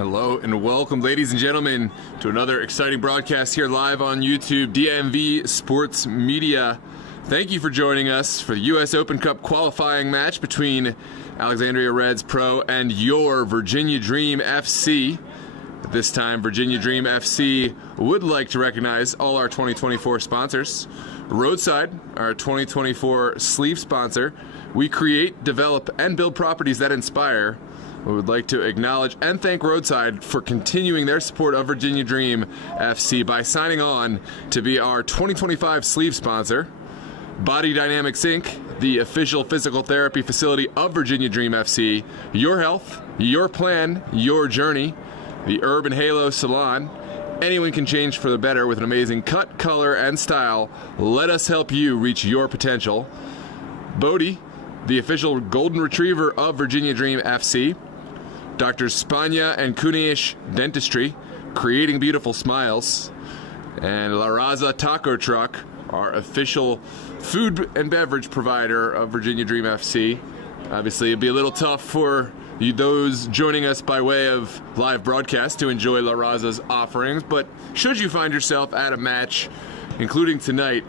Hello and welcome, ladies and gentlemen, to another exciting broadcast here live on YouTube, DMV Sports Media. Thank you for joining us for the U.S. Open Cup qualifying match between Alexandria Reds Pro and your Virginia Dream FC. At this time, Virginia Dream FC would like to recognize all our 2024 sponsors. Roadside, our 2024 sleeve sponsor. We create, develop, and build properties that inspire. We would like to acknowledge and thank Roadside for continuing their support of Virginia Dream FC by signing on to be our 2025 sleeve sponsor. Body Dynamics Inc., the official physical therapy facility of Virginia Dream FC. Your health, your plan, your journey. The Urban Halo Salon. Anyone can change for the better with an amazing cut, color, and style. Let us help you reach your potential. Bodie, the official golden retriever of Virginia Dream FC. Dr. Spania and Kuniish Dentistry, creating beautiful smiles. And La Raza Taco Truck, our official food and beverage provider of Virginia Dream FC. Obviously, it'd be a little tough for those joining us by way of live broadcast to enjoy La Raza's offerings, but should you find yourself at a match, including tonight,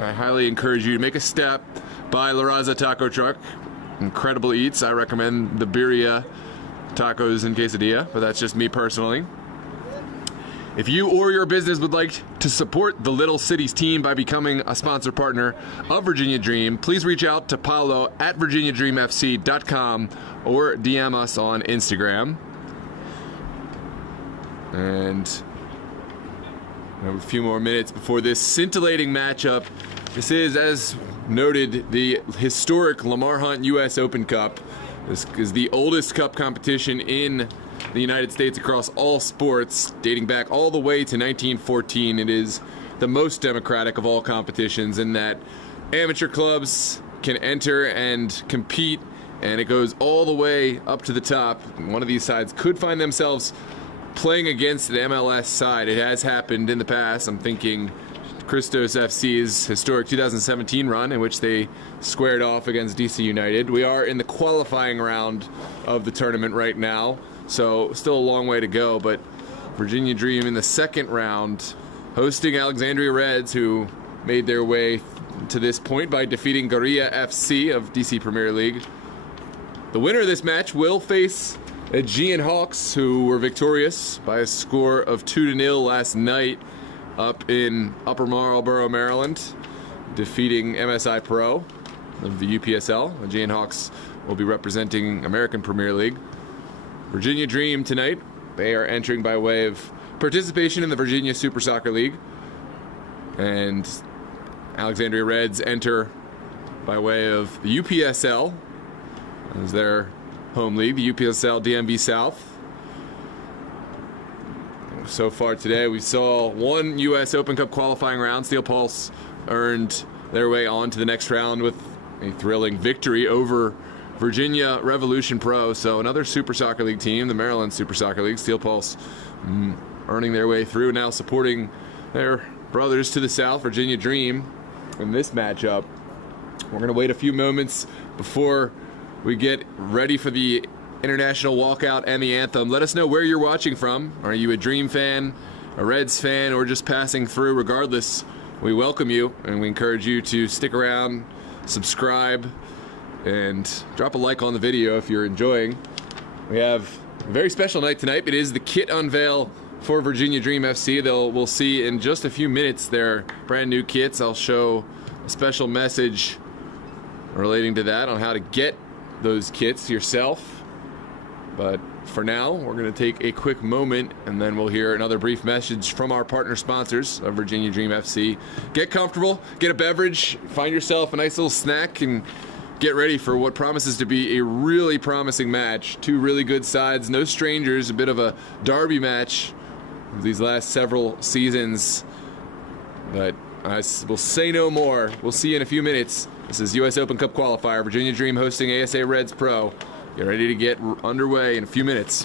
I highly encourage you to make a step by La Raza Taco Truck. Incredible eats. I recommend the birria tacos and quesadilla, but that's just me personally. If you or your business would like to support the Little Cities team by becoming a sponsor partner of Virginia Dream, please reach out to Paolo at virginiadreamfc.com or DM us on Instagram. And we have a few more minutes before this scintillating matchup. This is, as noted, the historic Lamar Hunt U.S. Open Cup. This is the oldest cup competition in the United States across all sports, dating back all the way to 1914. It is the most democratic of all competitions in that amateur clubs can enter and compete, and it goes all the way up to the top. One of these sides could find themselves playing against the MLS side. It has happened in the past. I'm thinking Christos FC's historic 2017 run in which they squared off against DC United. We are in the qualifying round of the tournament right now, so still a long way to go, but Virginia Dream in the second round hosting Alexandria Reds, who made their way to this point by defeating Gorilla FC of DC Premier League. The winner of this match will face Aegean Hawks, who were victorious by a score of 2-0 last night up in Upper Marlboro, Maryland, defeating MSI Pro of the UPSL. The Aegean Hawks will be representing American Premier League. Virginia Dream tonight, they are entering by way of participation in the Virginia Super Soccer League. And Alexandria Reds enter by way of the UPSL as their home league, the UPSL DMV South. So far today, we saw one U.S. Open Cup qualifying round. Steel Pulse earned their way on to the next round with a thrilling victory over Virginia Revolution Pro. So another Super Soccer League team, the Maryland Super Soccer League. Steel Pulse earning their way through, now supporting their brothers to the south, Virginia Dream, in this matchup. We're going to wait a few moments before we get ready for the international walkout and the anthem. Let us know where you're watching from. Are you a Dream fan, a Reds fan, or just passing through? Regardless, we welcome you and we encourage you to stick around, subscribe, and drop a like on the video if you're enjoying. We have a very special night tonight. It is the kit unveil for Virginia Dream FC. We'll see in just a few minutes their brand new kits. I'll show a special message relating to that on how to get those kits yourself. But for now, we're going to take a quick moment, and then we'll hear another brief message from our partner sponsors of Virginia Dream FC. Get comfortable, get a beverage, find yourself a nice little snack, and get ready for what promises to be a really promising match. Two really good sides, no strangers, a bit of a derby match these last several seasons. But I will say no more. We'll see you in a few minutes. This is U.S. Open Cup qualifier. Virginia Dream hosting ASA Reds Pro. Get ready to get underway in a few minutes.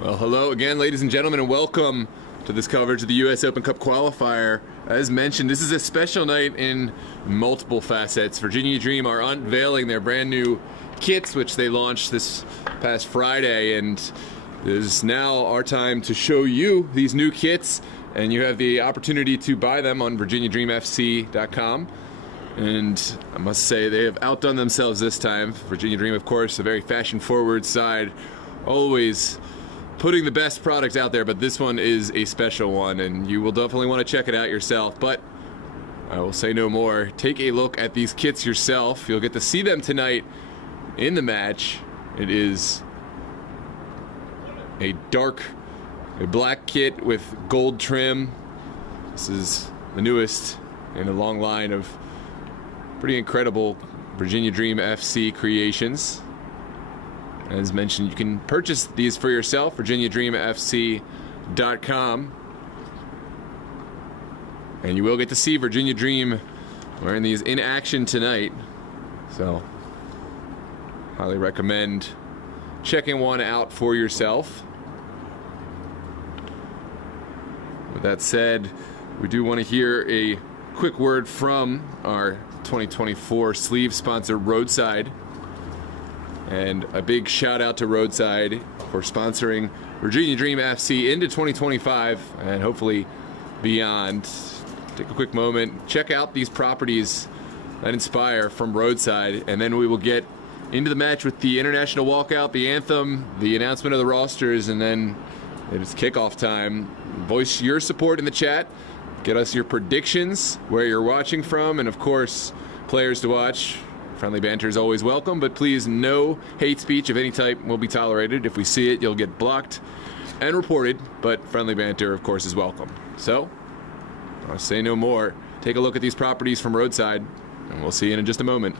Well, hello again, ladies and gentlemen, and welcome to this coverage of the U.S. Open Cup qualifier. As mentioned, this is a special night in multiple facets. Virginia Dream are unveiling their brand new kits, which they launched this past Friday, and it is now our time to show you these new kits, and you have the opportunity to buy them on virginiadreamfc.com. And I must say, they have outdone themselves this time. Virginia Dream, of course, a very fashion-forward side, always putting the best product out there, but this one is a special one, and you will definitely want to check it out yourself. But I will say no more. Take a look at these kits yourself. You'll get to see them tonight in the match. It is a black kit with gold trim. This is the newest in a long line of pretty incredible Virginia Dream FC creations. As mentioned, you can purchase these for yourself, virginiadreamfc.com. And you will get to see Virginia Dream wearing these in action tonight. So, highly recommend checking one out for yourself. With that said, we do want to hear a quick word from our 2024 sleeve sponsor, Roadside. And a big shout out to Roadside for sponsoring Virginia Dream FC into 2025 and hopefully beyond. Take a quick moment, check out these properties that inspire from Roadside, and then we will get into the match with the international walkout, the anthem, the announcement of the rosters, and then it's kickoff time. Voice your support in the chat. Get us your predictions, where you're watching from, and of course, players to watch. Friendly banter is always welcome, but please, no hate speech of any type will be tolerated. If we see it, you'll get blocked and reported, but friendly banter, of course, is welcome. So, I'll say no more. Take a look at these properties from Roadside, and we'll see you in just a moment.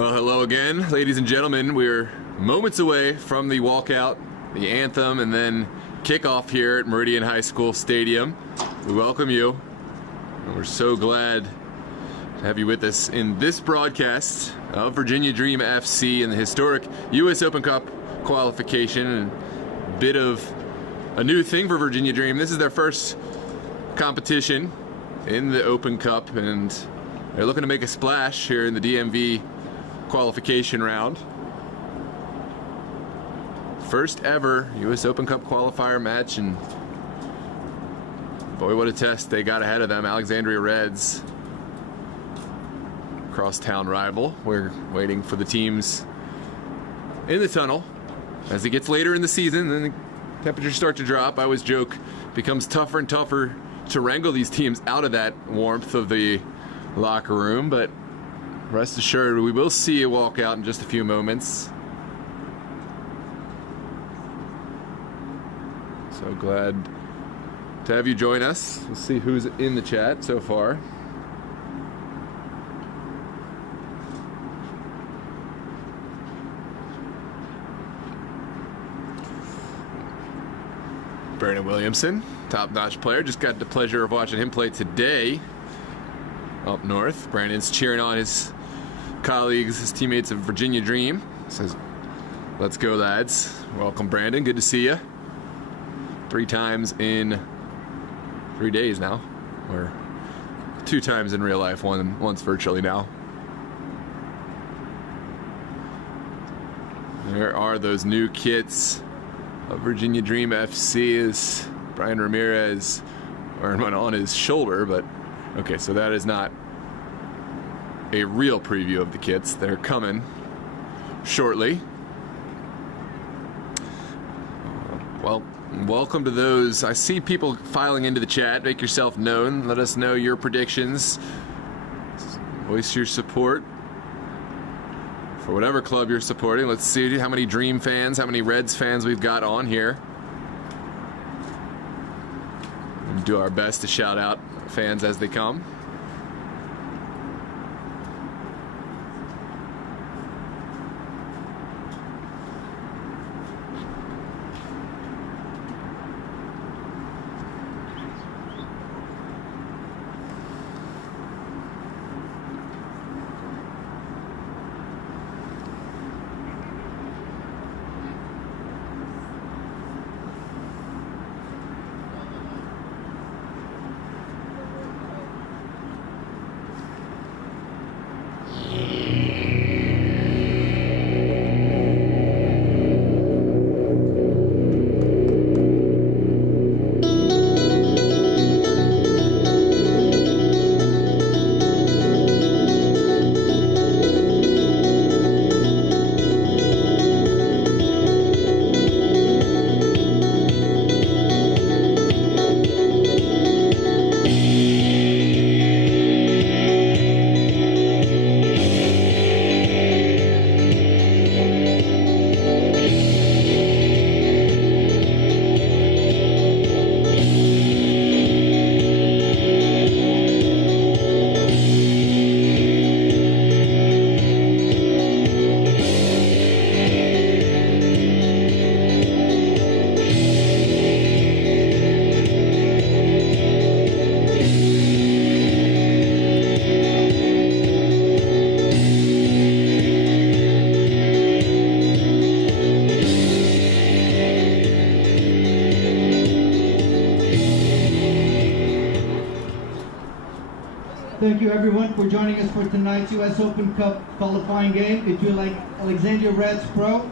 Well, hello again, ladies and gentlemen. We're moments away from the walkout, the anthem, and then kickoff here at Meridian High School Stadium. We welcome you. And we're so glad to have you with us in this broadcast of Virginia Dream FC and the historic U.S. Open Cup qualification. And a bit of a new thing for Virginia Dream. This is their first competition in the Open Cup, and they're looking to make a splash here in the DMV qualification round. First ever U.S. Open Cup qualifier match, and boy, what a test they got ahead of them. Alexandria Reds, crosstown rival. We're waiting for the teams in the tunnel. As it gets later in the season, then the temperatures start to drop. I always joke, it becomes tougher and tougher to wrangle these teams out of that warmth of the locker room, but rest assured, we will see a walkout in just a few moments. So glad to have you join us. Let's see who's in the chat so far. Brandon Williamson, top-notch player. Just got the pleasure of watching him play today up north. Brandon's cheering on his colleagues, his teammates of Virginia Dream. Says, let's go, lads. Welcome, Brandon. Good to see you. 3 times in 3 days now. Or 2 times in real life, once virtually now. There are those new kits of Virginia Dream FC. Is Brian Ramirez wearing one on his shoulder, but okay, so that is not a real preview of the kits. They're coming shortly. Well, welcome to those. I see people filing into the chat. Make yourself known. Let us know your predictions. Voice your support for whatever club you're supporting. Let's see how many Dream fans, how many Reds fans we've got on here. We'll do our best to shout out fans as they come. Thank you everyone for joining us for tonight's U.S. Open Cup qualifying game. If you like Alexandria Reds Pro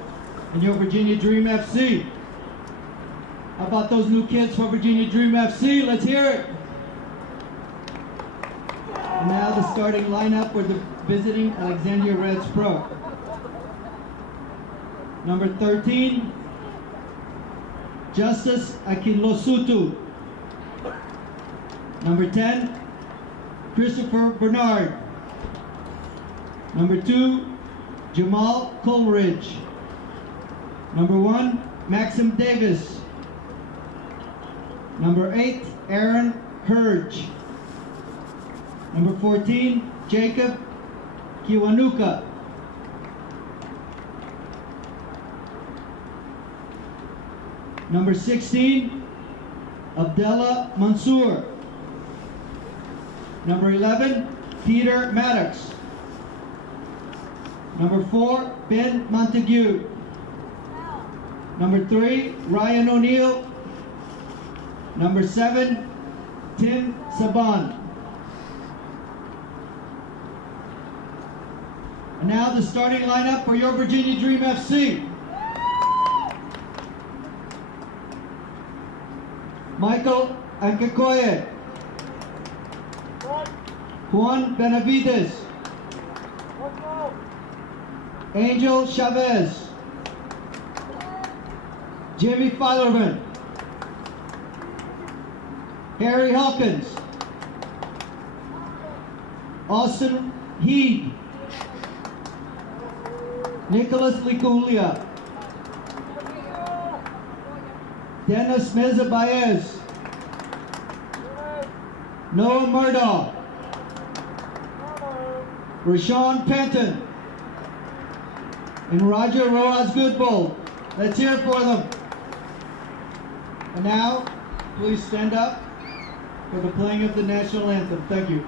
and your Virginia Dream FC. How about those new kids for Virginia Dream FC? Let's hear it. And now the starting lineup for the visiting Alexandria Reds Pro. Number 13, Justice Akinlosutu. Number 10, Christopher Bernard. Number 2, Jamal Coleridge. Number 1, Maxim Davis. Number 8, Aaron Hurge. Number 14, Jacob Kiwanuka. Number 16, Abdullah Mansour. Number 11, Peter Maddox. Number 4, Ben Montague. Number 3, Ryan O'Neill. Number 7, Tim Saban. And now the starting lineup for your Virginia Dream FC. Michael Ancacoye. Juan Benavides. Angel Chavez. Jimmy Filerman. Harry Hawkins. Austin Heed. Nicholas Liculia. Dennis Meza Baez. Noah Murdaugh. Rashawn Penton. And Roger Rojas Goodbull. Let's hear it for them. And now, please stand up for the playing of the national anthem. Thank you.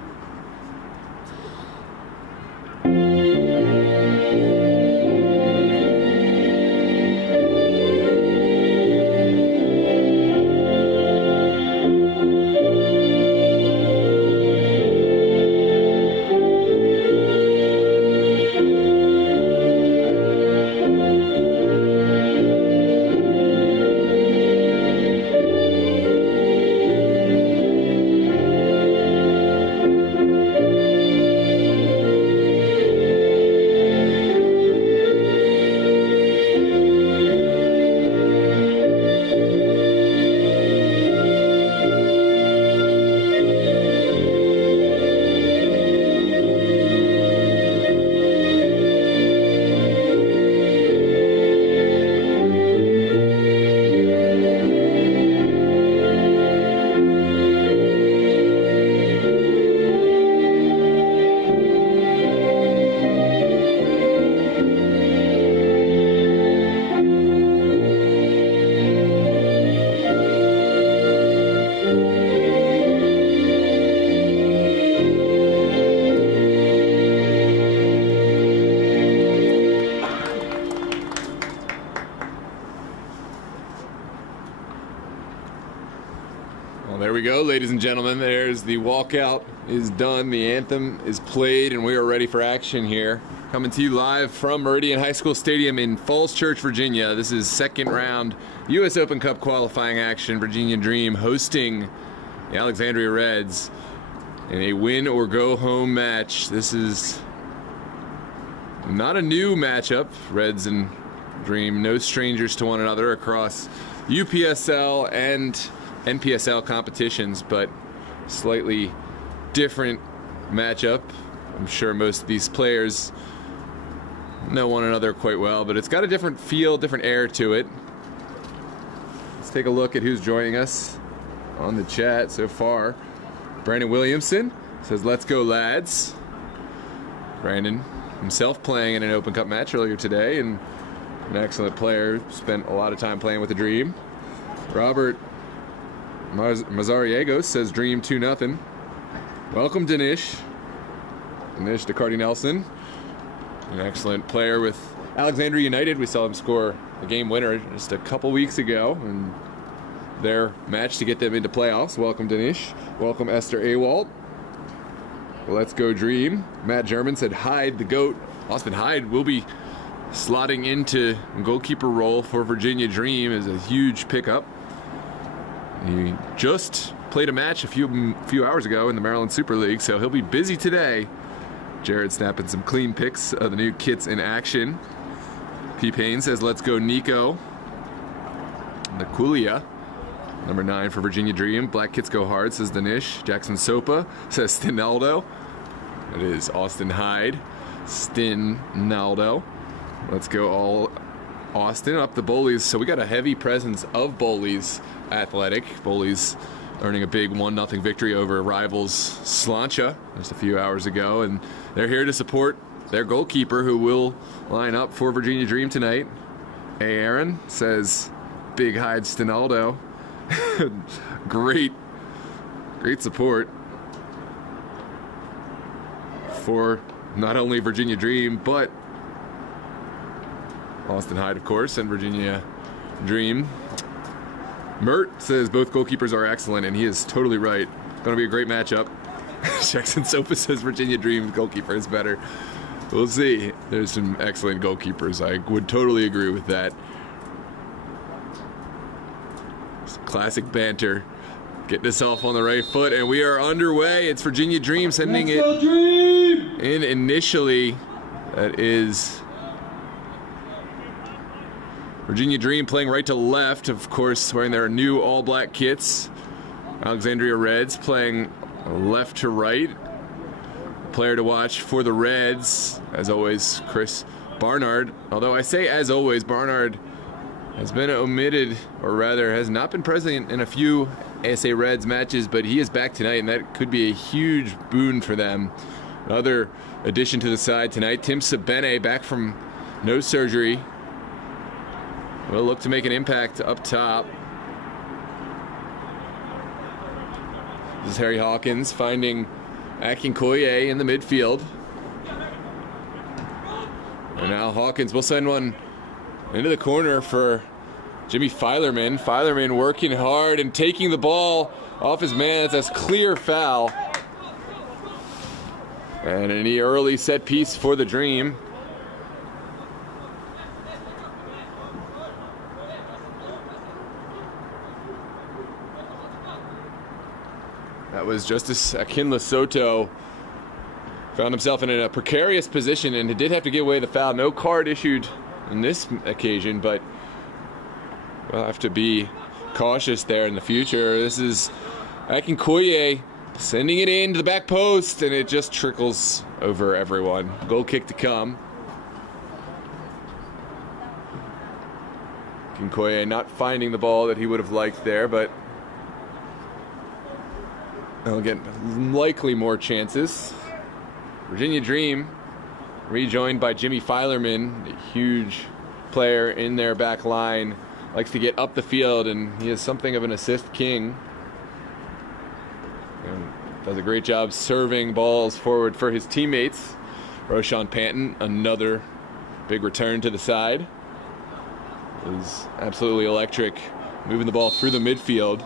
There we go, ladies and gentlemen. There's the walkout is done. The anthem is played, and we are ready for action here. Coming to you live from Meridian High School Stadium in Falls Church, Virginia. This is second round U.S. Open Cup qualifying action. Virginia Dream hosting the Alexandria Reds in a win or go home match. This is not a new matchup. Reds and Dream, no strangers to one another across UPSL and NPSL competitions, but slightly different matchup. I'm sure most of these players know one another quite well, but it's got a different feel, different air to it. Let's take a look at who's joining us on the chat so far. Brandon Williamson says, "Let's go, lads." Brandon himself playing in an Open Cup match earlier today, and an excellent player. Spent a lot of time playing with the Dream. Robert Mazariegos says, "Dream 2-0. Welcome, Dinesh DeCarty Nelson, an excellent player with Alexandria United. We saw him score a game winner just a couple weeks ago in their match to get them into playoffs. Welcome, Dinesh. Welcome, Esther Awalt. Let's go, Dream." Matt German said, "Hyde, the GOAT." Austin Hyde will be slotting into goalkeeper role for Virginia Dream, is a huge pickup. He just played a match a few hours ago in the Maryland Super League, so he'll be busy today. Jared snapping some clean pics of the new kits in action. P. Payne says, "Let's go, Nico." Niculia, number 9 for Virginia Dream. "Black kits go hard," says Danish. Jackson Sopa says Stinaldo. It is Austin Hyde. Stinaldo. Let's go all Austin up the Bullies. So we got a heavy presence of Bullies Athletic. Bullies earning a big 1-0 victory over rivals Slancha just a few hours ago, and they're here to support their goalkeeper, who will line up for Virginia Dream tonight. A. Aaron says, Big Hyde Stinaldo. Great support for not only Virginia Dream, but Austin Hyde, of course, and Virginia Dream. Mert says both goalkeepers are excellent, and he is totally right. Going to be a great matchup. Jackson Sofa says Virginia Dream goalkeeper is better. We'll see. There's some excellent goalkeepers. I would totally agree with that. Classic banter. Getting us off on the right foot, and we are underway. It's Virginia Dream sending it in initially. That is Virginia Dream playing right to left, of course, wearing their new all-black kits. Alexandria Reds playing left to right. Player to watch for the Reds, as always, Chris Barnard. Although I say as always, Barnard has been omitted, or rather has not been present in a few ASA Reds matches, but he is back tonight, and that could be a huge boon for them. Another addition to the side tonight, Tim Sabene, back from nose surgery, will look to make an impact up top. This is Harry Hawkins finding Akinkoye in the midfield. And now Hawkins will send one into the corner for Jimmy Filerman. Filerman working hard and taking the ball off his man. That's a clear foul. And an early set piece for the Dream. That was Justice Akinla Soto. Found himself in a precarious position and did have to give away the foul. No card issued on this occasion, but we'll have to be cautious there in the future. This is Akinkoye sending it into the back post, and it just trickles over everyone. Goal kick to come. Akinkoye not finding the ball that he would have liked there, but he'll get likely more chances. Virginia Dream rejoined by Jimmy Filerman, a huge player in their back line. Likes to get up the field, and he is something of an assist king. And does a great job serving balls forward for his teammates. Roshan Panton, another big return to the side. Is absolutely electric, moving the ball through the midfield.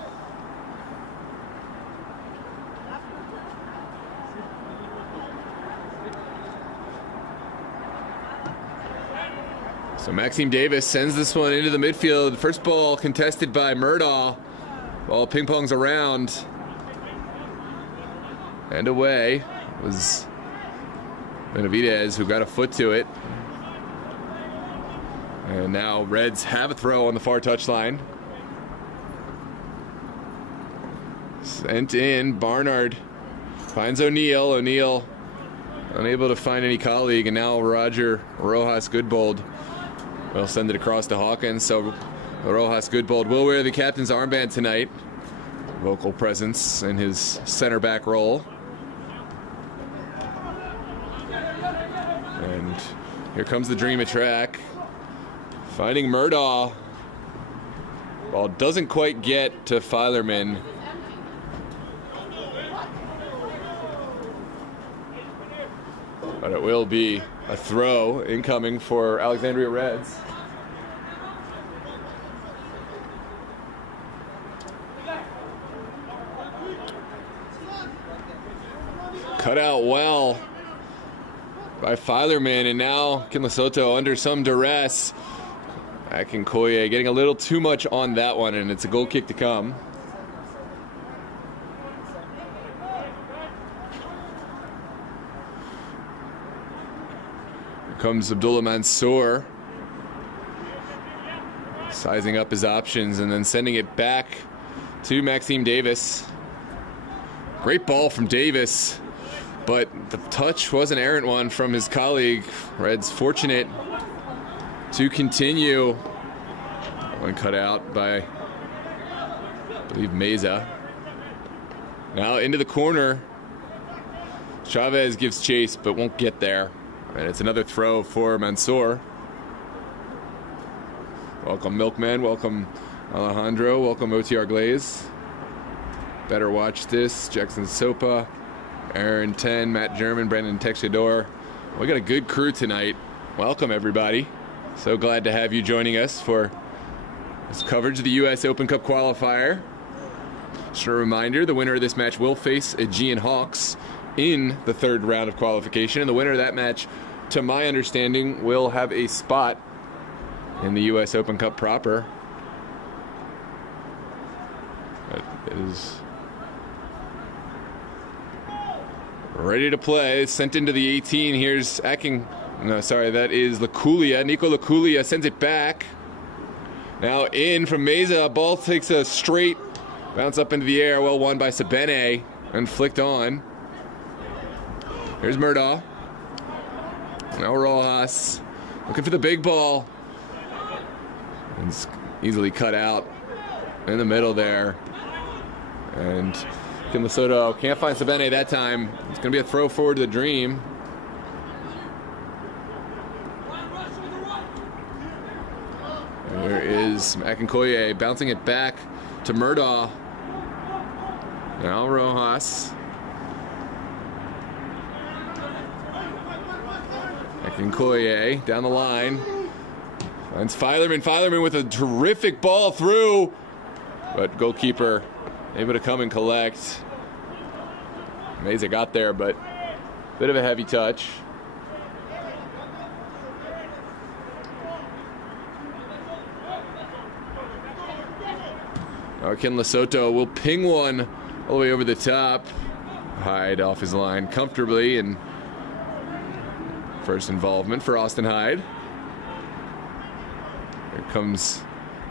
So Maxime Davis sends this one into the midfield. First ball contested by Murdaugh. Ball ping-pongs around. And away was Benavidez, who got a foot to it. And now Reds have a throw on the far touchline. Sent in. Barnard finds O'Neal. O'Neal unable to find any colleague. And now Roger Rojas Goodbold will send it across to Hawkins. So Rojas Goodbold will wear the captain's armband tonight. Vocal presence in his center back role. And here comes the Dream attack. Finding Murdaugh. Ball doesn't quite get to Filerman. But it will be a throw incoming for Alexandria Reds. Cut out well by Filerman, and now Akinla Soto under some duress. Akinkoye getting a little too much on that one, and it's a goal kick to come. Here comes Abdullah Mansour, sizing up his options and then sending it back to Maxime Davis. Great ball from Davis, but the touch was an errant one from his colleague. Reds fortunate to continue. One cut out by, I believe, Meza. Now into the corner. Chavez gives chase but won't get there. And it's another throw for Mansour. Welcome Milkman, welcome Alejandro, welcome OTR Glaze. Better Watch This, Jackson Sopa, Aaron 10, Matt German, Brandon Texador. We got a good crew tonight. Welcome everybody. So glad to have you joining us for this coverage of the US Open Cup qualifier. Just a reminder, the winner of this match will face Aegean Hawks in the third round of qualification, and the winner of that match, to my understanding, will have a spot in the US Open Cup proper. That is ready to play, sent into the 18. Here's that is Laculia. Nico Laculia sends it back. Now in from Meza. Ball takes a straight bounce up into the air. Well won by Sabene and flicked on. Here's Murdaugh. Now Rojas looking for the big ball. And it's easily cut out in the middle there. And Kim Lesotho can't find Sabene that time. It's going to be a throw forward to the Dream. There is Akinkoye bouncing it back to Murdaugh. Now Rojas. Akinkoye down the line. Finds Filerman. Filerman with a terrific ball through. But goalkeeper able to come and collect. Meza got there, but a bit of a heavy touch. Ken Lesotho will ping one all the way over the top. Hyde off his line comfortably, and first involvement for Austin Hyde. Here comes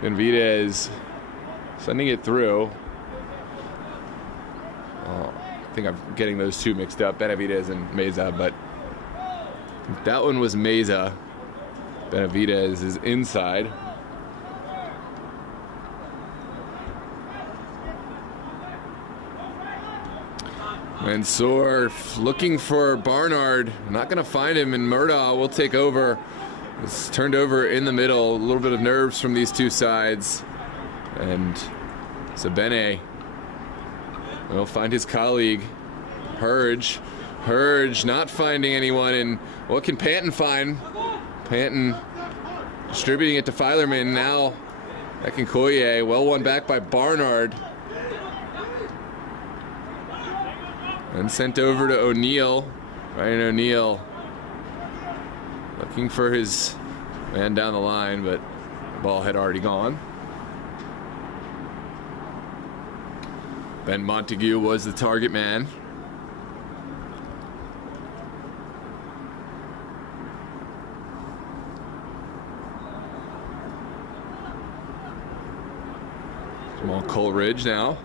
Benavidez sending it through. Oh, I think I'm getting those two mixed up, Benavidez and Meza, but that one was Meza. Benavidez is inside. Mansour looking for Barnard, not going to find him, and Murdaugh will take over. It's turned over in the middle, a little bit of nerves from these two sides. And Sabene will find his colleague, Hurge. Hurge not finding anyone, and what can Panton find? Panton distributing it to Filerman. Now Akinkoye, well won back by Barnard. And sent over to O'Neal. Ryan O'Neal looking for his man down the line, but the ball had already gone. Ben Montague was the target man. Jamal Coleridge now.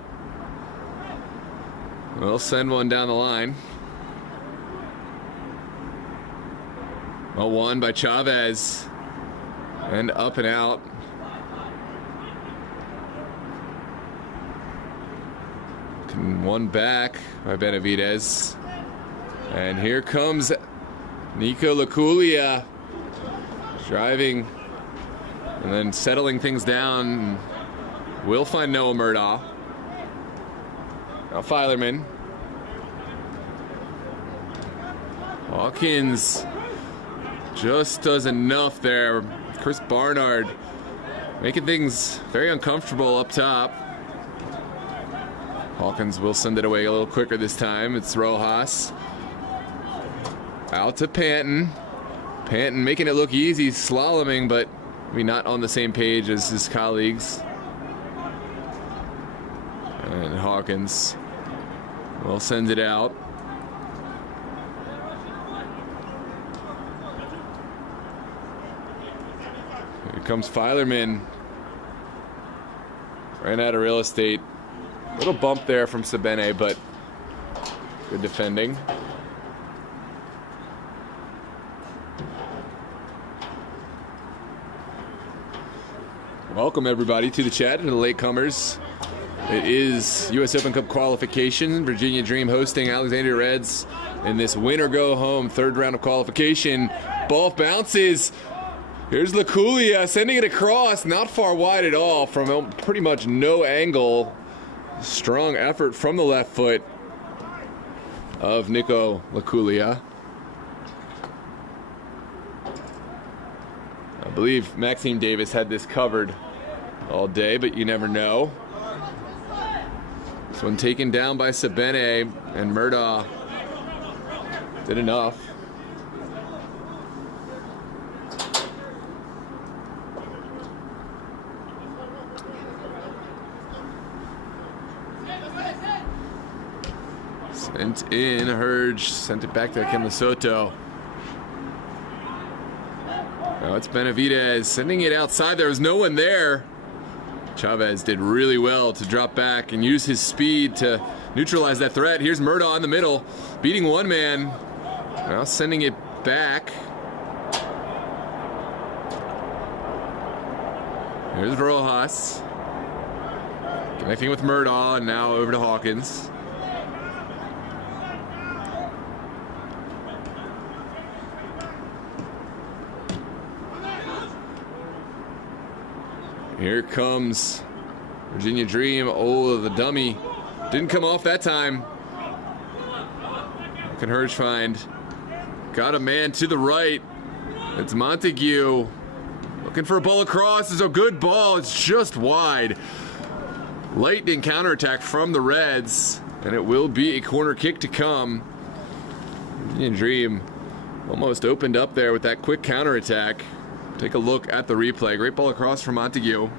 We'll send one down the line. Well won by Chavez. And up and out. One back by Benavidez. And here comes Nico Laculia driving and then settling things down. We'll find Noah Murdaugh. Now Filerman. Hawkins just does enough there. Chris Barnard making things very uncomfortable up top. Hawkins will send it away a little quicker this time. It's Rojas. Out to Panton. Panton making it look easy, slaloming, but maybe not on the same page as his colleagues. And Hawkins will send it out. Here comes Filerman. Ran out of real estate. Little bump there from Sabene, but good defending. Welcome everybody to the chat and the latecomers. It is US Open Cup qualification. Virginia Dream hosting Alexandria Reds in this win or go home third round of qualification. Ball bounces. Here's Laculia sending it across, not far wide at all from pretty much no angle. Strong effort from the left foot of Nico Laculia. I believe Maxime Davis had this covered all day, but you never know. This one taken down by Sabene, and Murdaugh did enough. Sent in, Hurge sent it back to Kim Soto. Now it's Benavidez sending it outside. There was no one there. Chavez did really well to drop back and use his speed to neutralize that threat. Here's Murdaugh in the middle, beating one man. Now sending it back. Here's Rojas. Connecting with Murdaugh, and now over to Hawkins. Here comes Virginia Dream. Oh, the dummy didn't come off that time. What can Hurge find? Got a man to the right. It's Montague. Looking for a ball across. It's a good ball. It's just wide. Lightning counterattack from the Reds, and it will be a corner kick to come. Virginia Dream almost opened up there with that quick counterattack. Take a look at the replay. Great ball across from Montague.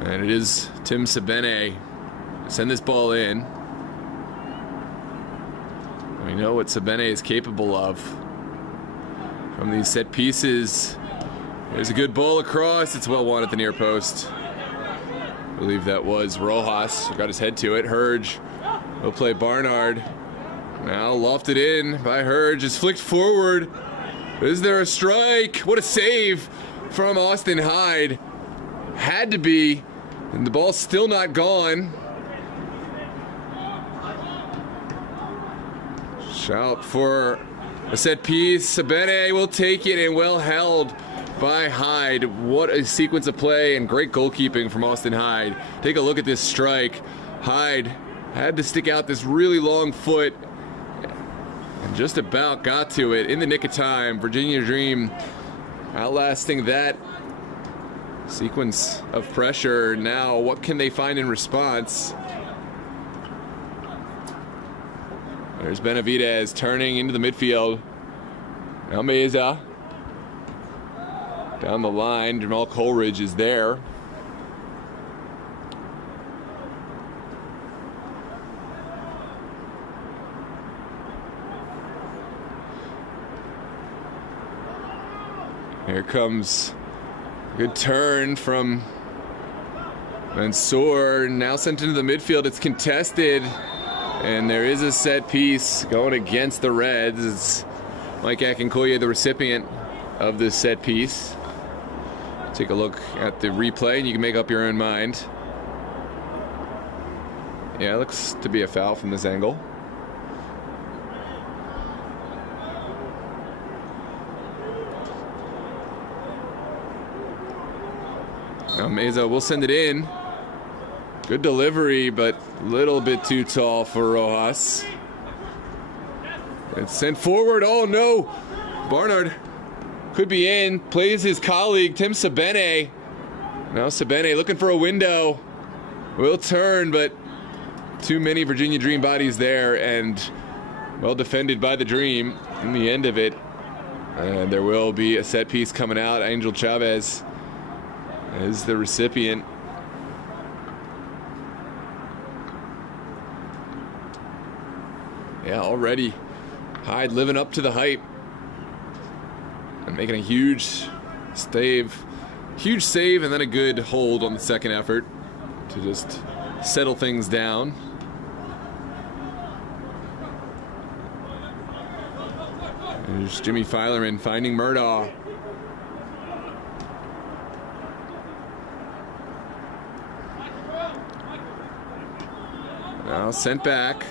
And it is Tim Sabene. Send this ball in. We know what Sabene is capable of from these set pieces. There's a good ball across. It's well won at the near post. I believe that was Rojas who got his head to it. Hurge will play Barnard. Now lofted in by Hurge. It's flicked forward. Is there a strike? What a save from Austin Hyde. Had to be. And the ball's still not gone. Shout for a set piece. Sabene will take it, and well held by Hyde. What a sequence of play and great goalkeeping from Austin Hyde. Take a look at this strike. Hyde had to stick out this really long foot and just about got to it in the nick of time. Virginia Dream outlasting that sequence of pressure. Now, what can they find in response? There's Benavidez turning into the midfield. Now Meza. Down the line, Jamal Coleridge is there. Here comes a good turn from Mansour. Now sent into the midfield. It's contested. And there is a set piece going against the Reds. It's Mike Akinkoye, the recipient of this set piece. Take a look at the replay and you can make up your own mind. Yeah, it looks to be a foul from this angle. Now Meza will send it in. Good delivery, but a little bit too tall for Rojas. It's sent forward. Oh no! Barnard could be in. Plays his colleague, Tim Sabene. Now Sabene looking for a window. Will turn, but too many Virginia Dream bodies there, and well defended by the Dream in the end of it. And there will be a set piece coming out. Angel Chavez is the recipient. Yeah, already Hyde living up to the hype and making a huge save, and then a good hold on the second effort to just settle things down. There's Jimmy Filerman finding Murdaugh. Now sent back.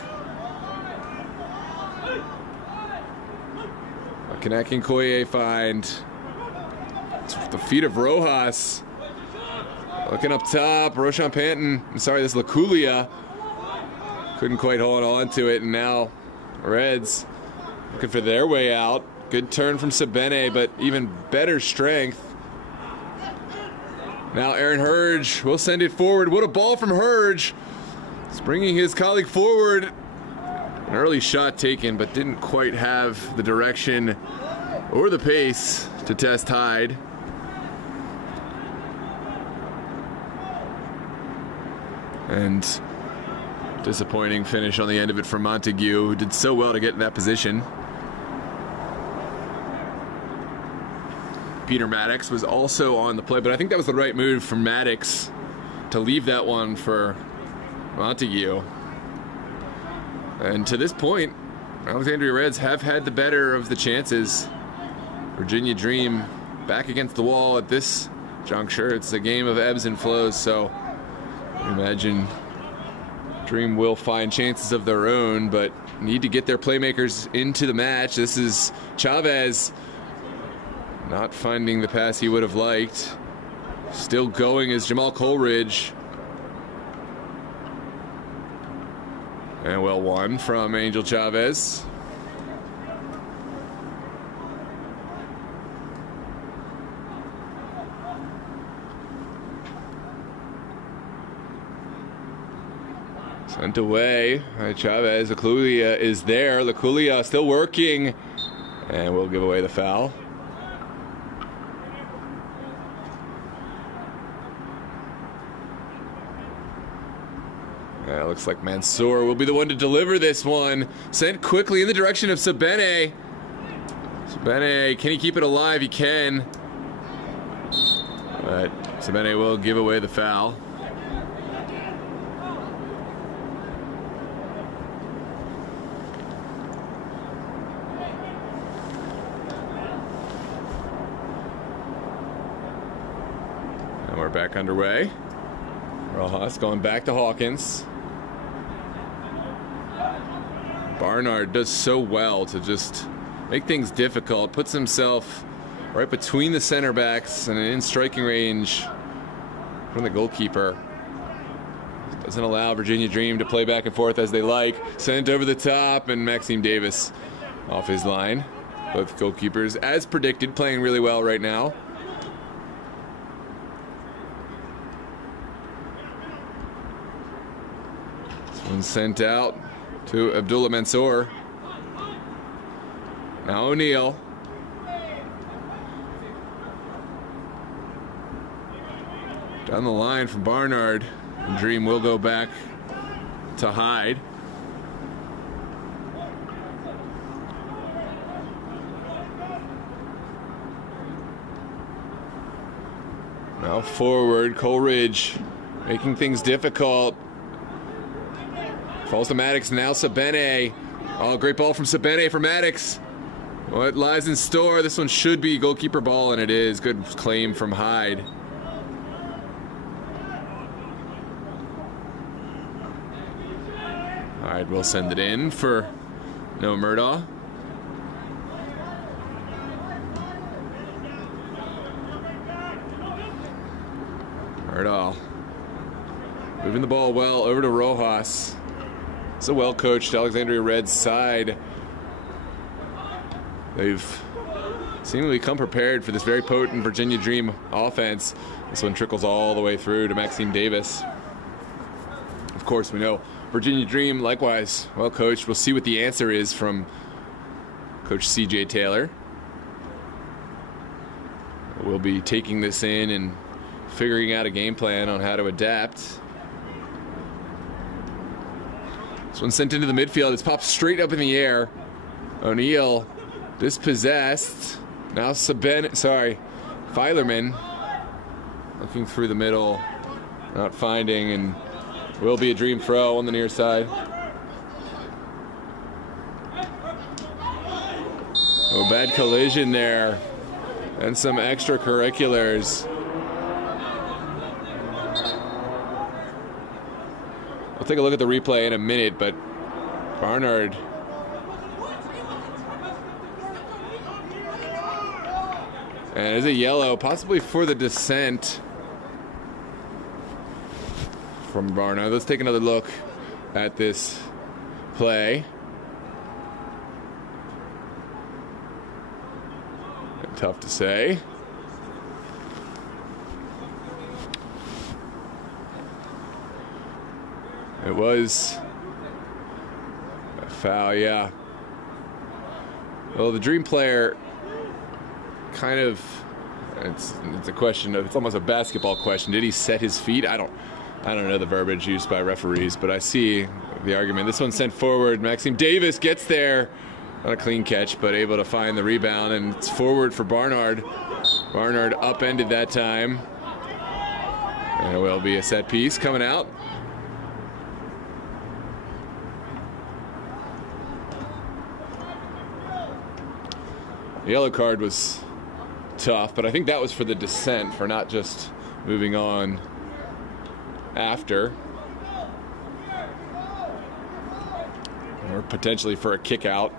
A connecting Koye find. It's with the feet of Rojas. Looking up top, Roshan Panton. I'm sorry, this is Laculia. Couldn't quite hold on to it, and now Reds looking for their way out. Good turn from Sabene, but even better strength. Now Aaron Hurge will send it forward. What a ball from Hurge. He's bringing his colleague forward. An early shot taken, but didn't quite have the direction or the pace to test Hyde. And disappointing finish on the end of it from Montague, who did so well to get in that position. Peter Maddox was also on the play, but I think that was the right move from Maddox to leave that one for Montague. And to this point, Alexandria Reds have had the better of the chances. Virginia Dream back against the wall at this juncture. It's a game of ebbs and flows, so I imagine Dream will find chances of their own, but need to get their playmakers into the match. This is Chavez not finding the pass he would have liked. Still going is Jamal Coleridge. And well won from Angel Chavez. Sent away by Chavez. Laculia is there. Laculia still working. And we'll give away the foul. Looks like Mansour will be the one to deliver this one. Sent quickly in the direction of Sabene. Sabene, can he keep it alive? He can. But Sabene will give away the foul. And we're back underway. Rojas going back to Hawkins. Barnard does so well to just make things difficult, puts himself right between the center backs and in striking range from the goalkeeper. Doesn't allow Virginia Dream to play back and forth as they like. Sent over the top, and Maxime Davis off his line. Both goalkeepers, as predicted, playing really well right now. This one's sent out to Abdullah Mansour. Now O'Neal. Down the line from Barnard. And Dream will go back to Hyde. Now forward, Coleridge making things difficult. Falls to Maddox, now Sabene. Oh, great ball from Sabene for Maddox. What lies in store? This one should be goalkeeper ball, and it is. Good claim from Hyde. Hyde will send it in for Noah Murdaugh. Murdaugh moving the ball well over to Rojas. It's a well-coached Alexandria Reds side. They've seemingly come prepared for this very potent Virginia Dream offense. This one trickles all the way through to Maxime Davis. Of course, we know Virginia Dream, likewise, well-coached. We'll see what the answer is from Coach C.J. Taylor. We'll be taking this in and figuring out a game plan on how to adapt. This one sent into the midfield. It's popped straight up in the air. O'Neal dispossessed. Now Filerman looking through the middle, not finding, and will be a Dream throw on the near side. Oh, bad collision there, and some extracurriculars. We'll take a look at the replay in a minute, but Barnard and there's a yellow, possibly for the descent from Barnard. Let's take another look at this play. Tough to say. It was a foul, yeah. Well, the Dream player kind of, it's a question of, it's almost a basketball question. Did he set his feet? I don't know the verbiage used by referees, but I see the argument. This one's sent forward. Maxime Davis gets there. Not a clean catch, but able to find the rebound, and it's forward for Barnard. Barnard upended that time. And it will be a set piece coming out. The yellow card was tough, but I think that was for the descent, for not just moving on after. Or potentially for a kick out.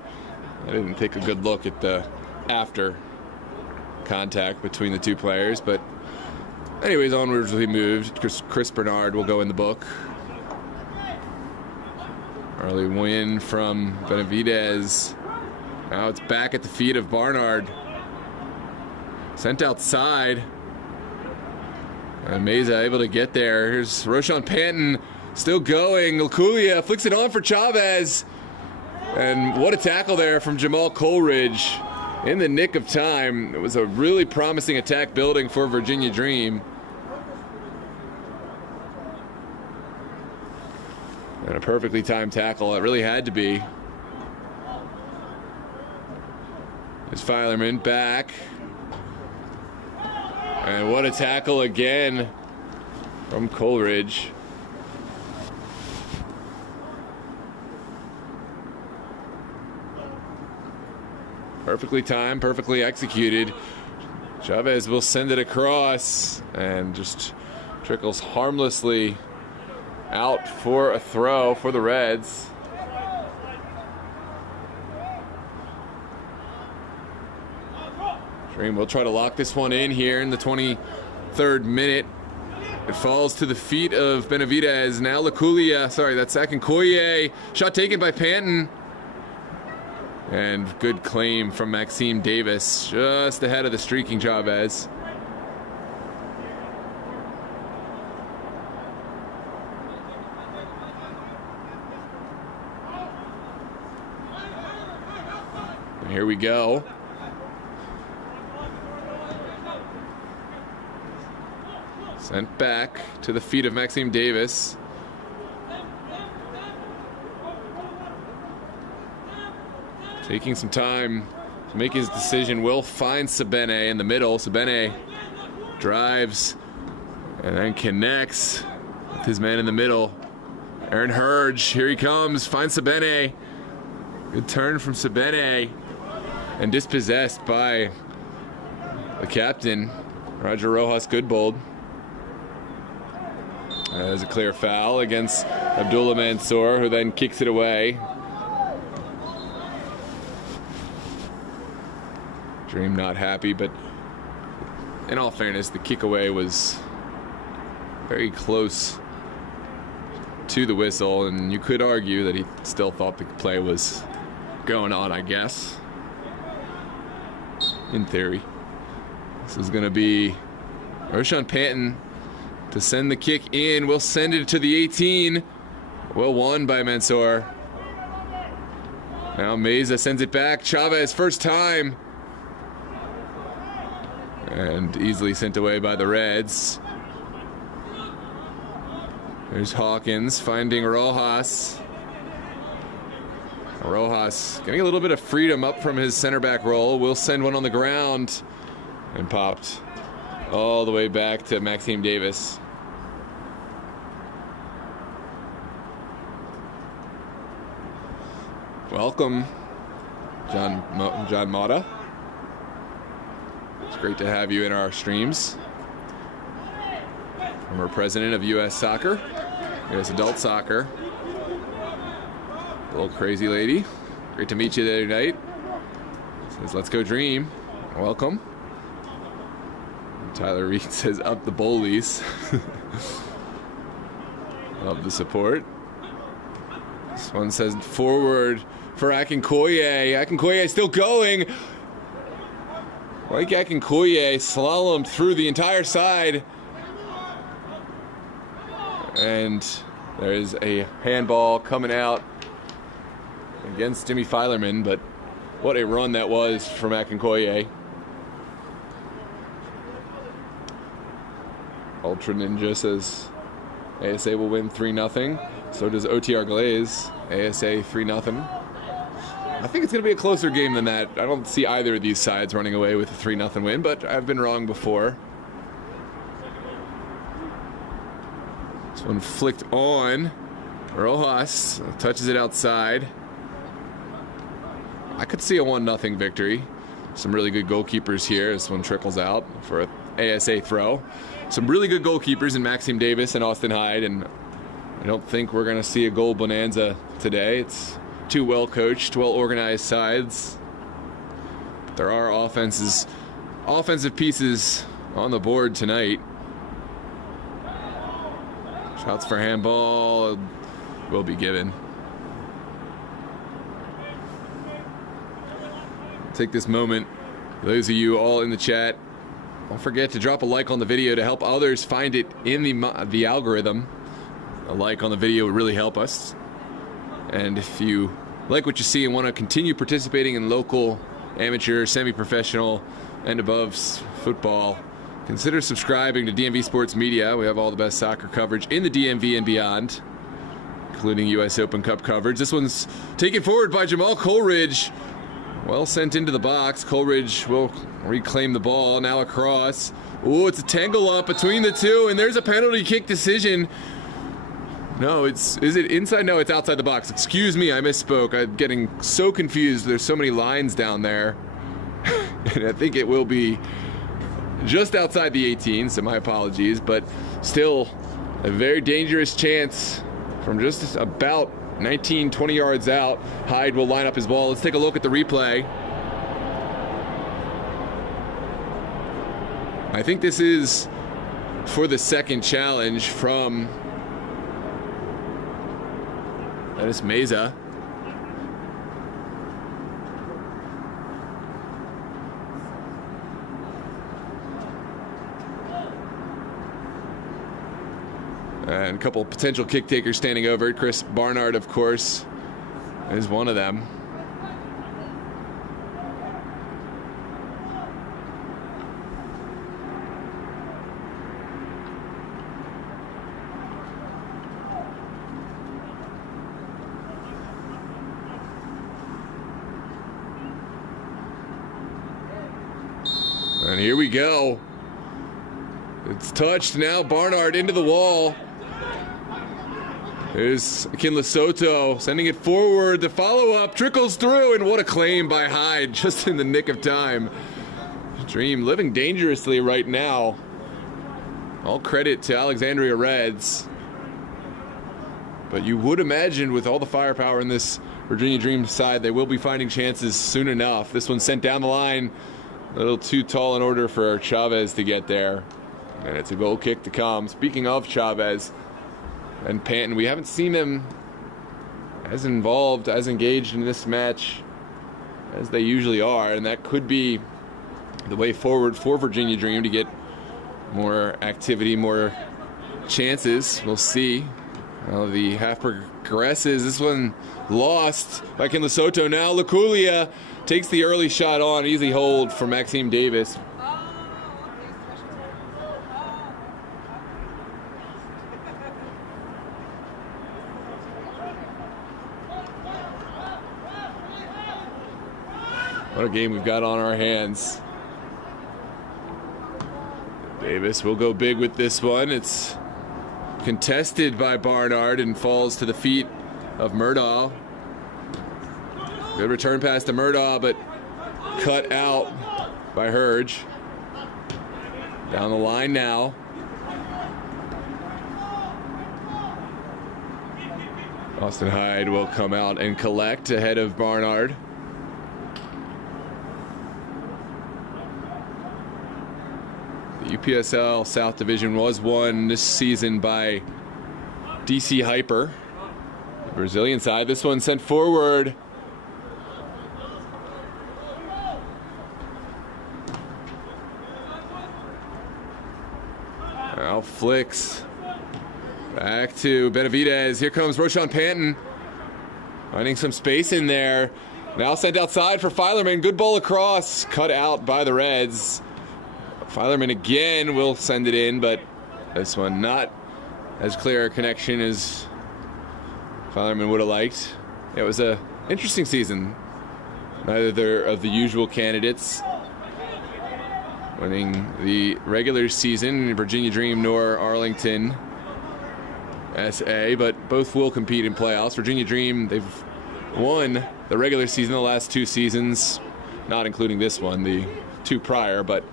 I didn't take a good look at the after contact between the two players, but anyways, onwards we moved. Chris Bernard will go in the book. Early win from Benavidez. Now it's back at the feet of Barnard. Sent outside. And Meza able to get there. Here's Roshan Panton still going. Laculia flicks it on for Chavez. And what a tackle there from Jamal Coleridge in the nick of time. It was a really promising attack building for Virginia Dream. And a perfectly timed tackle. It really had to be. There's Filerman back. And what a tackle again from Coleridge. Perfectly timed, perfectly executed. Chavez will send it across and just trickles harmlessly out for a throw for the Reds. Dream will try to lock this one in here in the 23rd minute. It falls to the feet of Benavidez. Now Laculia, sorry, that's Akinkoye. Shot taken by Panton. And good claim from Maxime Davis, just ahead of the streaking Chavez. And here we go. Sent back to the feet of Maxime Davis. Taking some time to make his decision. Will find Sabene in the middle. Sabene drives and then connects with his man in the middle. Aaron Hurge, here he comes, finds Sabene. Good turn from Sabene. And dispossessed by the captain, Roger Rojas Goodbold. There's a clear foul against Abdullah Mansour, who then kicks it away. Dream not happy, but in all fairness, the kick away was very close to the whistle, and you could argue that he still thought the play was going on, I guess. In theory. This is going to be Roshan Panton to send the kick in. We'll send it to the 18. Well won by Mansour. Now Meza sends it back. Chavez, first time. And easily sent away by the Reds. There's Hawkins finding Rojas. Rojas getting a little bit of freedom up from his center back role. Will send one on the ground. And popped all the way back to Maxime Davis. Welcome, John Mata. It's great to have you in our streams. Former president of U.S. Soccer. There's adult soccer. Little crazy lady. Great to meet you the other night. Says, let's go dream. Welcome. Tyler Reed says, up the Bullies. Love the support. This one says, forward for Akinkoye. Akinkoye still going. Like Akinkoye slalomed through the entire side. And there's a handball coming out against Jimmy Filerman, but what a run that was from Akinkoye. Ultra Ninja says ASA will win 3-0. So does OTR Glaze. ASA 3-0. I think it's going to be a closer game than that. I don't see either of these sides running away with a 3-0 win, but I've been wrong before. This one flicked on. Rojas touches it outside. I could see a 1-0 victory. Some really good goalkeepers here. This one trickles out for an ASA throw. Some really good goalkeepers in Maxime Davis and Austin Hyde, and I don't think we're going to see a goal bonanza today. It's two well-coached, well-organized sides. But there are offensive pieces on the board tonight. Shots for handball will be given. Take this moment, those of you all in the chat, don't forget to drop a like on the video to help others find it in the algorithm. A like on the video would really help us. And if you like what you see and want to continue participating in local, amateur, semi-professional, and above football, consider subscribing to DMV Sports Media. We have all the best soccer coverage in the DMV and beyond, including US Open Cup coverage. This one's taken forward by Jamal Coleridge. Well sent into the box. Coleridge will reclaim the ball. Now across. Ooh, it's a tangle up between the two, and there's a penalty kick decision. No, is it inside? No, it's outside the box. Excuse me, I misspoke. I'm getting so confused. There's so many lines down there. And I think it will be just outside the 18, so my apologies. But still, a very dangerous chance from just about 19, 20 yards out. Hyde will line up his ball. Let's take a look at the replay. I think this is for the second challenge from Dennis Meza. And a couple potential kick takers standing over it. Chris Barnard, of course, is one of them. And here we go. It's touched now. Barnard into the wall. There's Akin Soto sending it forward. The follow-up trickles through, and what a claim by Hyde just in the nick of time. Dream living dangerously right now. All credit to Alexandria Reds. But you would imagine with all the firepower in this Virginia Dream side, they will be finding chances soon enough. This one's sent down the line. A little too tall in order for Chavez to get there. And it's a goal kick to come. Speaking of Chavez and Panton, we haven't seen them as involved, as engaged in this match as they usually are, and that could be the way forward for Virginia Dream to get more activity, more chances. We'll see how the half progresses. This one lost by Akin Soto. Now Laculia takes the early shot on. Easy hold for Maxime Davis. What a game we've got on our hands. Davis will go big with this one. It's contested by Barnard and falls to the feet of Murdaugh. Good return pass to Murdaugh, but cut out by Hurge. Down the line now. Austin Hyde will come out and collect ahead of Barnard. The UPSL South Division was won this season by DC Hyper, the Brazilian side. This one sent forward. Now flicks back to Benavidez. Here comes Roshan Panton, finding some space in there. Now sent outside for Filerman. Good ball across, cut out by the Reds. Filerman again will send it in, but this one not as clear a connection as Filerman would have liked. It was an interesting season. Neither of the usual candidates winning the regular season, Virginia Dream nor Arlington SA, but both will compete in playoffs. Virginia Dream, they've won the regular season the last 2 seasons, not including this one, the 2 prior, but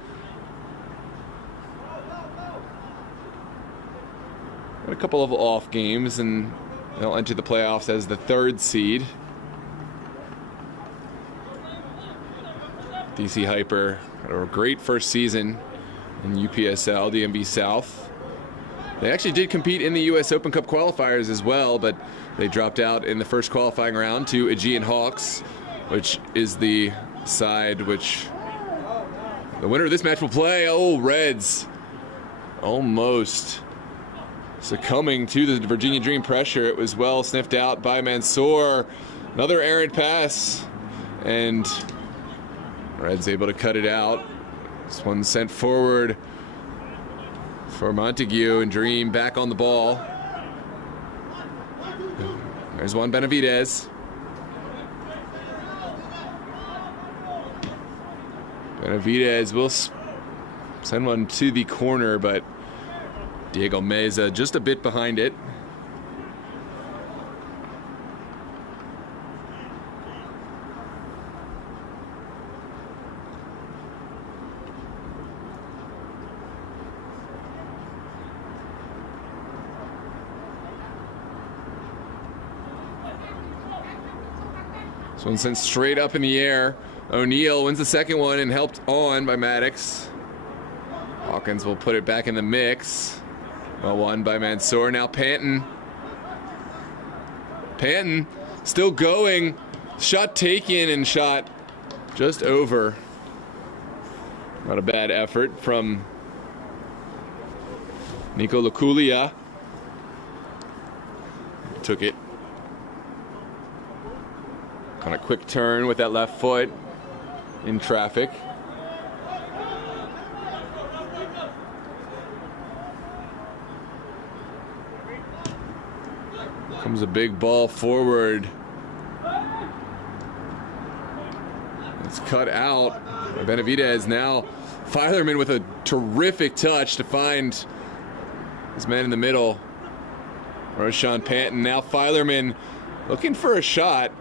a couple of off games, and they'll enter the playoffs as the 3rd seed. DC Hyper had a great first season in UPSL, DMV South. They actually did compete in the US Open Cup qualifiers as well, but they dropped out in the first qualifying round to Aegean Hawks, which is the side which the winner of this match will play. Oh, Reds almost succumbing to the Virginia Dream pressure. It was well sniffed out by Mansour. Another errant pass, and Reds able to cut it out. This one sent forward for Montague, and Dream back on the ball. There's Juan Benavidez. Benavidez will send one to the corner, but Diego Meza just a bit behind it. This one sent straight up in the air. O'Neal wins the second one and helped on by Maddox. Hawkins will put it back in the mix. Well won by Mansour. Now Panton. Panton still going. Shot taken and shot just over. Not a bad effort from Nico Laculia. Took it. Kind of quick turn with that left foot in traffic. Comes a big ball forward. It's cut out by Benavidez. Now Filerman with a terrific touch to find his man in the middle. Roshan Panton. Now Filerman looking for a shot.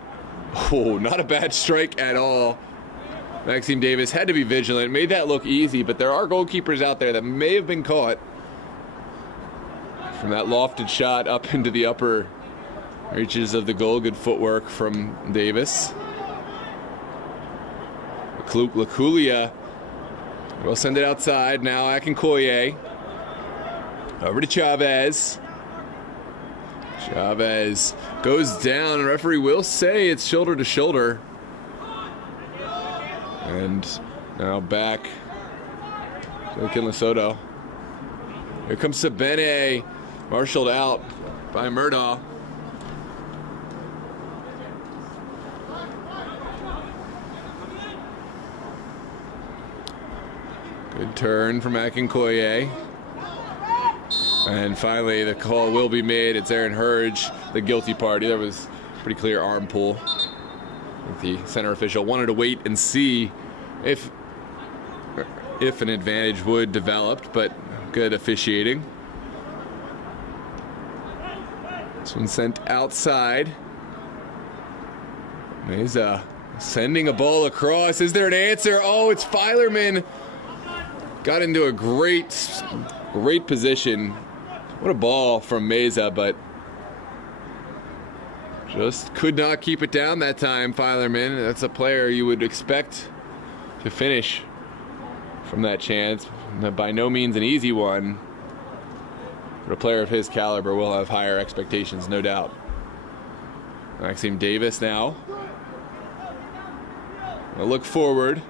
Oh, not a bad strike at all. Maxime Davis had to be vigilant. Made that look easy, but there are goalkeepers out there that may have been caught from that lofted shot up into the upper reaches of the goal. Good footwork from Davis. Laculia will send it outside. Now Akinkoye. Over to Chavez. Chavez goes down, and referee will say it's shoulder to shoulder. And now back to Lesotho. Here comes Sabene, marshaled out by Murdaugh. Good turn from Akinkoye. And finally, the call will be made. It's Aaron Hurge, the guilty party. That was a pretty clear arm pull. The center official wanted to wait and see if an advantage would develop, but good officiating. This one sent outside. Meza sending a ball across. Is there an answer? Oh, it's Filerman. Got into a great position. What a ball from Meza, but Just could not keep it down that time, Filerman. That's a player you would expect to finish from that chance. By no means an easy one, but a player of his caliber will have higher expectations, no doubt. Maxime Davis now. I'll look forward.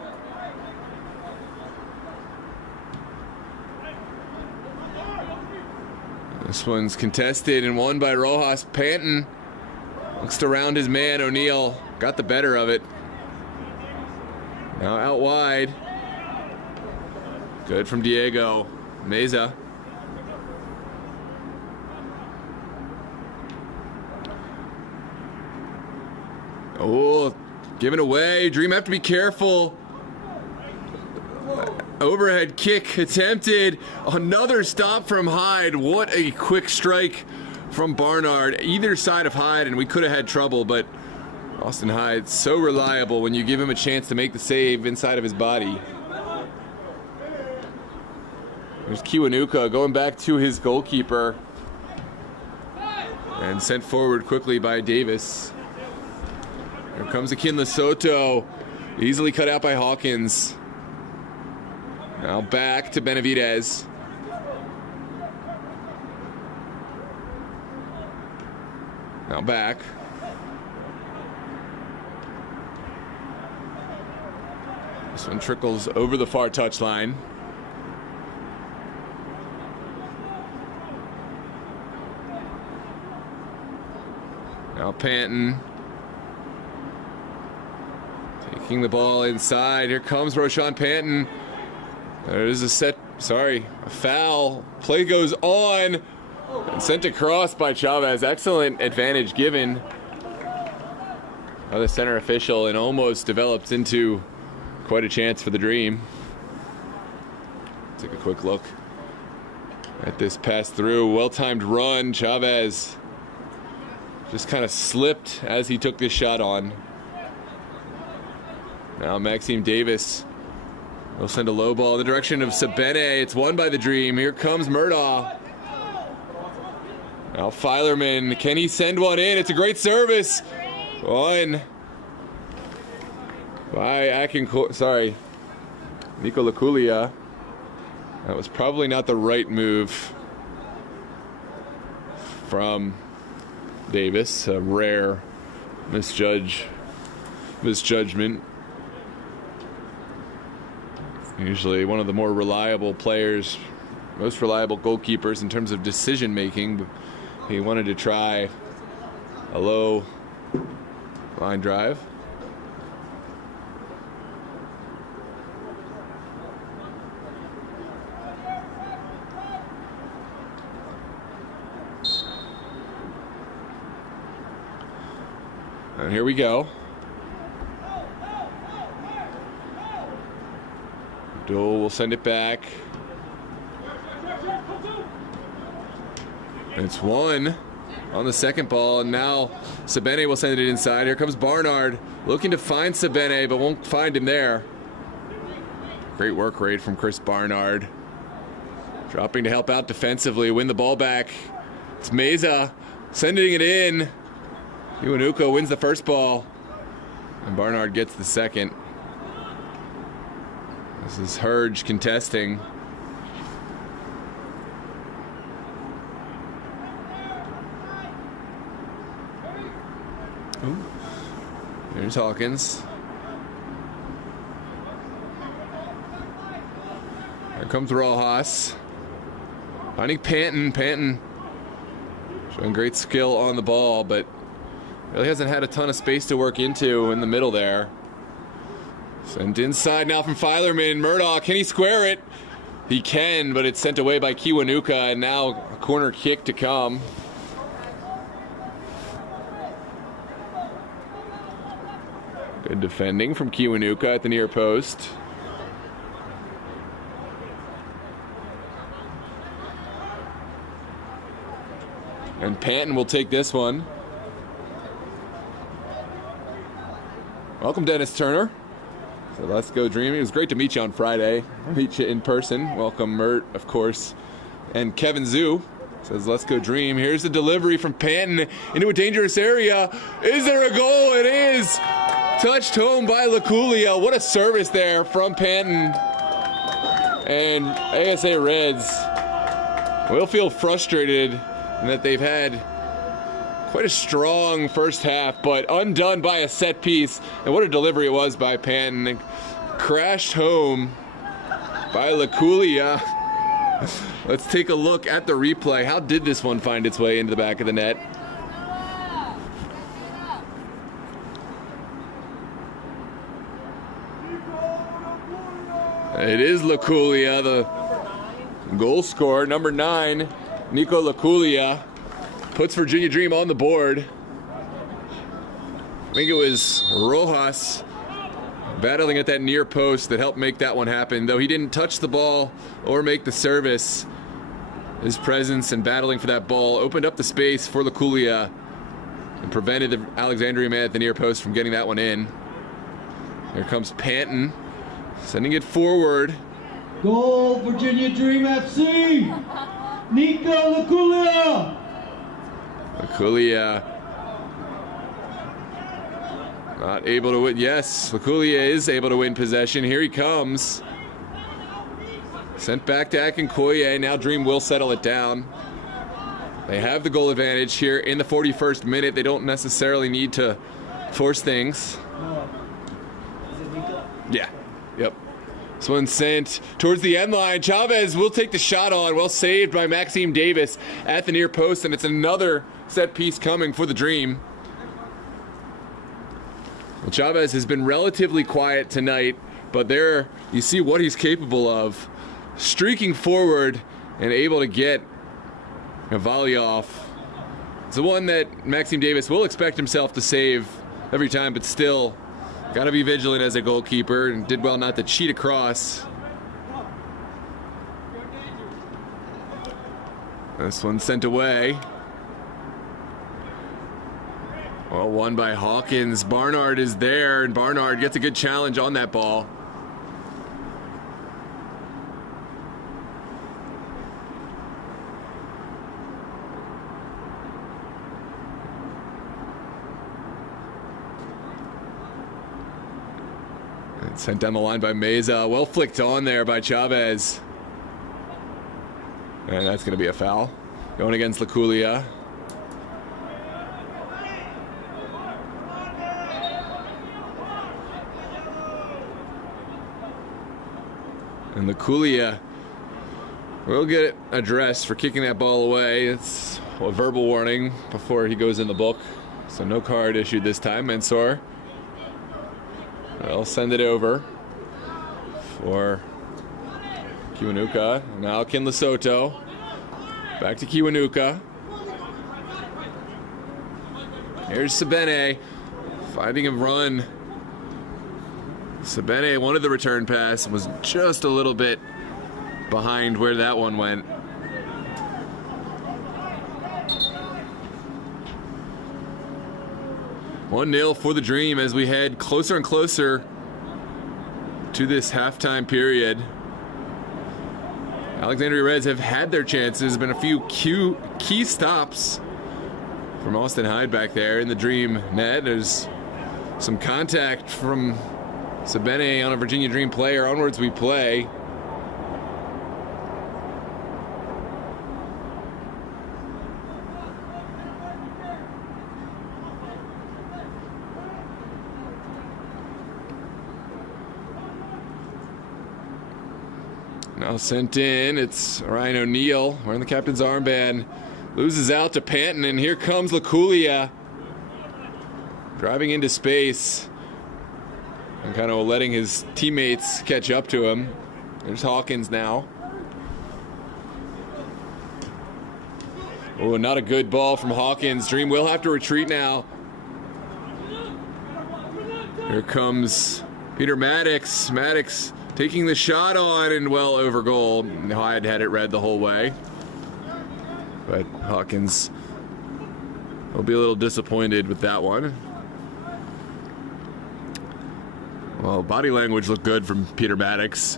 This one's contested and won by Rojas. Panton looks to round his man. O'Neal got the better of it. Now out wide. Good from Diego. Meza. Oh, giving away. Dream have to be careful. Overhead kick attempted. Another stop from Hyde. What a quick strike from Barnard. Either side of Hyde, and we could have had trouble, but Austin Hyde, so reliable when you give him a chance to make the save inside of his body. There's Kiwanuka going back to his goalkeeper. And sent forward quickly by Davis. Here comes Akin Soto. Easily cut out by Hawkins. Now back to Benavidez. Now back. This one trickles over the far touchline. Now Panton. Taking the ball inside. Here comes Roshan Panton. There's a foul. Play goes on and sent across by Chavez. Excellent advantage given by the center official and almost developed into quite a chance for the Dream. Take a quick look at this pass through. Well-timed run. Chavez just kind of slipped as he took this shot on. Now Maxime Davis will send a low ball in the direction of Sabene. It's won by the Dream. Here comes Murdaugh. Now Filerman, can he send one in? It's a great service. One by Nico Laculia. That was probably not the right move from Davis. A rare misjudgment. Usually one of the more reliable players, most reliable goalkeepers in terms of decision making. He wanted to try a low line drive. And here we go. Abdul will send it back. It's one on the second ball, and now Sabene will send it inside. Here comes Barnard looking to find Sabene, but won't find him there. Great work rate from Chris Barnard. Dropping to help out defensively, win the ball back. It's Meza sending it in. Iwanuka wins the first ball, and Barnard gets the second. This is Hurge contesting. Ooh. There's Hawkins. Here comes Rojas. Finding Panton showing great skill on the ball, but really hasn't had a ton of space to work into in the middle there. Sent inside now from Filerman. Murdaugh, can he square it? He can, but it's sent away by Kiwanuka, and now a corner kick to come. Good defending from Kiwanuka at the near post. And Panton will take this one. Welcome, Dennis Turner. So let's go Dream. It was great to meet you on Friday. Meet you in person. Welcome Mert, of course, and Kevin Zhu. Says, let's go Dream. Here's the delivery from Panton into a dangerous area. Is there a goal? It is. Touched home by Laculia. What a service there from Panton. And ASA Reds will feel frustrated in that they've had quite a strong first half, but undone by a set piece. And what a delivery it was by Panton. Crashed home by Laculia. Let's take a look at the replay. How did this one find its way into the back of the net? It is Laculia, the goal scorer, number 9, Nico Laculia, puts Virginia Dream on the board. I think it was Rojas battling at that near post that helped make that one happen, though he didn't touch the ball or make the service. His presence and battling for that ball opened up the space for Laculia and prevented the Alexandria man at the near post from getting that one in. Here comes Panton, sending it forward. Goal, Virginia Dream FC! Nico Laculia! Laculia not able to win. Yes, Laculia is able to win possession. Here he comes. Sent back to Akinkoye. Now Dream will settle it down. They have the goal advantage here in the 41st minute. They don't necessarily need to force things. Yeah. Yep. This one's sent towards the end line. Chavez will take the shot on. Well saved by Maxime Davis at the near post, and it's another set piece coming for the Dream. Well, Chavez has been relatively quiet tonight, but there you see what he's capable of. Streaking forward and able to get a volley off. It's the one that Maxime Davis will expect himself to save every time, but still got to be vigilant as a goalkeeper, and did well not to cheat across. This one sent away. Well, won by Hawkins. Barnard is there, and Barnard gets a good challenge on that ball. And sent down the line by Meza. Well flicked on there by Chavez. And that's going to be a foul. Going against Laculia. And Laculia will get addressed for kicking that ball away. It's a verbal warning before he goes in the book. So no card issued this time. Mansour. They'll send it over for Kiwanuka. Now Kin Lesotho. Back to Kiwanuka. Here's Sabene finding him run. Sabene wanted the return pass, was just a little bit behind where that one went. "1-0 for the Dream as we head closer and closer to this halftime period. Alexandria Reds have had their chances, been a few key stops from Austin Hyde back there in the Dream net. There's some contact from Sabene on a Virginia Dream player. Onwards we play. Now sent in, it's Ryan O'Neal wearing the captain's armband. Loses out to Panton, and here comes Laculia. Driving into space. And kind of letting his teammates catch up to him. There's Hawkins now. Oh, not a good ball from Hawkins. Dream will have to retreat now. Here comes Peter Maddox. Maddox taking the shot on and well over goal. Hyde had it read the whole way. But Hawkins will be a little disappointed with that one. Well, body language looked good from Peter Maddox.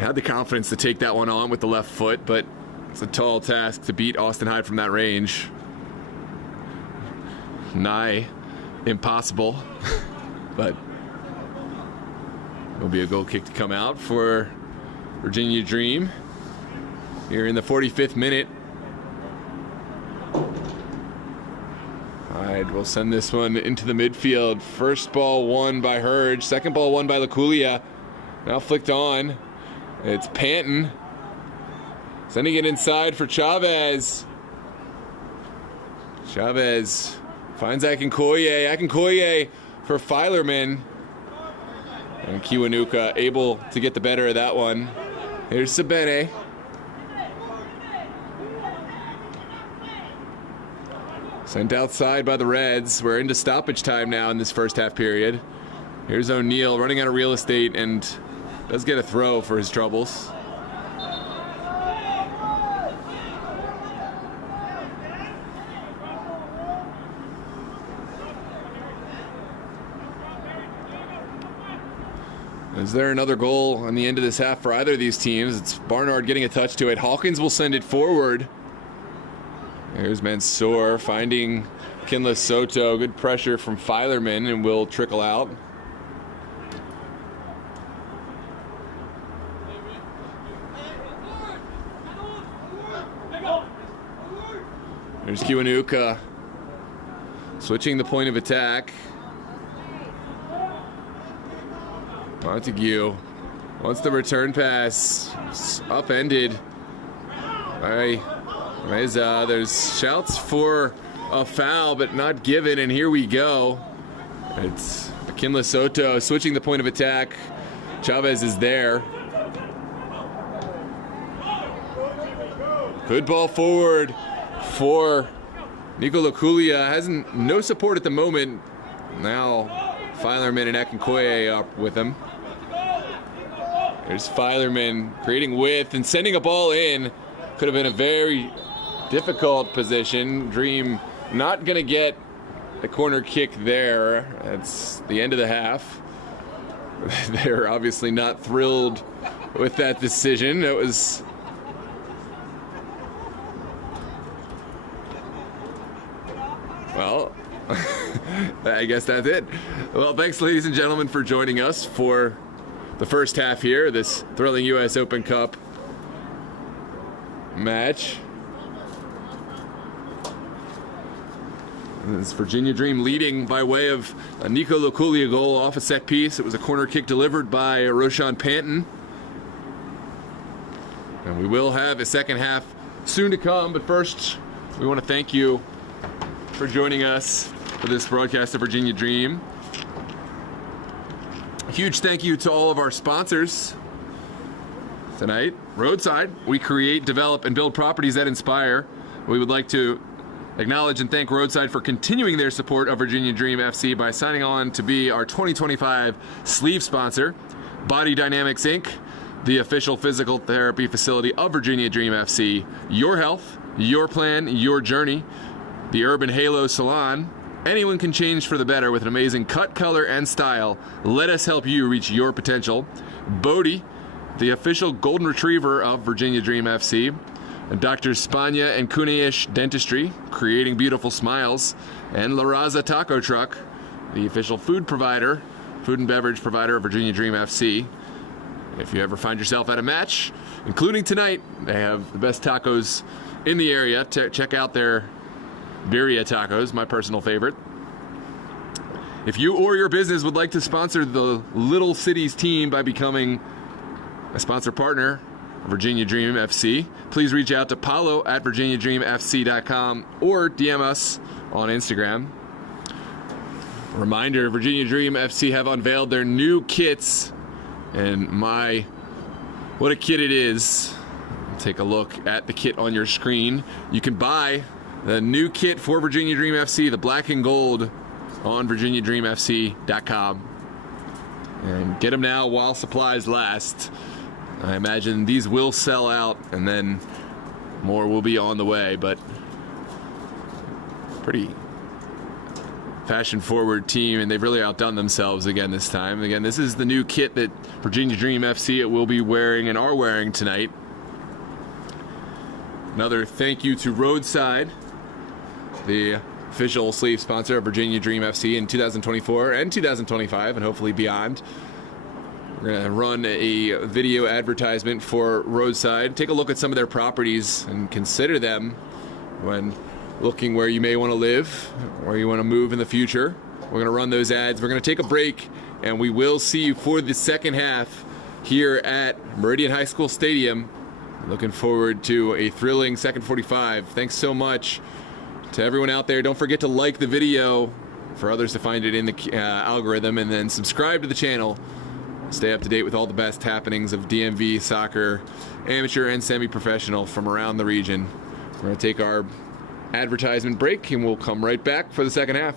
Had the confidence to take that one on with the left foot, but It's a tall task to beat Austin Hyde from that range. Nigh impossible, but it'll be a goal kick to come out for Virginia Dream here in the 45th minute. Hyde will send this one into the midfield. First ball won by Hurge, second ball won by Laculia. Now flicked on. It's Panton sending it inside for Chavez. Chavez finds Akinkoye. Akinkoye for Filerman. And Kiwanuka able to get the better of that one. Here's Sabene. Sent outside by the Reds. We're into stoppage time now in this first half period. Here's O'Neal running out of real estate and does get a throw for his troubles. Is there another goal on the end of this half for either of these teams? It's Barnard getting a touch to it. Hawkins will send it forward. There's Mansour finding Kinless Soto. Good pressure from Filerman and will trickle out. There's Kiwanuka switching the point of attack. Montague wants the return pass. It's upended by Meza. There's shouts for a foul, but not given, and here we go. It's Kinless Soto switching the point of attack. Chavez is there. Good ball forward for Nico Laculia. Hasn't no support at the moment. Now Filerman and Akinkoye up with him. There's Filerman creating width and sending a ball in. Could have been a very difficult position. Dream not going to get the corner kick there. That's the end of the half. They're obviously not thrilled with that decision. It was well, I guess that's it. Well, thanks, ladies and gentlemen, for joining us for the first half here, this thrilling U.S. Open Cup match. This Virginia Dream leading by way of a Nico Laculia goal off a set piece. It was a corner kick delivered by Roshan Panton. And we will have a second half soon to come, but first we want to thank you for joining us for this broadcast of Virginia Dream. A huge thank you to all of our sponsors tonight. Roadside, we create, develop, and build properties that inspire. We would like to acknowledge and thank Roadside for continuing their support of Virginia Dream FC by signing on to be our 2025 sleeve sponsor. Body Dynamics Inc., the official physical therapy facility of Virginia Dream FC. Your health, your plan, your journey. The Urban Halo Salon. Anyone can change for the better with an amazing cut, color, and style. Let us help you reach your potential. Bodie, the official golden retriever of Virginia Dream FC. Dr. Spania and Kuneish Dentistry, creating beautiful smiles. And La Raza Taco Truck, the official food and beverage provider of Virginia Dream FC. If you ever find yourself at a match, including tonight, they have the best tacos in the area. Check out their Birria tacos, my personal favorite. If you or your business would like to sponsor the Little Cities team by becoming a sponsor partner of Virginia Dream FC, please reach out to Paulo at virginiadreamfc.com or DM us on Instagram. Reminder, Virginia Dream FC have unveiled their new kits, and what a kit it is. Take a look at the kit on your screen. You can buy the new kit for Virginia Dream FC, the black and gold, on virginiadreamfc.com. And get them now while supplies last. I imagine these will sell out and then more will be on the way, but pretty fashion forward team, and they've really outdone themselves again this time. Again, this is the new kit that Virginia Dream FC will be wearing and are wearing tonight. Another thank you to Roadside, the official sleeve sponsor of Virginia Dream FC in 2024 and 2025 and hopefully beyond. We're going to run a video advertisement for Roadside. Take a look at some of their properties and consider them when looking where you may want to live, where you want to move in the future. We're going to run those ads. We're going to take a break, and we will see you for the second half here at Meridian High School Stadium. Looking forward to a thrilling second 45. Thanks so much to everyone out there. Don't forget to like the video for others to find it in the algorithm, and then subscribe to the channel. Stay up to date with all the best happenings of DMV soccer, amateur and semi-professional from around the region. We're going to take our advertisement break, and we'll come right back for the second half.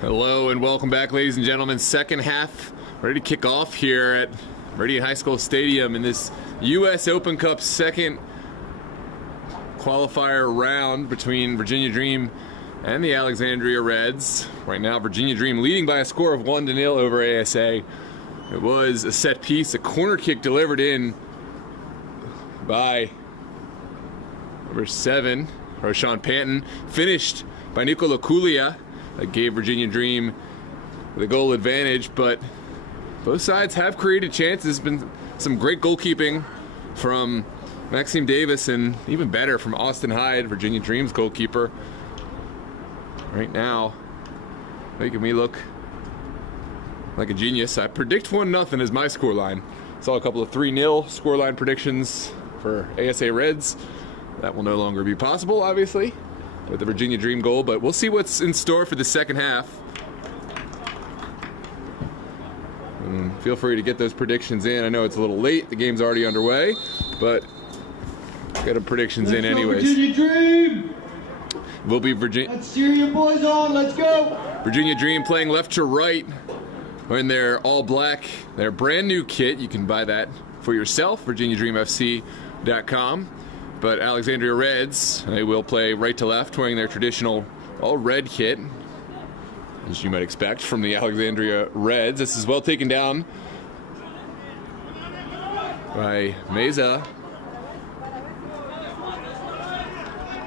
Hello and welcome back, ladies and gentlemen. Second half ready to kick off here at Meridian High School Stadium in this U.S. Open Cup second qualifier round between Virginia Dream and the Alexandria Reds. Right now, Virginia Dream leading by a score of 1-0 over ASA. It was a set piece, a corner kick delivered in by number 7, Roshan Panton, finished by Nicola Kulia. That gave Virginia Dream the goal advantage, but both sides have created chances. Been some great goalkeeping from Maxime Davis and even better from Austin Hyde, Virginia Dream's goalkeeper. Right now, making me look like a genius. I predict 1-0 as my scoreline. Saw a couple of 3-0 scoreline predictions for ASA Reds. That will no longer be possible, obviously, with the Virginia Dream goal, but we'll see what's in store for the second half. And feel free to get those predictions in. I know it's a little late, the game's already underway, but get the predictions in anyways. Virginia Dream! Will be Virginia. Let's cheer your boys on, let's go! Virginia Dream playing left to right in their all black, their brand new kit. You can buy that for yourself, virginiadreamfc.com. But Alexandria Reds, they will play right to left, wearing their traditional all-red kit, as you might expect from the Alexandria Reds. This is well taken down by Meza.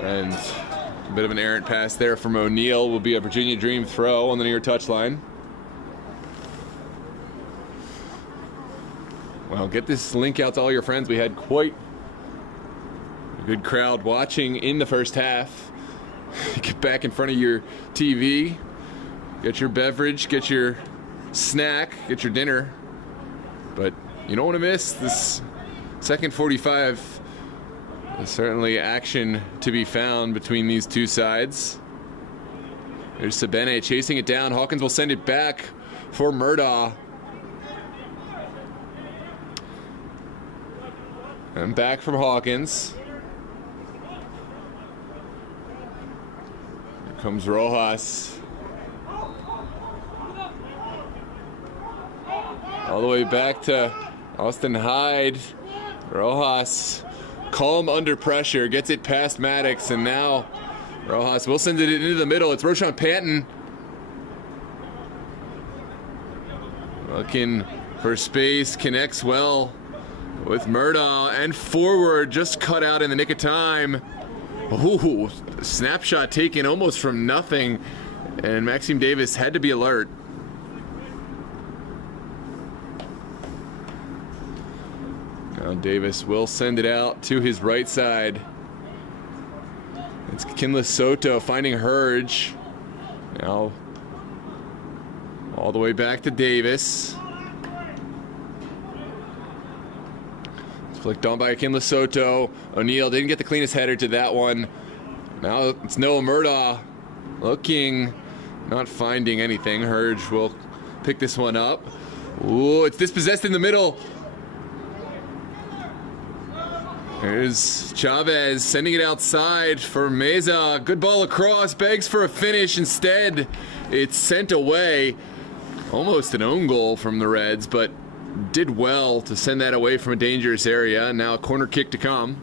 And a bit of an errant pass there from O'Neal. Will be a Virginia Dream throw on the near touchline. Well, get this link out to all your friends. We had quite a good crowd watching in the first half. Get back in front of your TV, get your beverage, get your snack, get your dinner. But you don't want to miss this second 45. There's certainly action to be found between these two sides. There's Sabene chasing it down. Hawkins will send it back for Murdaugh. And back from Hawkins. Comes Rojas. All the way back to Austin Hyde. Rojas, calm under pressure, gets it past Maddox, and now Rojas will send it into the middle. It's Roshan Panton. Looking for space, connects well with Murdaugh, and forward, just cut out in the nick of time. Ooh, snapshot taken almost from nothing, and Maxime Davis had to be alert. Now Davis will send it out to his right side. It's Kinless Soto finding Hurge. Now all the way back to Davis. Flicked on by Kinless Soto. O'Neal didn't get the cleanest header to that one. Now it's Noah Murdaugh looking, not finding anything. Hurge will pick this one up. Ooh, it's dispossessed in the middle. There's Chavez sending it outside for Meza. Good ball across, begs for a finish. Instead, it's sent away. Almost an own goal from the Reds, but did well to send that away from a dangerous area. Now a corner kick to come.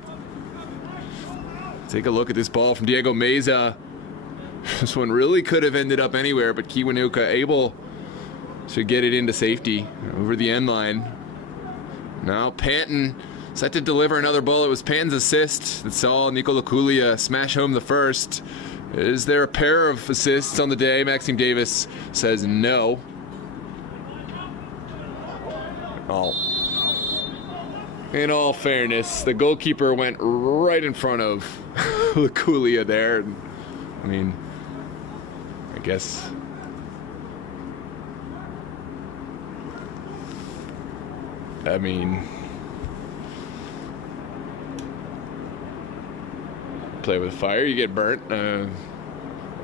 Take a look at this ball from Diego Meza. This one really could have ended up anywhere, but Kiwanuka able to get it into safety over the end line. Now Panton set to deliver another ball. It was Panton's assist that saw Nicola Kulia smash home the first. Is there a pair of assists on the day? Maxime Davis says no. In all fairness, the goalkeeper went right in front of Laculia there. I mean, I guess play with fire, you get burnt. Not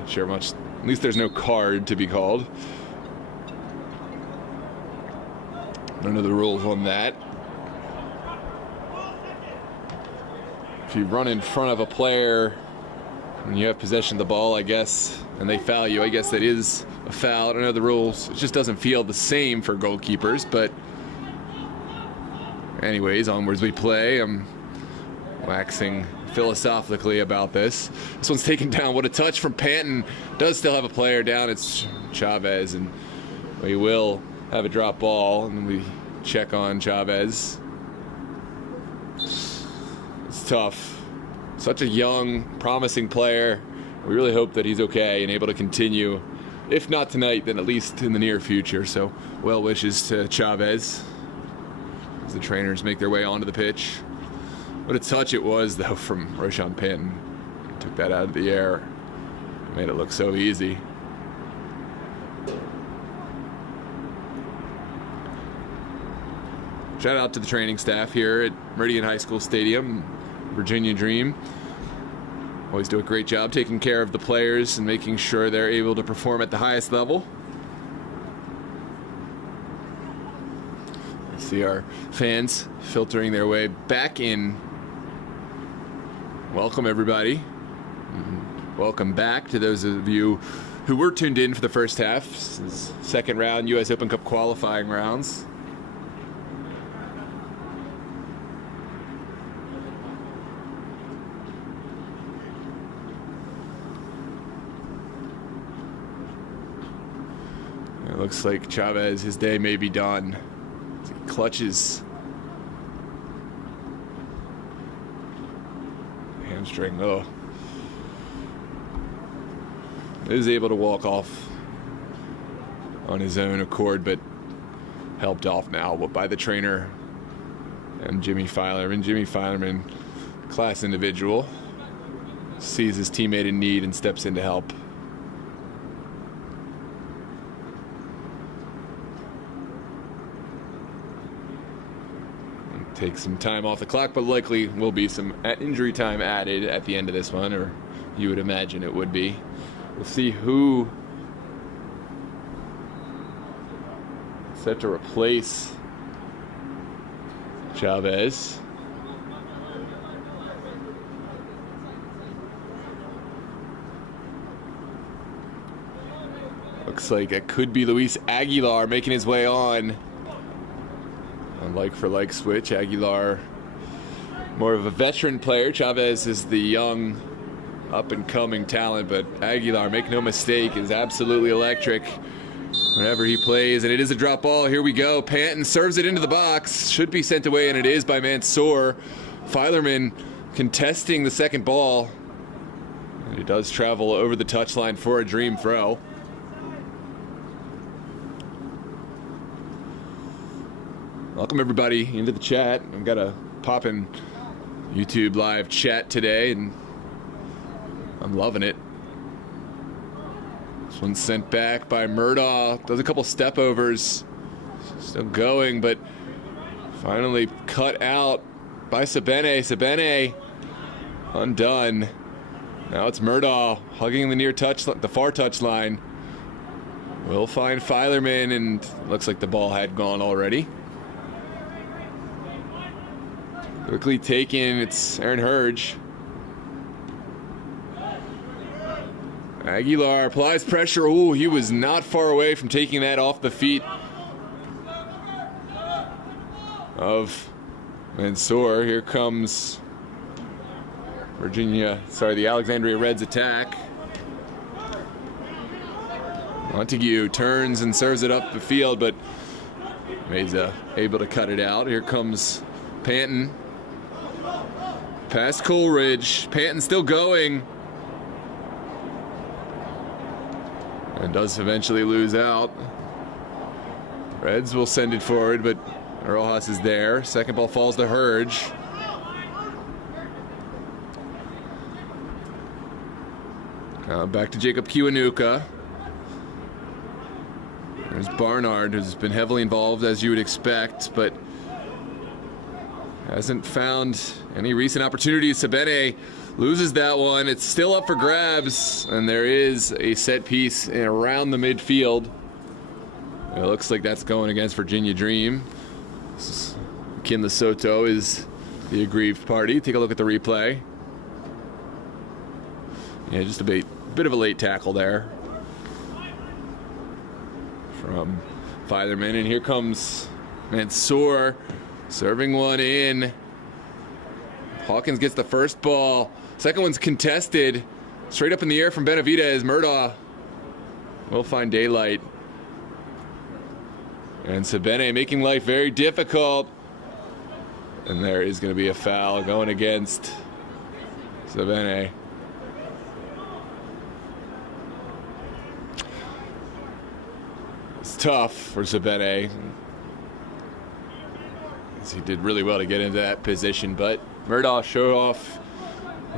sure much. At least there's no card to be called. None of the rules on that. If you run in front of a player when you have possession of the ball, I guess, and they foul you, I guess that is a foul. I don't know the rules. It just doesn't feel the same for goalkeepers, but anyways, onwards we play. I'm waxing philosophically about this. This one's taken down. What a touch from Panton. Does still have a player down. It's Chavez, and we will have a drop ball, and we check on Chavez. It's tough. Such a young, promising player. We really hope that he's okay and able to continue. If not tonight, then at least in the near future. So, well wishes to Chavez as the trainers make their way onto the pitch. What a touch it was, though, from Roshan Panton. Took that out of the air. Made it look so easy. Shout out to the training staff here at Meridian High School Stadium, Virginia Dream. Always do a great job taking care of the players and making sure they're able to perform at the highest level. I see our fans filtering their way back in. Welcome, everybody. Welcome back to those of you who were tuned in for the first half. This is second round U.S. Open Cup qualifying rounds. It looks like Chavez, his day may be done. He clutches hamstring. Oh, is able to walk off on his own accord, but helped off now by the trainer and Jimmy Filerman. Jimmy Filerman, class individual, sees his teammate in need and steps in to help. Take some time off the clock, but likely will be some injury time added at the end of this one, or you would imagine it would be. We'll see who set to replace Chavez. Looks like it could be Luis Aguilar making his way on. Like for like switch. Aguilar, more of a veteran player. Chavez is the young, up and coming talent, but Aguilar, make no mistake, is absolutely electric whenever he plays. And it is a drop ball. Here we go. Panton serves it into the box. Should be sent away, and it is by Mansour. Filerman contesting the second ball. And it does travel over the touchline for a dream throw. Welcome everybody into the chat. I've got a poppin' YouTube live chat today, and I'm loving it. This one's sent back by Murdaugh. Does a couple step overs. Still going, but finally cut out by Sabene. Sabene undone. Now it's Murdaugh hugging the near touch, the far touch line. We'll find Filerman, and looks like the ball had gone already. Quickly taken, it's Aaron Hurge. Aguilar applies pressure. Ooh, he was not far away from taking that off the feet of Mansour. Here comes the Alexandria Reds attack. Montague turns and serves it up the field, but Meza able to cut it out. Here comes Panton. Past Coleridge. Panton still going. And does eventually lose out. Reds will send it forward, but Rojas is there. Second ball falls to Hurge. Back to Jacob Kiwanuka. There's Barnard, who's been heavily involved, as you would expect, but hasn't found any recent opportunities. Sabene loses that one. It's still up for grabs, and there is a set piece around the midfield. It looks like that's going against Virginia Dream. Kin Lesotho is the aggrieved party. Take a look at the replay. Yeah, just a bit of a late tackle there from Filerman. And here comes Mansour serving one in. Hawkins gets the first ball. Second one's contested. Straight up in the air from Benavidez. Murdaugh will find daylight. And Sabene making life very difficult. And there is going to be a foul going against Sabene. It's tough for Sabene. He did really well to get into that position, but Murdaugh showed off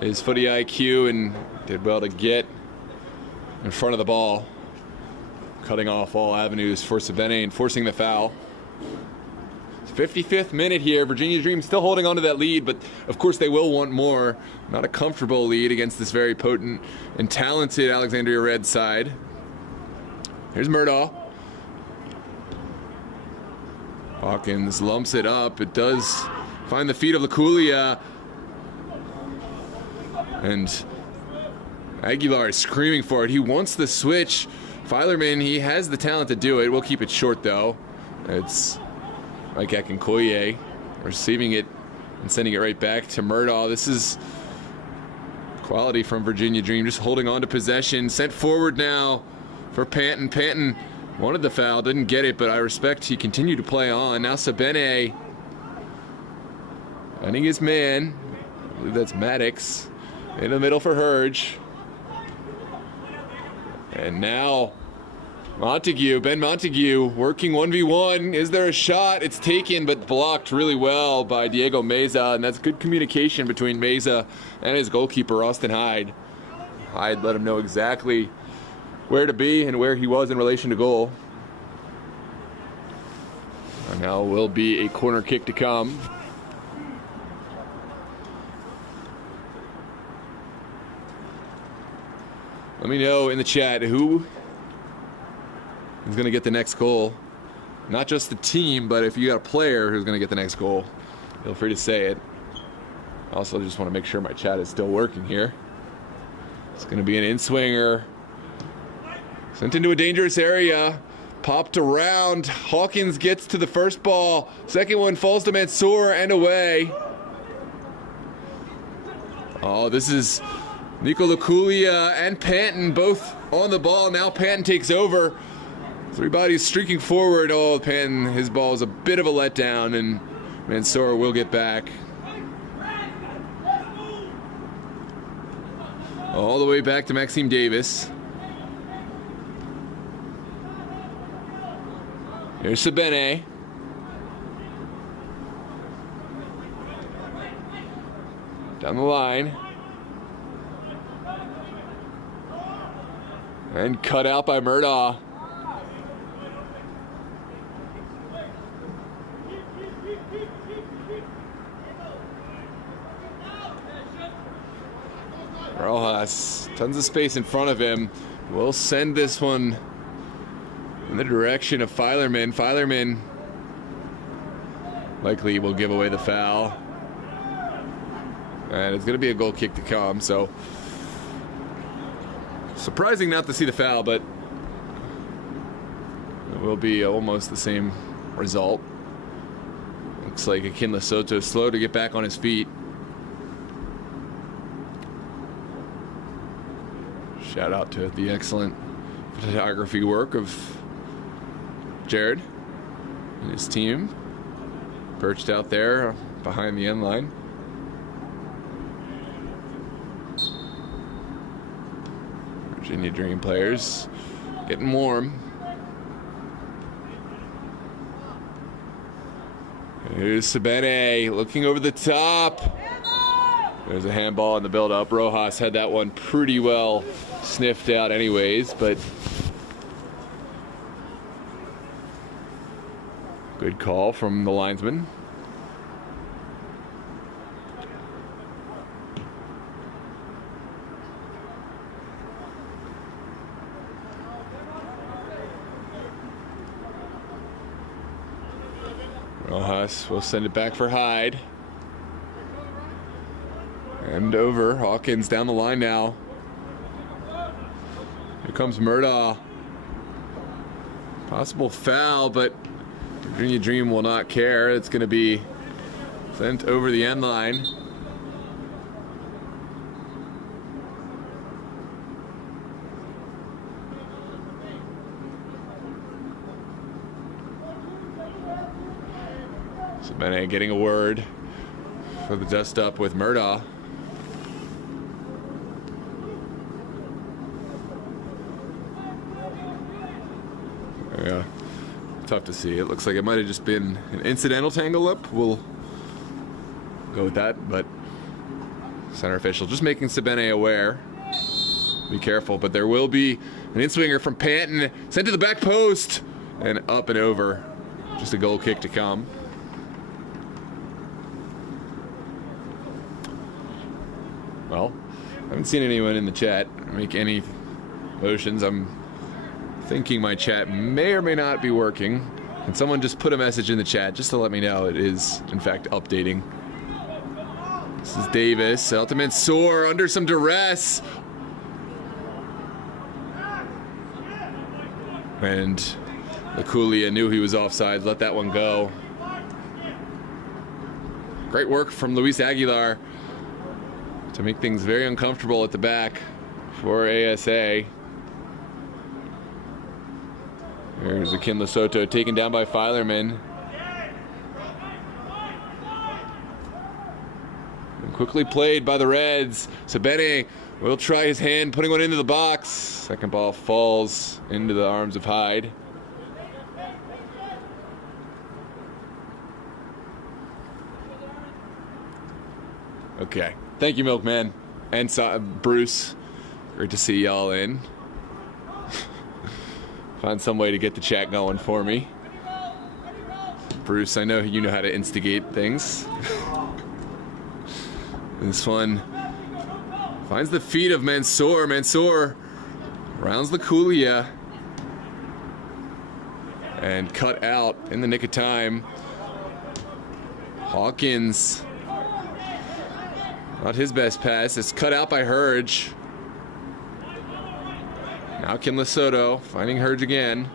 his footy IQ and did well to get in front of the ball, cutting off all avenues for Sabene and forcing the foul. 55th minute here. Virginia Dream still holding on to that lead, but of course they will want more. Not a comfortable lead against this very potent and talented Alexandria Reds side. Here's Murdaugh. Hawkins lumps it up. It does find the feet of Laculia. And Aguilar is screaming for it. He wants the switch. Filerman, he has the talent to do it. We'll keep it short, though. It's Mike Akinkoye receiving it and sending it right back to Murdaugh. This is quality from Virginia Dream, just holding on to possession. Sent forward now for Panton. Panton wanted the foul, didn't get it, but I respect he continued to play on. Now Sabene finding his man. I believe that's Maddox. In the middle for Hurge. And now Montague, Ben Montague working 1v1. Is there a shot? It's taken, but blocked really well by Diego Meza, and that's good communication between Meza and his goalkeeper, Austin Hyde. Hyde let him know exactly where to be and where he was in relation to goal. And now will be a corner kick to come. Let me know in the chat who is going to get the next goal. Not just the team, but if you got a player who's going to get the next goal, feel free to say it. Also, just want to make sure my chat is still working here. It's going to be an in-swinger. Sent into a dangerous area. Popped around. Hawkins gets to the first ball. Second one falls to Mansour and away. Oh, this is Nico Laculia and Panton both on the ball. Now Panton takes over. Three bodies streaking forward. Oh, Panton, his ball is a bit of a letdown, and Mansour will get back. All the way back to Maxime Davis. Here's Sabene. Down the line. And cut out by Murdaugh. Rojas, tons of space in front of him. We'll send this one in the direction of Filerman. Filerman likely will give away the foul. And it's going to be a goal kick to come, so surprising not to see the foul, but it will be almost the same result. Looks like Akin Soto slow to get back on his feet. Shout out to the excellent photography work of Jared and his team. Perched out there behind the end line. Virginia Dream players getting warm. Here's Sabene looking over the top. There's a handball in the build-up. Rojas had that one pretty well sniffed out anyways, but good call from the linesman. Rojas will send it back for Hyde. And over. Hawkins down the line now. comes Murdaugh. Possible foul, but Virginia Dream will not care. It's going to be sent over the end line. Sabene getting a word for the dust up with Murdaugh. Yeah, tough to see. It looks like it might have just been an incidental tangle up. We'll go with that, but center official just making Sabene aware. Be careful, but there will be an in-swinger from Panton, sent to the back post, and up and over. Just a goal kick to come. Well, I haven't seen anyone in the chat make any motions. I'm thinking my chat may or may not be working. Can someone just put a message in the chat just to let me know it is, in fact, updating? This is Davis. Ultimate Soar under some duress. And Laculia knew he was offside. Let that one go. Great work from Luis Aguilar to make things very uncomfortable at the back for ASA. There's Akin Soto taken down by Filerman. And quickly played by the Reds. Sabene will try his hand, putting one into the box. Second ball falls into the arms of Hyde. Okay. Thank you, Milkman. And Bruce. Great to see y'all in. Find some way to get the chat going for me. Bruce, I know you know how to instigate things. This one finds the feet of Mansour. Mansour rounds Laculia. And cut out in the nick of time. Hawkins. Not his best pass. It's cut out by Hurge. Now Kin Lesotho finding Hurge again.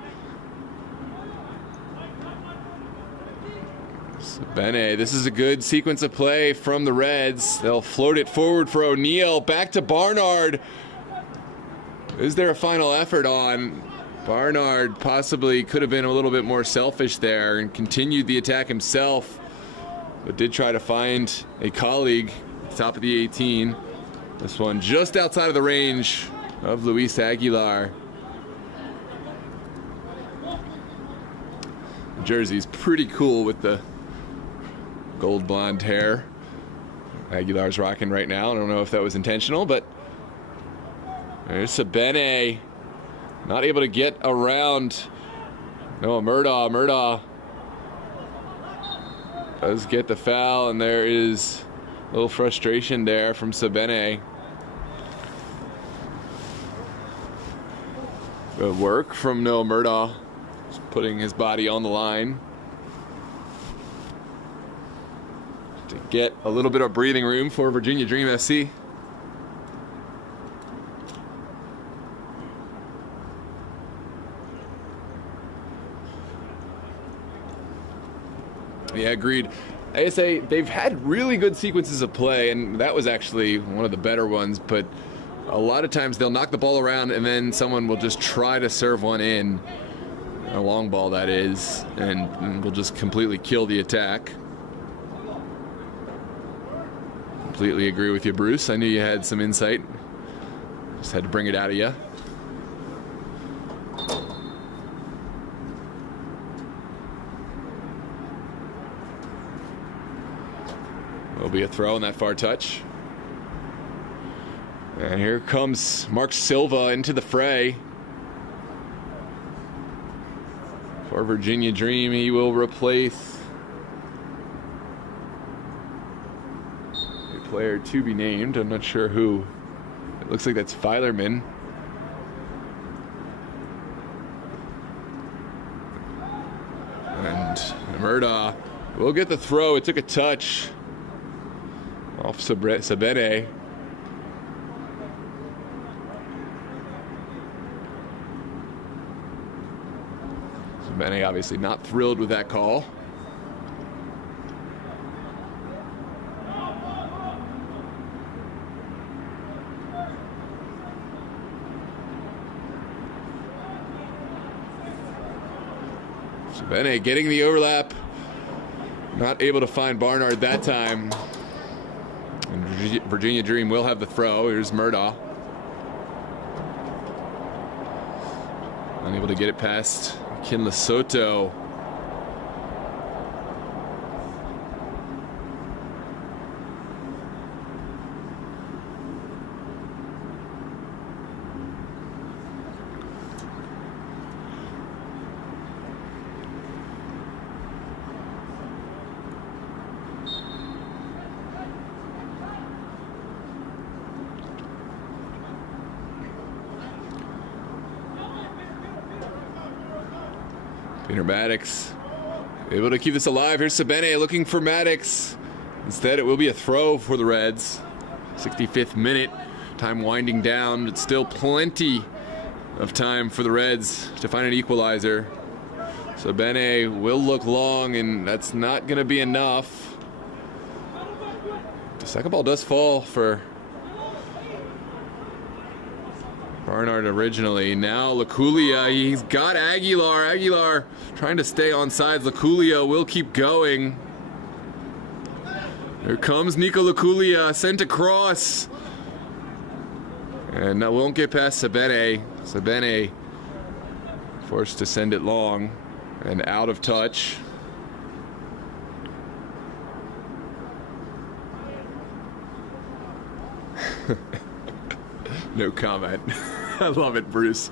Sabene, this is a good sequence of play from the Reds. They'll float it forward for O'Neal. Back to Barnard. Is there a final effort on? Barnard possibly could have been a little bit more selfish there and continued the attack himself, but did try to find a colleague at the top of the 18. This one just outside of the range of Luis Aguilar. The jersey's pretty cool with the gold blonde hair Aguilar's rocking right now. I don't know if that was intentional, but there's Sabene. Not able to get around. No, Murdaugh does get the foul, and there is a little frustration there from Sabene. Good work from Noah Murdaugh, just putting his body on the line to get a little bit of breathing room for Virginia Dream FC. Yeah, agreed. ASA, they've had really good sequences of play, and that was actually one of the better ones, but a lot of times they'll knock the ball around and then someone will just try to serve one in, a long ball that is, and will just completely kill the attack. Completely agree with you, Bruce. I knew you had some insight. Just had to bring it out of you. Will be a throw on that far touch. And here comes Mark Silva into the fray. For Virginia Dream, he will replace a player to be named. I'm not sure who. It looks like that's Filerman. And Murdaugh will get the throw. It took a touch off Sabene. Bene obviously not thrilled with that call. Bene getting the overlap, not able to find Barnard that time. And Virginia Dream will have the throw. Here's Murdaugh. Unable to get it past Kinla Soto. Peter Maddox able to keep this alive. Here's Sabene looking for Maddox. Instead, it will be a throw for the Reds. 65th minute. Time winding down, but still plenty of time for the Reds to find an equalizer. Sabene will look long, and that's not going to be enough. The second ball does fall for Barnard originally. Now Laculia, he's got Aguilar. Aguilar trying to stay on sides. Laculia will keep going. Here comes Nico Laculia, sent across. And that won't get past Sabene. Sabene forced to send it long and out of touch. No comment. I love it, Bruce.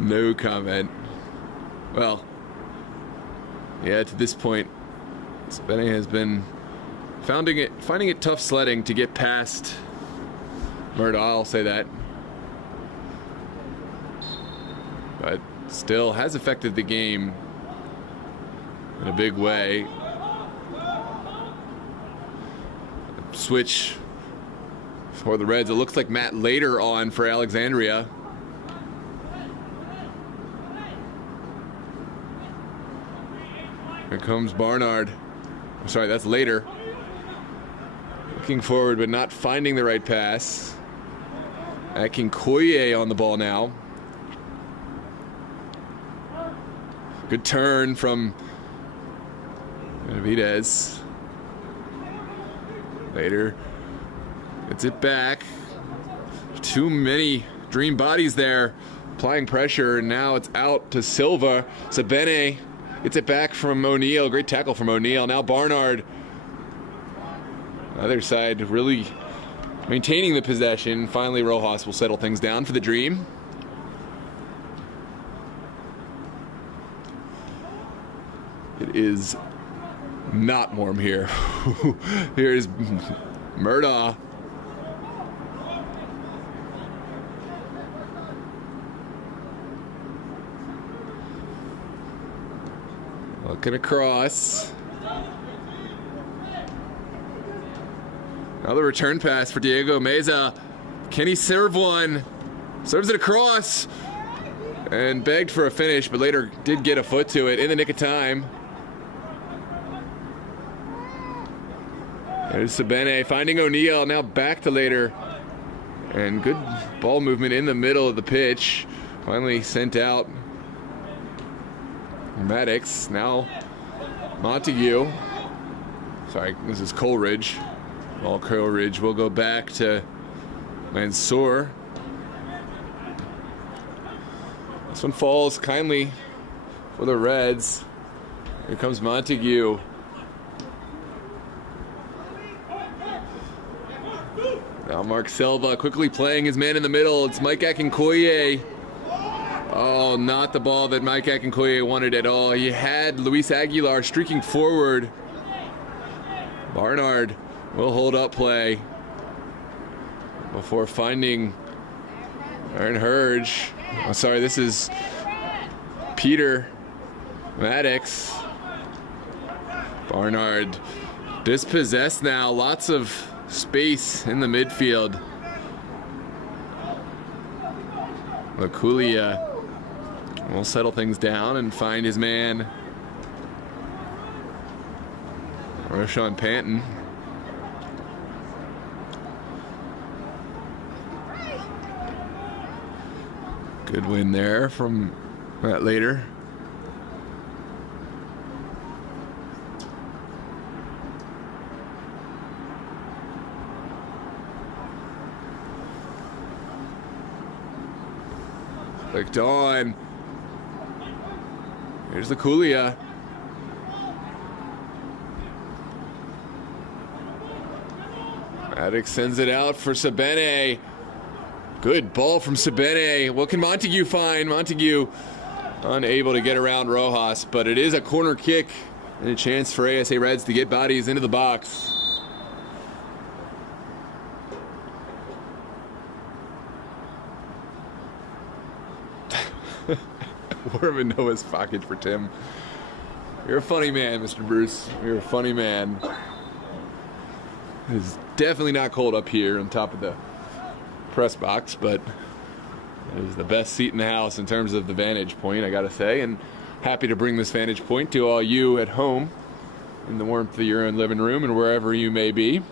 No comment. Well, yeah, to this point, Sabene has been finding it tough sledding to get past Murdaugh, I'll say that. But still has affected the game in a big way. Switch for the Reds. It looks like Matt later on for Alexandria. Here comes Barnard. I'm sorry, that's later. Looking forward, but not finding the right pass. Akinkoye on the ball now. Good turn from Benavidez. Later. Gets it back. Too many Dream bodies there. Applying pressure, and now it's out to Silva. Sabene gets it back from O'Neal. Great tackle from O'Neal. Now Barnard. Other side really maintaining the possession. Finally, Rojas will settle things down for the Dream. It is not warm here. Here's Murdaugh. Looking across. Another return pass for Diego Meza. Can he serve one? Serves it across. And begged for a finish, but later did get a foot to it in the nick of time. There's Sabene finding O'Neal, now back to later. And good ball movement in the middle of the pitch. Finally sent out. Maddox, now Montague. Sorry, this is Coleridge. Ball Coleridge will go back to Mansour. This one falls kindly for the Reds. Here comes Montague. Now Mark Silva quickly playing his man in the middle. It's Mike Akinkoye. Oh, not the ball that Mike Akinkoye wanted at all. He had Luis Aguilar streaking forward. Barnard will hold up play before finding Aaron Hurge. Oh, sorry, this is Peter Maddox. Barnard dispossessed now. Lots of space in the midfield. Laculia will settle things down and find his man, Roshan Panton. Good win there from Matt later. Clicked on. Here's the Coolia. Maddox sends it out for Sabene. Good ball from Sabene. What can Montague find? Montague unable to get around Rojas, but it is a corner kick and a chance for ASA Reds to get bodies into the box. Warman Noah's pocket for Tim. You're a funny man, Mr. Bruce. You're a funny man. It's definitely not cold up here on top of the press box, but it is the best seat in the house in terms of the vantage point, I gotta say, and happy to bring this vantage point to all you at home in the warmth of your own living room and wherever you may be.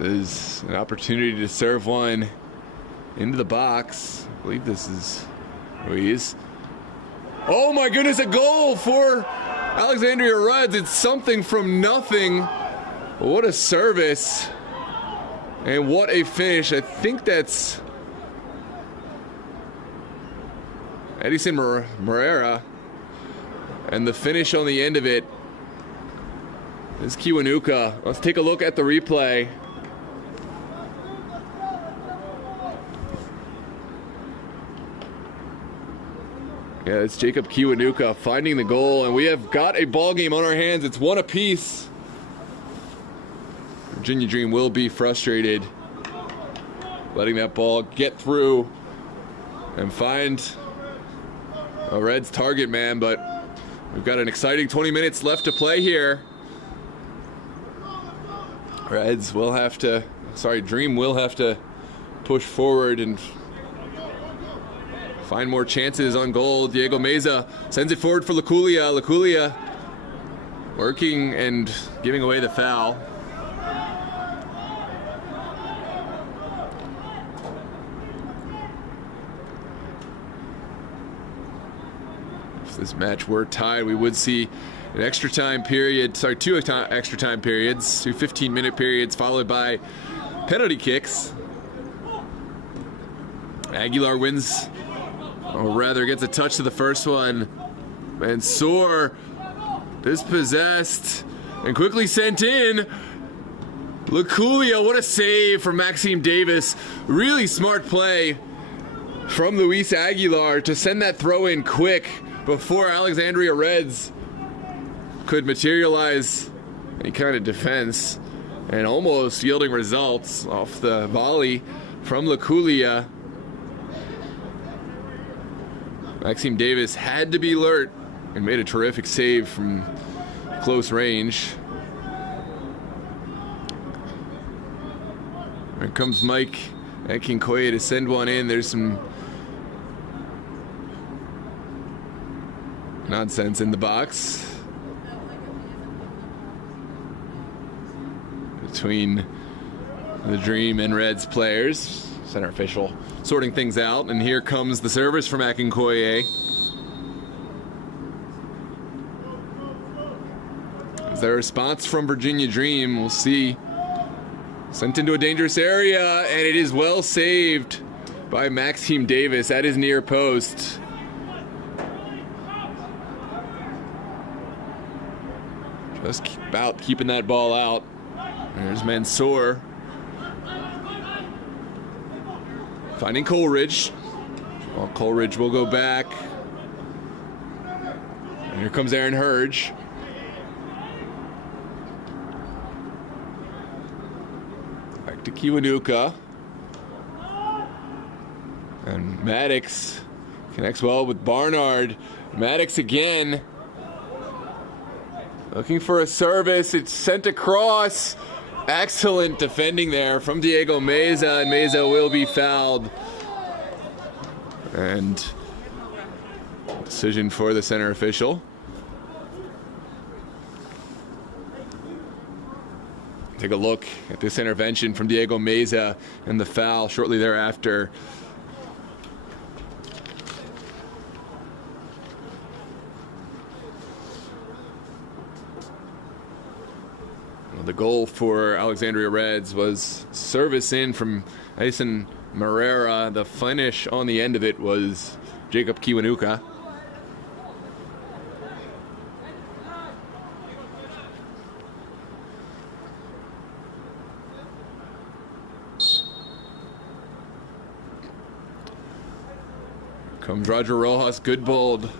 Is an opportunity to serve one into the box. I believe this is Ruiz. Oh my goodness, a goal for Alexandria Reds. It's something from nothing. What a service. And what a finish. I think that's Edison Morera. And the finish on the end of it is Kiwanuka. Let's take a look at the replay. Yeah, it's Jacob Kiwanuka finding the goal, and we have got a ball game on our hands. It's one apiece. Virginia Dream will be frustrated letting that ball get through and find a Reds target man, but we've got an exciting 20 minutes left to play here. Reds will have to, Dream will have to push forward and find more chances on goal. Diego Meza sends it forward for Laculia. Laculia working and giving away the foul. If this match were tied, we would see an extra time period, two extra time periods, 2 15-minute periods followed by penalty kicks. Aguilar wins, or rather gets a touch to the first one. Mansour dispossessed and quickly sent in. Laculia, what a save from Maxime Davis. Really smart play from Luis Aguilar to send that throw in quick before Alexandria Reds could materialize any kind of defense, and almost yielding results off the volley from Laculia. Maxime Davis had to be alert and made a terrific save from close range. Here comes Mike Akinkoye to send one in. There's some nonsense in the box between the Dream and Reds players. Center official sorting things out, and here comes the service from Akinkoye. Is there a response from Virginia Dream? We'll see. Sent into a dangerous area, and it is well saved by Maxime Davis at his near post. Just about keeping that ball out. There's Mansour. Finding Coleridge. Well, Coleridge will go back. And here comes Aaron Hurge. Back to Kiwanuka. And Maddox connects well with Barnard. Maddox again. Looking for a service. It's sent across. Excellent defending there from Diego Meza, and Meza will be fouled. And decision for the center official. Take a look at this intervention from Diego Meza and the foul shortly thereafter. The goal for Alexandria Reds was service in from Aisen Marrera. The finish on the end of it was Jacob Kiwanuka. Comes Roger Rojas, good bold,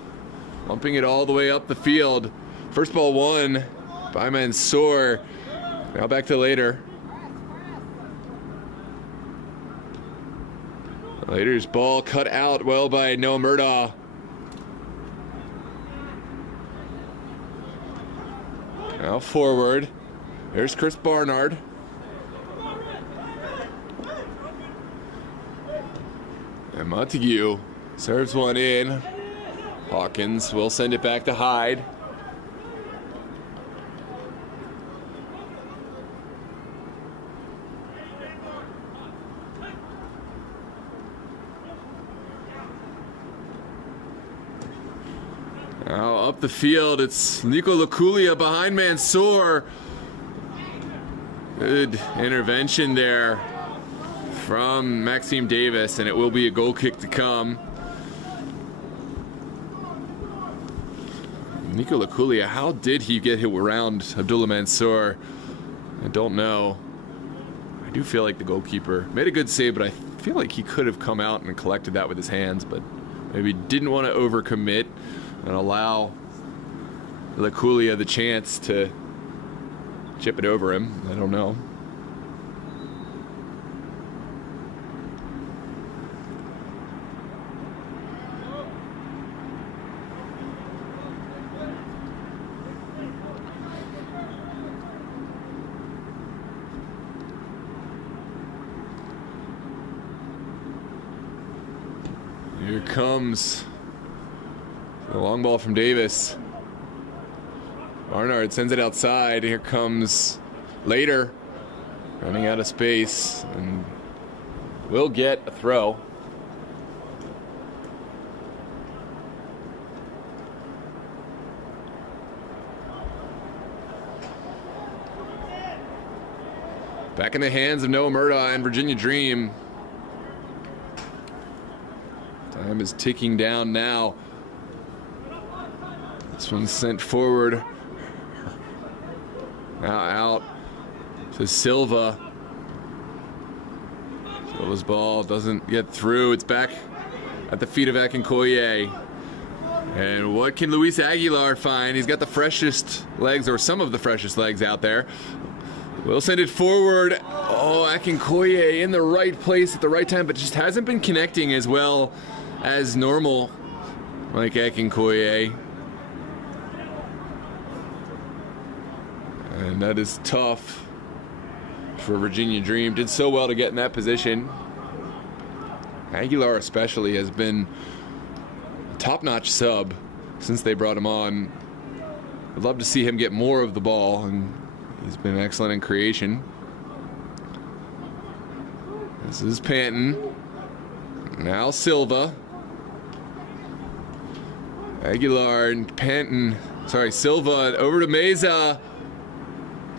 lumping it all the way up the field. First ball won by Mansour. Now back to later. Later's ball cut out well by Noah Murdaugh. Now forward. There's Chris Barnard. And Montague serves one in. Hawkins will send it back to Hyde. Now up the field, it's Nico Laculia behind Mansour. Good intervention there from Maxime Davis, and it will be a goal kick to come. Nico Laculia, how did he get hit around Abdullah Mansour? I don't know. I do feel like the goalkeeper made a good save, but I feel like he could have come out and collected that with his hands, but maybe didn't want to overcommit and allow Laculia the chance to chip it over him. I don't know. Here comes the long ball from Davis. Barnard sends it outside. Here comes Later, running out of space, and will get a throw. Back in the hands of Noah Murdaugh and Virginia Dream. Time is ticking down now. This one's sent forward. Now out to Silva. Silva's ball doesn't get through. It's back at the feet of Akinkoye. And what can Luis Aguilar find? He's got the freshest legs, or some of the freshest legs out there. We'll send it forward. Oh, Akinkoye in the right place at the right time, but just hasn't been connecting as well as normal, like Akinkoye. And that is tough for Virginia Dream. Did so well to get in that position. Aguilar especially has been a top-notch sub since they brought him on. I'd love to see him get more of the ball, and he's been excellent in creation. This is Panton. Now Silva. Aguilar and Panton. Sorry, Silva over to Meza.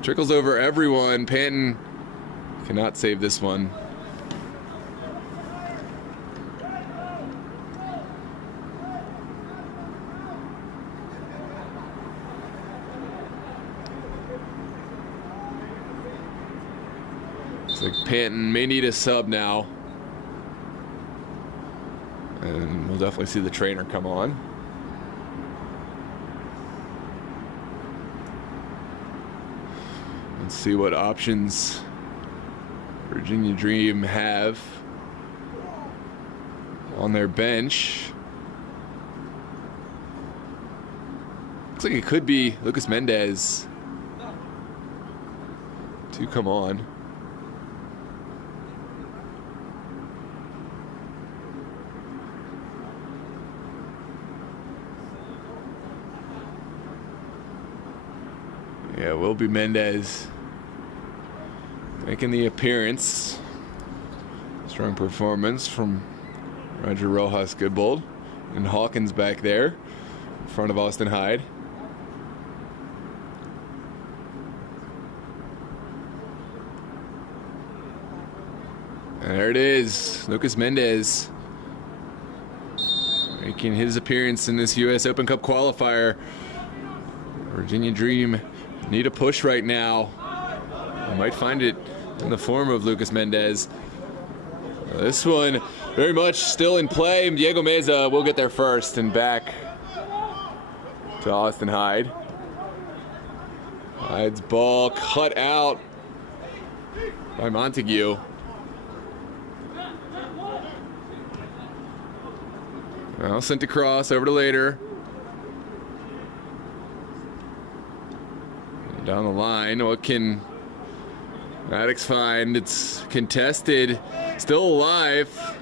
Trickles over everyone. Panton cannot save this one. Looks like Panton may need a sub now. And we'll definitely see the trainer come on. Let's see what options Virginia Dream have on their bench. Looks like it could be Lucas Mendez Do come on. Yeah, will be Mendez making the appearance. Strong performance from Roger Rojas Goodbold. And Hawkins back there in front of Austin Hyde. And there it is, Lucas Mendez making his appearance in this U.S. Open Cup qualifier. Virginia Dream need a push right now. They might find it in the form of Lucas Mendez. This one very much still in play. Diego Meza will get there first and back to Austin Hyde. Hyde's ball cut out by Montague. Well, sent across over to later. Down the line, what can Maddox find? It's contested, still alive.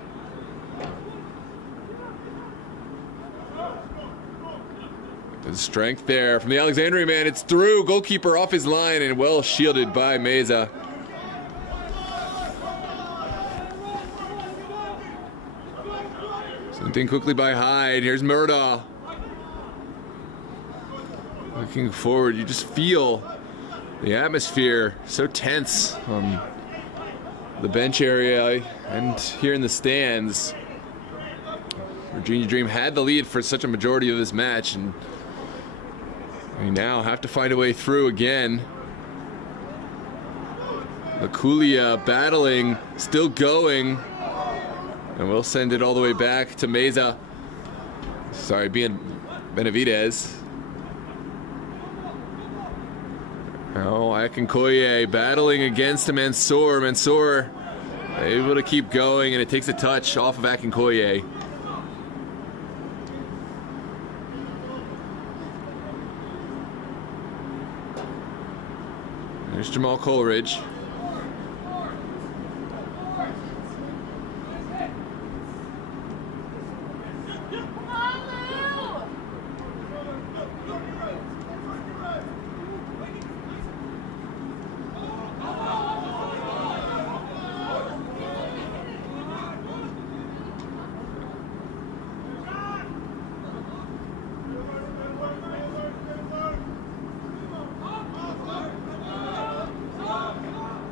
Good strength there from the Alexandria man. It's through, goalkeeper off his line and well shielded by Meza. Something quickly by Hyde. Here's Murdaugh. Looking forward, you just feel the atmosphere so tense on the bench area and here in the stands. Virginia Dream had the lead for such a majority of this match, and we now have to find a way through again. Laculia battling, still going, and we'll send it all the way back to Meza. Sorry, Benavidez. Now Akinkoye battling against Mansour. Mansour able to keep going, and it takes a touch off of Akinkoye. There's Jamal Coleridge.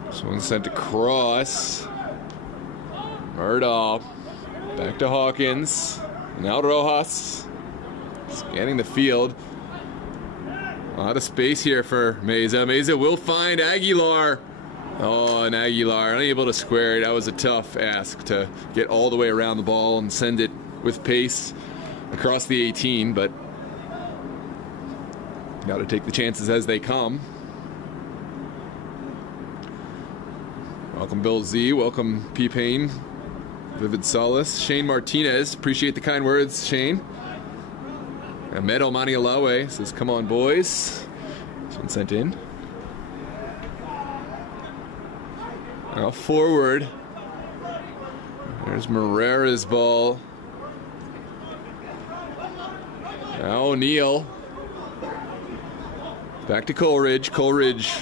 This one sent across. Murdaugh. Back to Hawkins. Now Rojas. Scanning the field. A lot of space here for Meza. Meza will find Aguilar. Oh, and Aguilar unable to square it. That was a tough ask to get all the way around the ball and send it with pace across the 18, but got to take the chances as they come. Welcome Bill Z, welcome P. Payne, Vivid Solace, Shane Martinez, appreciate the kind words, Shane. Ahmed Omani Alawe says, come on boys. This one sent in. Now forward. There's Morera's ball. Now O'Neal. Back to Coleridge. Coleridge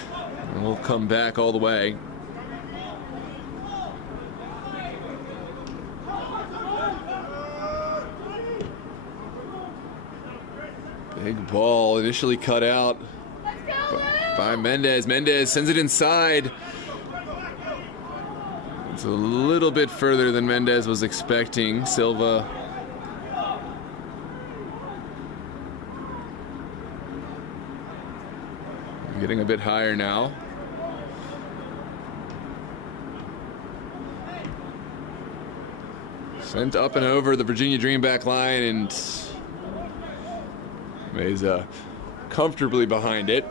will come back all the way. Big ball initially cut out by Mendez. Mendez sends it inside. It's a little bit further than Mendez was expecting. Silva getting a bit higher now. Sent up and over the Virginia Dream back line, and Meza comfortably behind it.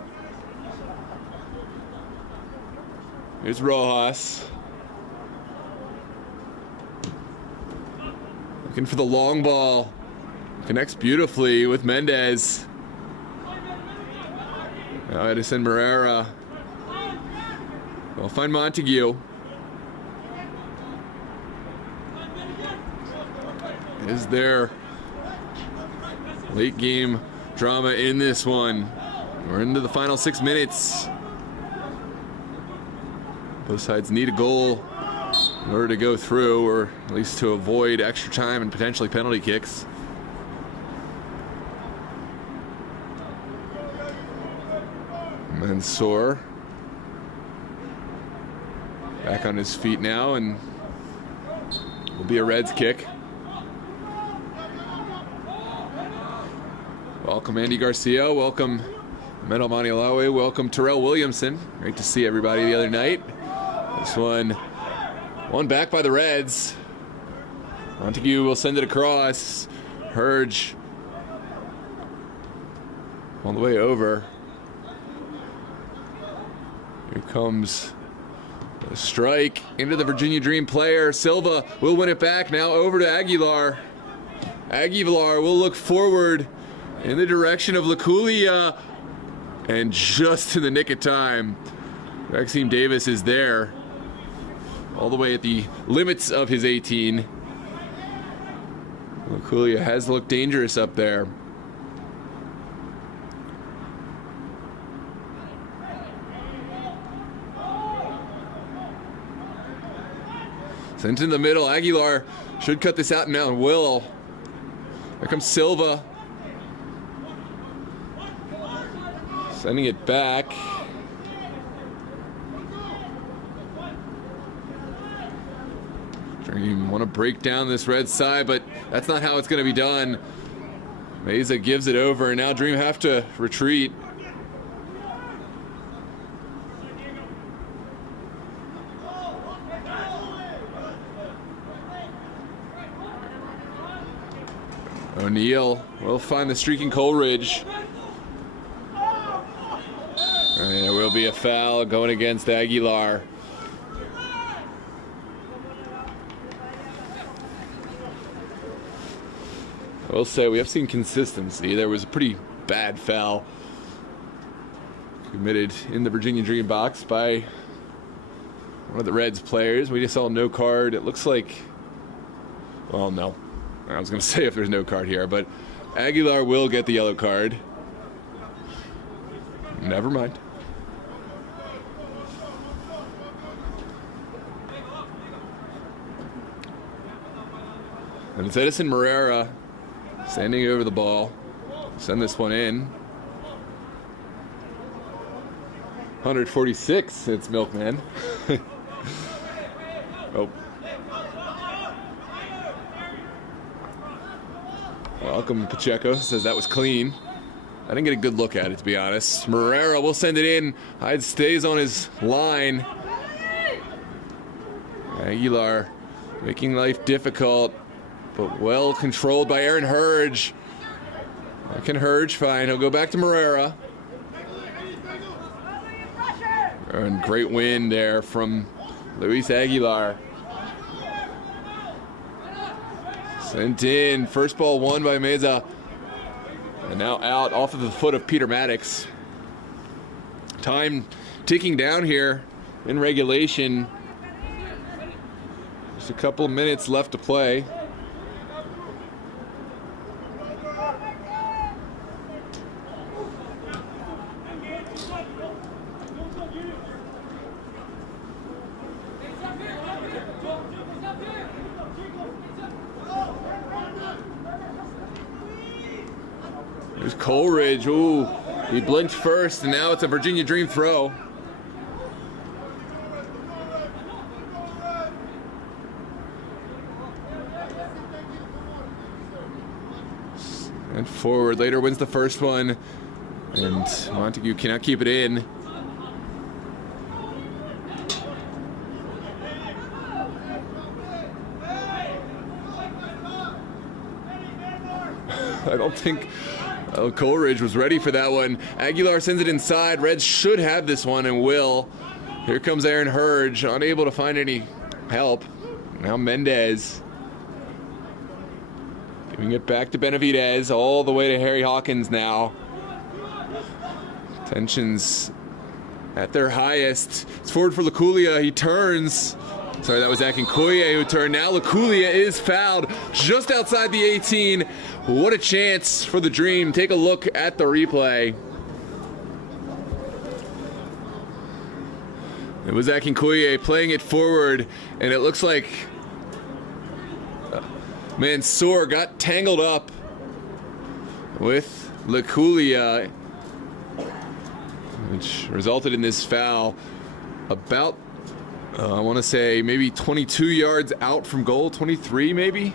Here's Rojas. Looking for the long ball. Connects beautifully with Mendez. Now Edison Morera. We'll find Montague. Is there late game drama in this one? We're into the final 6 minutes. Both sides need a goal in order to go through, or at least to avoid extra time and potentially penalty kicks. Mansour back on his feet now, and will be a Reds kick. Welcome Andy Garcia, welcome Metal Manialawe, welcome Terrell Williamson. Great to see everybody the other night. This one back by the Reds. Montague will send it across. Hurge all the way over. Here comes a strike into the Virginia Dream player. Silva will win it back now over to Aguilar. Aguilar will look forward in the direction of Laculia, and just in the nick of time, Maxime Davis is there, all the way at the limits of his 18. Laculia has looked dangerous up there. Sent in the middle. Aguilar should cut this out now, and will. Here comes Silva. Sending it back. Dream want to break down this red side, but that's not how it's going to be done. Meza gives it over, and now Dream have to retreat. O'Neal will find the streaking Coleridge. And there will be a foul going against Aguilar. I will say we have seen consistency. There was a pretty bad foul committed in the Virginia Dream box by one of the Reds players. We just saw no card. It looks like, well, no. I was going to say if there's no card here, but Aguilar will get the yellow card. Never mind. And it's Edison Morera standing over the ball. Send this one in. 146, it's Milkman. Oh. Welcome Pacheco, says that was clean. I didn't get a good look at it, to be honest. Morera will send it in. Hyde stays on his line. Aguilar making life difficult, but well controlled by Aaron Hurge. What can Hurge find? He'll go back to Morera. And great win there from Luis Aguilar. Sent in. First ball won by Meza. And now out off of the foot of Peter Maddox. Time ticking down here in regulation. Just a couple of minutes left to play. There's Coleridge. Ooh, he blinked first, and now it's a Virginia Dream throw. And forward. Later wins the first one, and Montague cannot keep it in. I don't think Coleridge was ready for that one. Aguilar sends it inside. Reds should have this one and will. Here comes Aaron Hurge, unable to find any help. Now Mendez giving it back to Benavidez, all the way to Harry Hawkins now. Tensions at their highest. It's forward for Lakulia. He turns. Sorry, that was Akinkoye who turned. Now Lakulia is fouled just outside the 18. What a chance for the Dream. Take a look at the replay. It was Akinkoye playing it forward, and it looks like Mansour got tangled up with Lakulia, which resulted in this foul about, I want to say, maybe 22 yards out from goal, 23 maybe?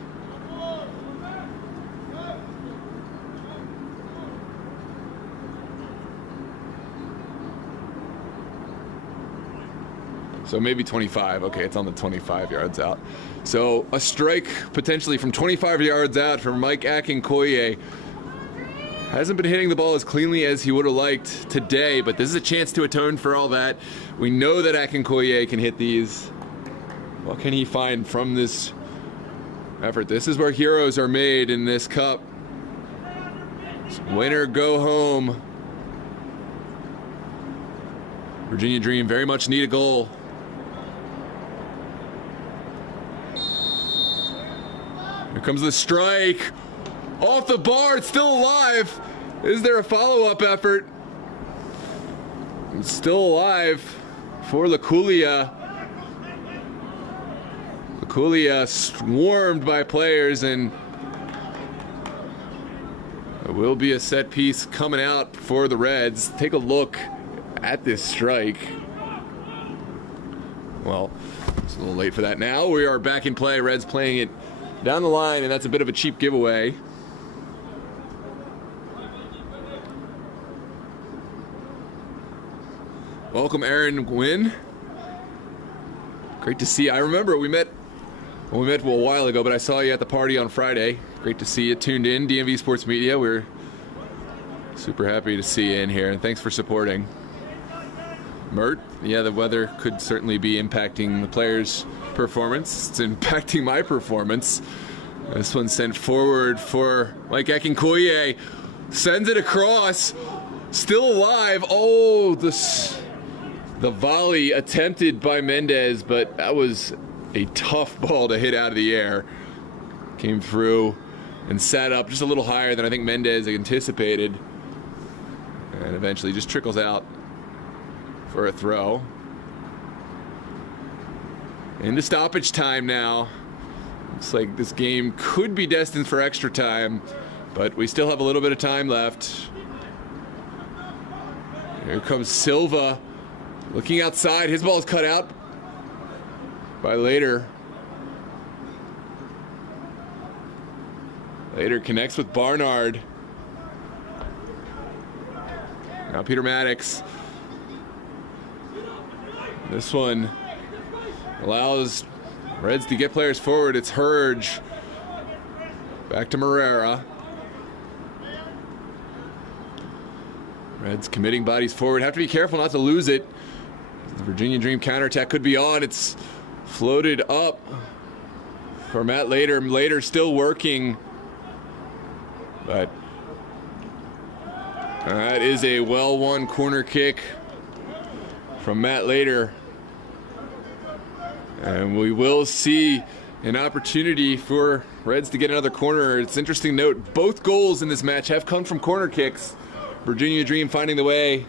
So maybe 25. Okay, it's on the 25 yards out. So a strike potentially from 25 yards out from Mike Akinkoye. Hasn't been hitting the ball as cleanly as he would have liked today, but this is a chance to atone for all that. We know that Akinkoye can hit these. What can he find from this effort? This is where heroes are made in this cup. Winner go home. Virginia Dream very much need a goal. Here comes the strike. Off the bar, it's still alive. Is there a follow-up effort? It's still alive for Lakulia. Lakulia swarmed by players, and there will be a set piece coming out for the Reds. Take a look at this strike. Well, it's a little late for that now. We are back in play. Reds playing it down the line, and that's a bit of a cheap giveaway. Welcome, Aaron Gwynn. Great to see you. I remember we met a while ago, but I saw you at the party on Friday. Great to see you tuned in, DMV Sports Media. We're super happy to see you in here, and thanks for supporting. Mert, yeah, the weather could certainly be impacting the players' performance. It's impacting my performance. This one sent forward for Mike Akinkoye. Sends it across. Still alive. Oh, the volley attempted by Mendez, but that was a tough ball to hit out of the air. Came through and sat up just a little higher than I think Mendez anticipated. And eventually just trickles out for a throw. Into stoppage time now. Looks like this game could be destined for extra time, but we still have a little bit of time left. Here comes Silva. Looking outside, his ball is cut out by Later. Later connects with Barnard. Now Peter Maddox. This one allows Reds to get players forward. It's Hurge. Back to Morera. Reds committing bodies forward. Have to be careful not to lose it. The Virginia Dream counterattack could be on. It's floated up for Matt Later. Later still working. But that is a well-won corner kick from Matt Later. And we will see an opportunity for Reds to get another corner. It's interesting to note, both goals in this match have come from corner kicks. Virginia Dream finding the way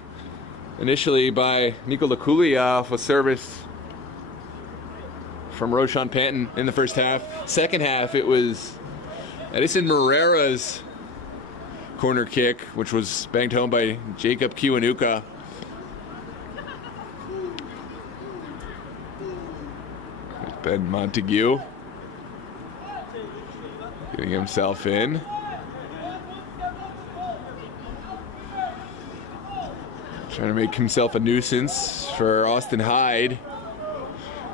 initially by Nico Lakulia off a service from Roshan Panton in the first half. Second half, it was Edison Morera's corner kick, which was banged home by Jacob Kiwanuka. Ben Montague getting himself in. Trying to make himself a nuisance for Austin Hyde.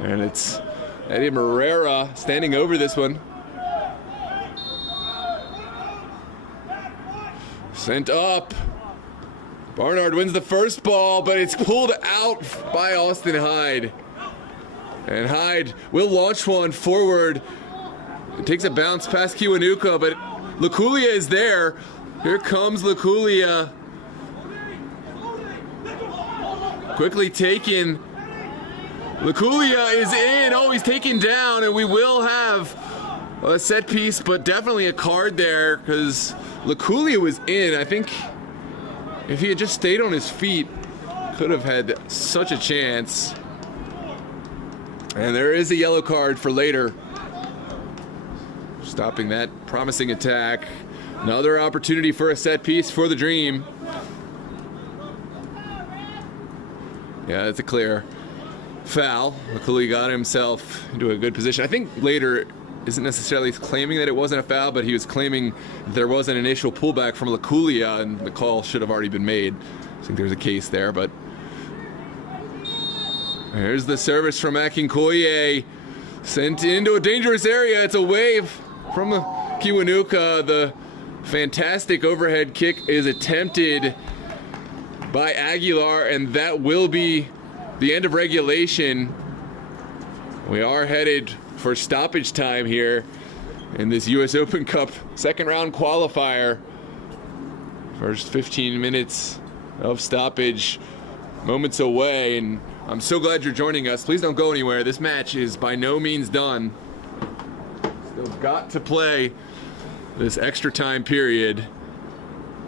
And it's Eddie Morera standing over this one. Sent up. Barnard wins the first ball, but it's pulled out by Austin Hyde. And Hyde will launch one forward. It takes a bounce past Kiwanuka, but Lakulia is there. Here comes Lakulia. quickly taken. Laculia is in. Oh, he's taken down, and we will have a set piece, but definitely a card there because Laculia was in. I think if he had just stayed on his feet, could have had such a chance. And there is a yellow card for later, stopping that promising attack. Another opportunity for a set piece for the Dream. Yeah, it's a clear foul. Laculia got himself into a good position. I think later isn't necessarily claiming that it wasn't a foul, but he was claiming there was an initial pullback from Laculia and the call should have already been made. I think there's a case there, but here's the service from Akinkoye. Sent into a dangerous area. It's a wave from Kiwanuka. The fantastic overhead kick is attempted by Aguilar, and that will be the end of regulation. We are headed for stoppage time here in this US Open Cup second round qualifier. First 15 minutes of stoppage, moments away, and I'm so glad you're joining us. Please don't go anywhere. This match is by no means done. Still got to play this extra time period.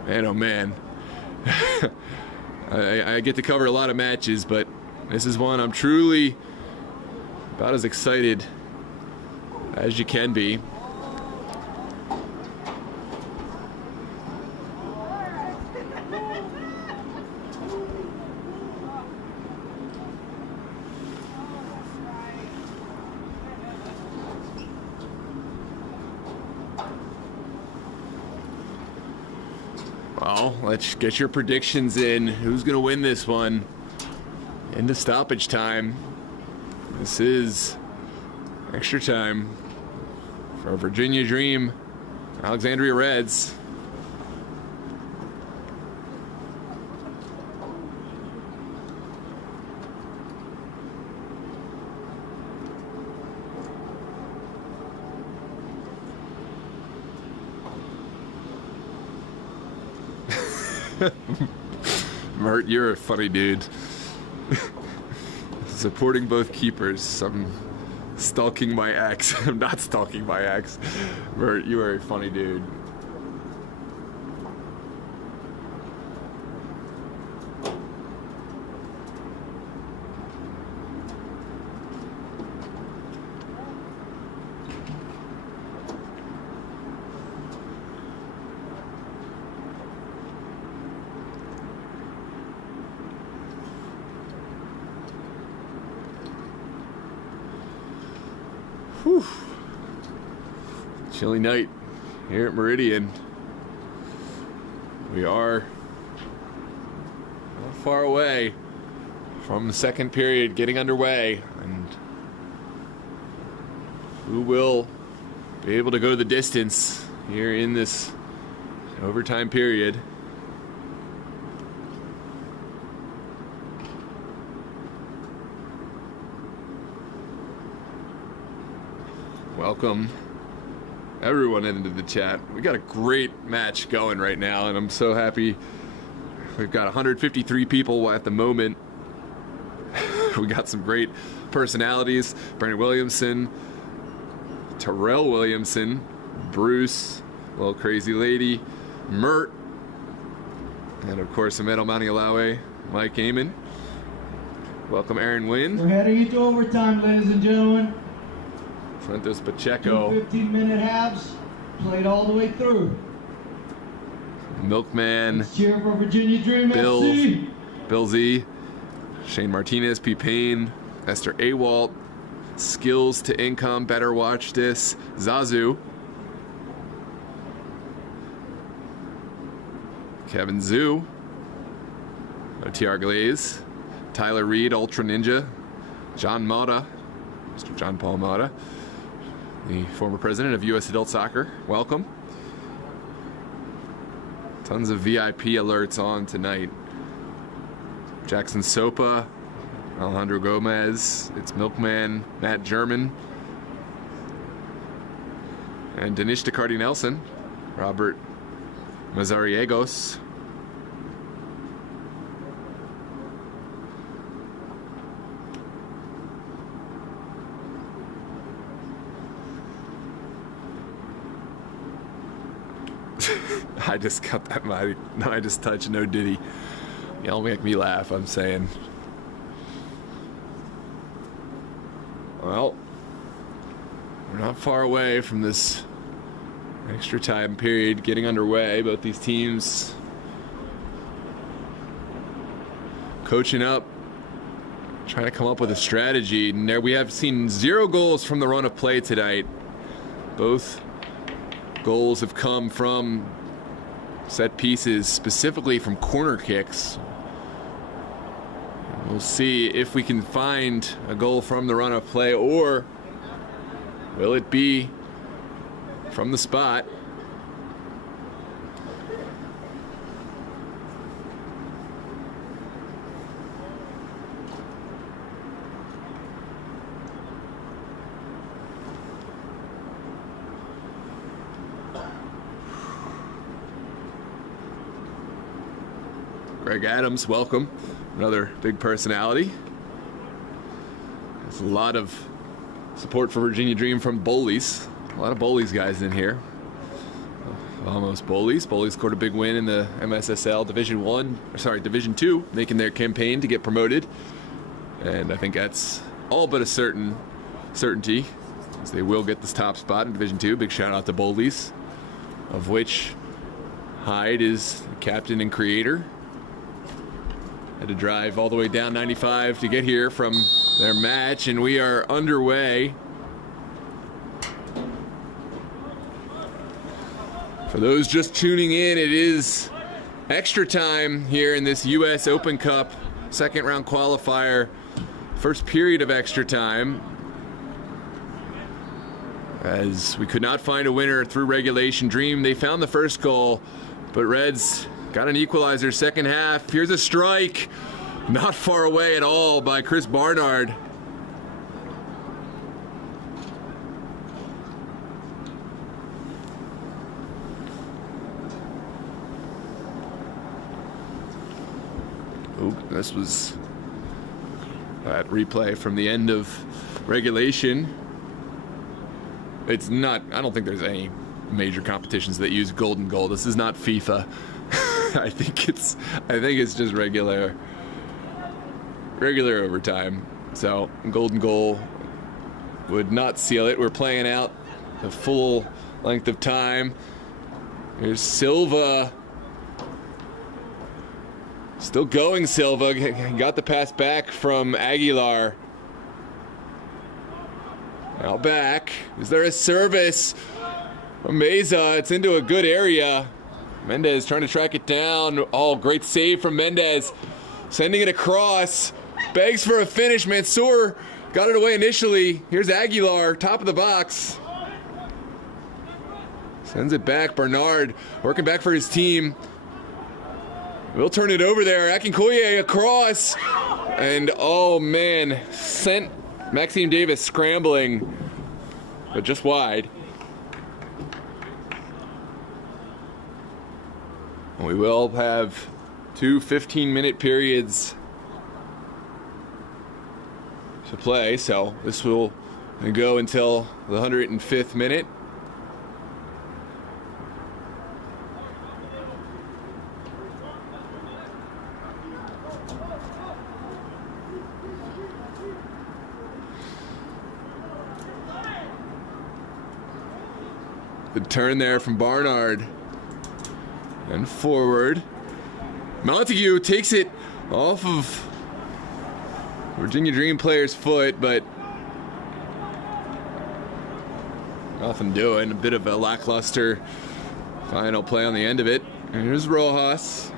Man, oh man. I get to cover a lot of matches, but this is one I'm truly about as excited as you can be. Well, let's get your predictions in. Who's going to win this one? Into stoppage time. This is extra time for Virginia Dream, Alexandria Reds. Mert, you're a funny dude. Supporting both keepers. I'm stalking my ex. I'm not stalking my ex. Mert, you are a funny dude. Whew. Chilly night here at Meridian. We are not far away from the second period getting underway, and who will be able to go the distance here in this overtime period. Welcome everyone into the chat. We got a great match going right now, and I'm so happy. We've got 153 people at the moment. We got some great personalities. Brandon Williamson, Terrell Williamson, Bruce, Little Crazy Lady, Mert, and of course Ahmed Almani-Alawe, Mike Amon. Welcome Aaron Wynn. We're heading into overtime, ladies and gentlemen. Santos Pacheco. 15-minute halves, played all the way through. Milkman. Let's cheer for Virginia Dream FC. Bill Z. Shane Martinez, P. Payne, Esther Awalt, Skills to Income, Better Watch This, Zazu, Kevin Zhu, OTR Glaze, Tyler Reed, Ultra Ninja, John Mata, Mr. John Paul Mata, the former president of U.S. Adult Soccer. Welcome. Tons of VIP alerts on tonight. Jackson Sopa, Alejandro Gomez, it's Milkman, Matt German, and Danish DeCardi Nelson, Robert Mazariegos, I just got that I just touched no ditty. Y'all make me laugh, I'm saying. Well, we're not far away from this extra time period getting underway. Both these teams coaching up, trying to come up with a strategy. And there we have seen 0 goals from the run of play tonight. Both goals have come from set pieces, specifically from corner kicks. We'll see if we can find a goal from the run of play, or will it be from the spot? Greg Adams, welcome. Another big personality. There's a lot of support for Virginia Dream from Bowlies. A lot of Bowlies guys in here. Almost Bowlies. Bowlies scored a big win in the MSSL Division 2, making their campaign to get promoted. And I think that's all but a certainty, as they will get this top spot in Division 2. Big shout out to Bowlies, of which Hyde is the captain and creator. Had to drive all the way down 95 to get here from their match, and we are underway. For those just tuning in, it is extra time here in this US Open Cup second round qualifier. First period of extra time, as we could not find a winner through regulation. Dream, they found the first goal, but Reds got an equalizer second half. Here's a strike, not far away at all, by Chris Barnard. Oh, this was that replay from the end of regulation. It's not, I don't think there's any major competitions that use golden goal. This is not FIFA. I think it's just regular overtime. So golden goal would not seal it. We're playing out the full length of time. Here's Silva. Still going, Silva. Got the pass back from Aguilar. Now back. Is there a service from Meza? It's into a good area. Mendez trying to track it down. Oh, great save from Mendez. Sending it across. Begs for a finish. Mansour got it away initially. Here's Aguilar, top of the box. Sends it back. Bernard working back for his team. We'll turn it over there. Akinkoye across. And oh man, sent Maxime Davis scrambling, but just wide. We will have 2 15-minute periods to play, so this will go until the 105th minute. Good turn there from Barnard. And forward. Montague takes it off of Virginia Dream player's foot, but nothing doing. A bit of a lackluster final play on the end of it. And here's Rojas.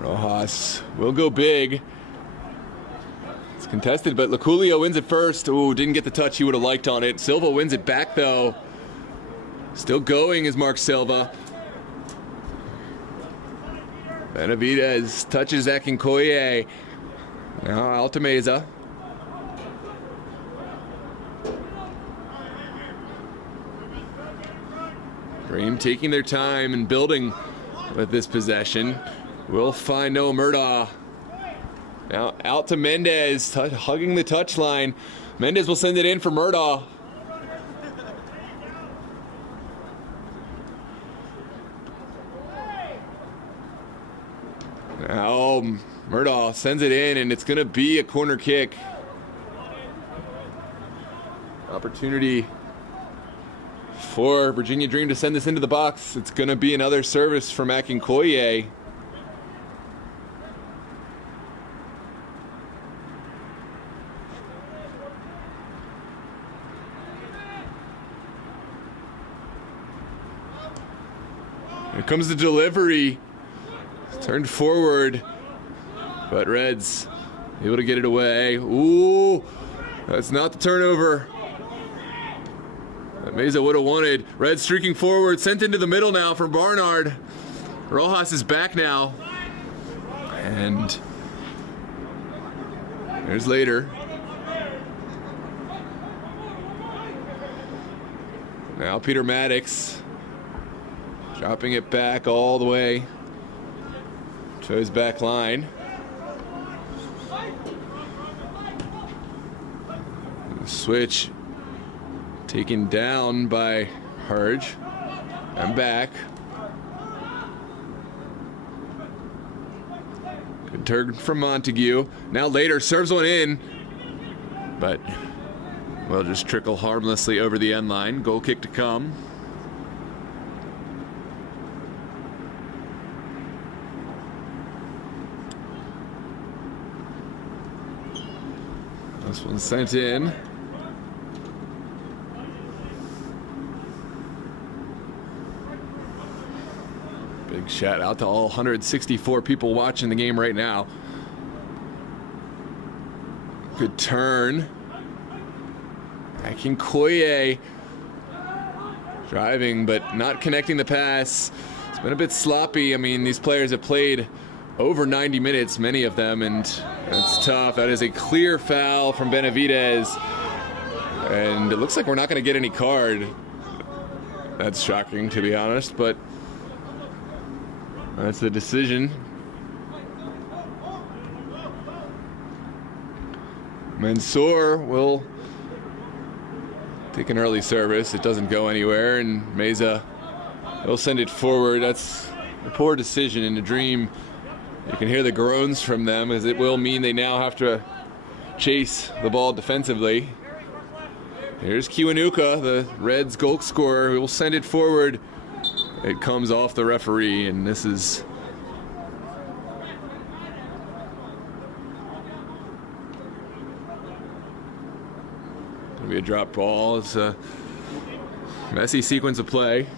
Rojas will go big. It's contested, but Laculio wins it first. Ooh, didn't get the touch he would have liked on it. Silva wins it back, though. Still going is Mark Silva. Benavidez touches Akinkoye. Now Altameza. Dream taking their time and building with this possession. We'll find no Murdaugh. Now out to Mendez, hugging the touchline. Mendez will send it in for Murdaugh. Now Murdaugh sends it in, and it's going to be a corner kick. Opportunity for Virginia Dream to send this into the box. It's going to be another service from Akinkoye. Here comes the delivery. Turned forward, but Reds able to get it away. Ooh, that's not the turnover that Meza would have wanted. Reds streaking forward, sent into the middle now for Barnard. Rojas is back now. And there's later. Now Peter Maddox dropping it back all the way to his back line. Switch taken down by Hurge. And back. Good turn from Montague. Now later serves one in, but will just trickle harmlessly over the end line. Goal kick to come. This one's sent in. Big shout out to all 164 people watching the game right now. Good turn. Akinkoye driving, but not connecting the pass. It's been a bit sloppy. I mean, these players have played over 90 minutes, many of them, and that's tough. That is a clear foul from Benavidez. And it looks like we're not going to get any card. That's shocking, to be honest, but that's the decision. Mansour will take an early service. It doesn't go anywhere, and Meza will send it forward. That's a poor decision in the Dream. You can hear the groans from them, as it will mean they now have to chase the ball defensively. Here's Kiwanuka, the Reds goal scorer, who will send it forward. It comes off the referee, and this is gonna be a drop ball. It's a messy sequence of play.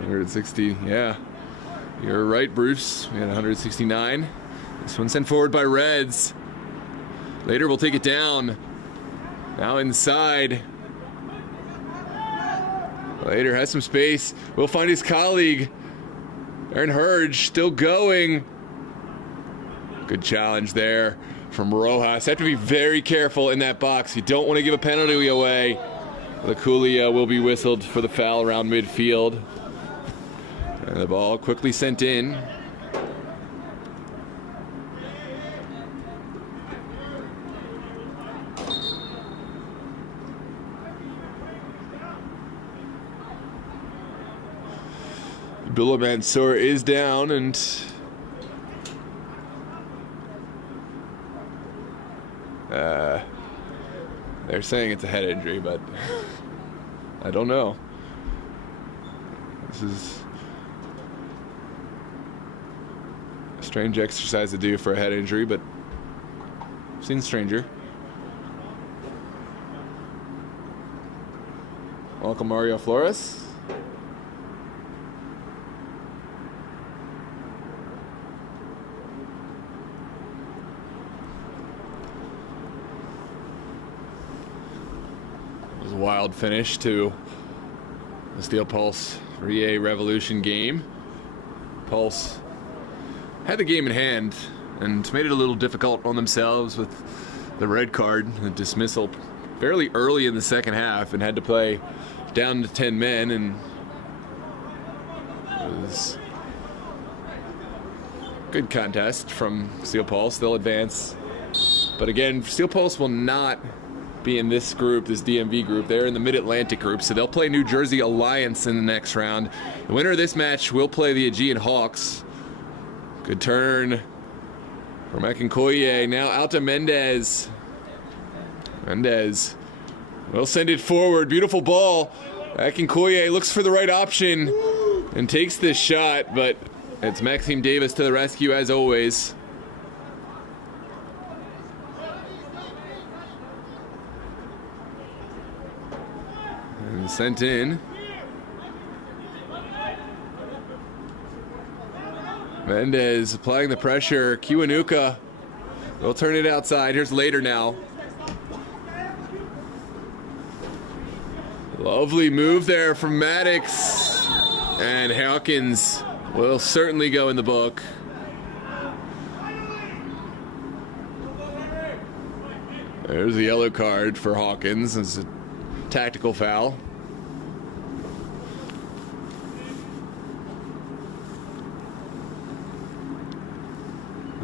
$160, yeah. You're right, Bruce. We had 169. This one sent forward by Reds. Later we'll take it down. Now inside. Later has some space. We'll find his colleague. Aaron Hurge still going. Good challenge there from Rojas. Have to be very careful in that box. You don't want to give a penalty away. Laculia will be whistled for the foul around midfield. And the ball quickly sent in. Bilal Mansour is down, and they're saying it's a head injury, but I don't know. This is a strange exercise to do for a head injury, but I've seen stranger. Welcome, Mario Flores. Wild finish to the Steel Pulse Rie Revolution game. Pulse had the game in hand and made it a little difficult on themselves with the red card, the dismissal, fairly early in the second half, and had to play down to 10 men, and it was a good contest from Steel Pulse. They'll advance. But again, Steel Pulse will not be in this group, this DMV group. They're in the Mid-Atlantic group, so they'll play New Jersey Alliance in the next round. The winner of this match will play the Aegean Hawks. Good turn from Akinkoye. Now out to Mendez. Mendez will send it forward. Beautiful ball. Akinkoye looks for the right option and takes this shot, but it's Maxime Davis to the rescue as always. And sent in. Mendez applying the pressure. Kiwanuka will turn it outside. Here's Later now. Lovely move there from Maddox. And Hawkins will certainly go in the book. There's a yellow card for Hawkins. It's a tactical foul.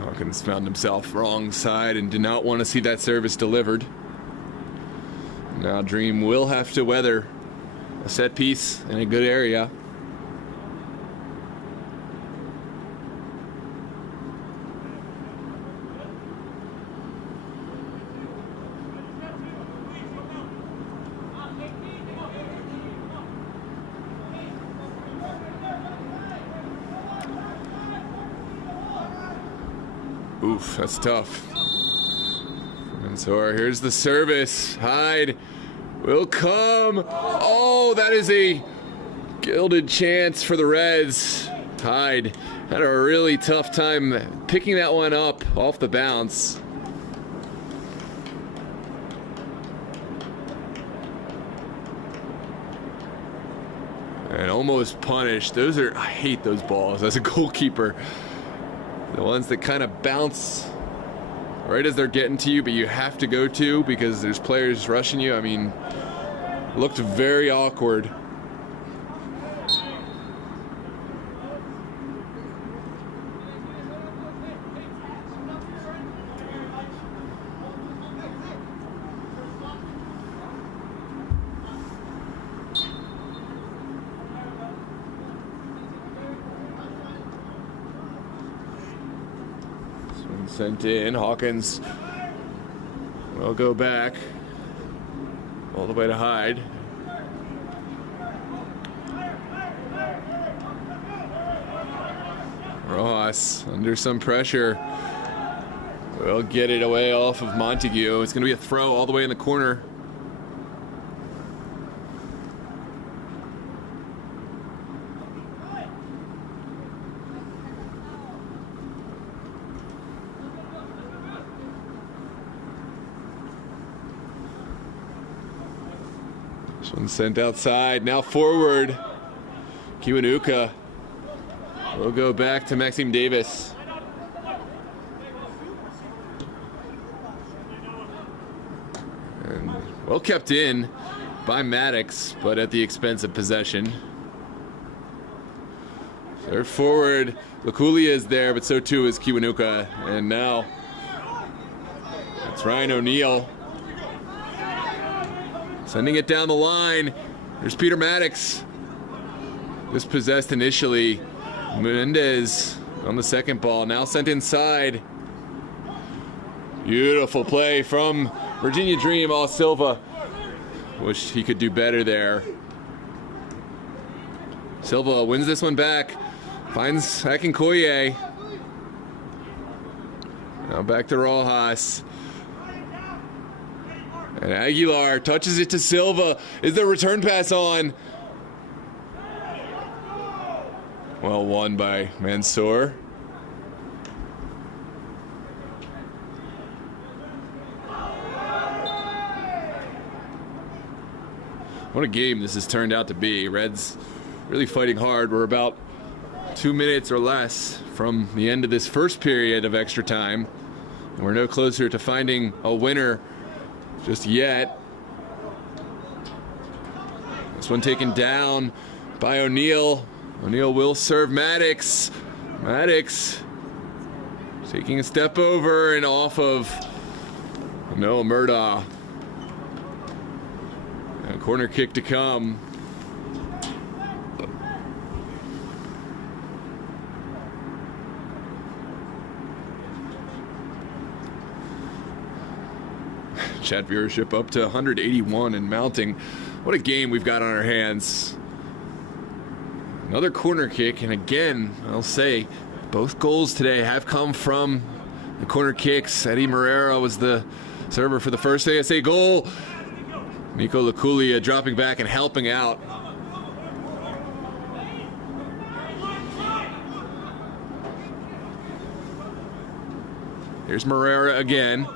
Hawkins found himself wrong side and did not want to see that service delivered. Now Dream will have to weather a set piece in a good area. Oof, that's tough. And so here's the service. Hyde will come. Oh, that is a gilded chance for the Reds. Hyde had a really tough time picking that one up off the bounce. And almost punished. Those are, I hate those balls as a goalkeeper. The ones that kind of bounce right as they're getting to you, but you have to go to because there's players rushing you. I mean, looked very awkward. Sent in. Hawkins will go back all the way to Hyde. Rojas under some pressure will get it away off of Montague. It's going to be a throw all the way in the corner. One sent outside, now forward. Kiwanuka will go back to Maxime Davis. And well kept in by Maddox, but at the expense of possession. Third forward, Laculia is there, but so too is Kiwanuka. And now it's Ryan O'Neal. Sending it down the line. There's Peter Maddox. Dispossessed initially. Menendez on the second ball. Now sent inside. Beautiful play from Virginia Dream. Oh, Silva. Wish he could do better there. Silva wins this one back. Finds Akinkoye. Now back to Rojas. And Aguilar touches it to Silva. Is the return pass on? Well won by Mansour. What a game this has turned out to be. Reds really fighting hard. We're about 2 minutes or less from the end of this first period of extra time. We're no closer to finding a winner just yet. This one taken down by O'Neal. O'Neal will serve Maddox. Maddox taking a step over and off of Noah Murdaugh. And a corner kick to come. Chat viewership up to 181 and mounting. What a game we've got on our hands. Another corner kick, and again, I'll say, both goals today have come from the corner kicks. Eddie Morera was the server for the first ASA goal. Nico Laculia dropping back and helping out. Here's Morera again.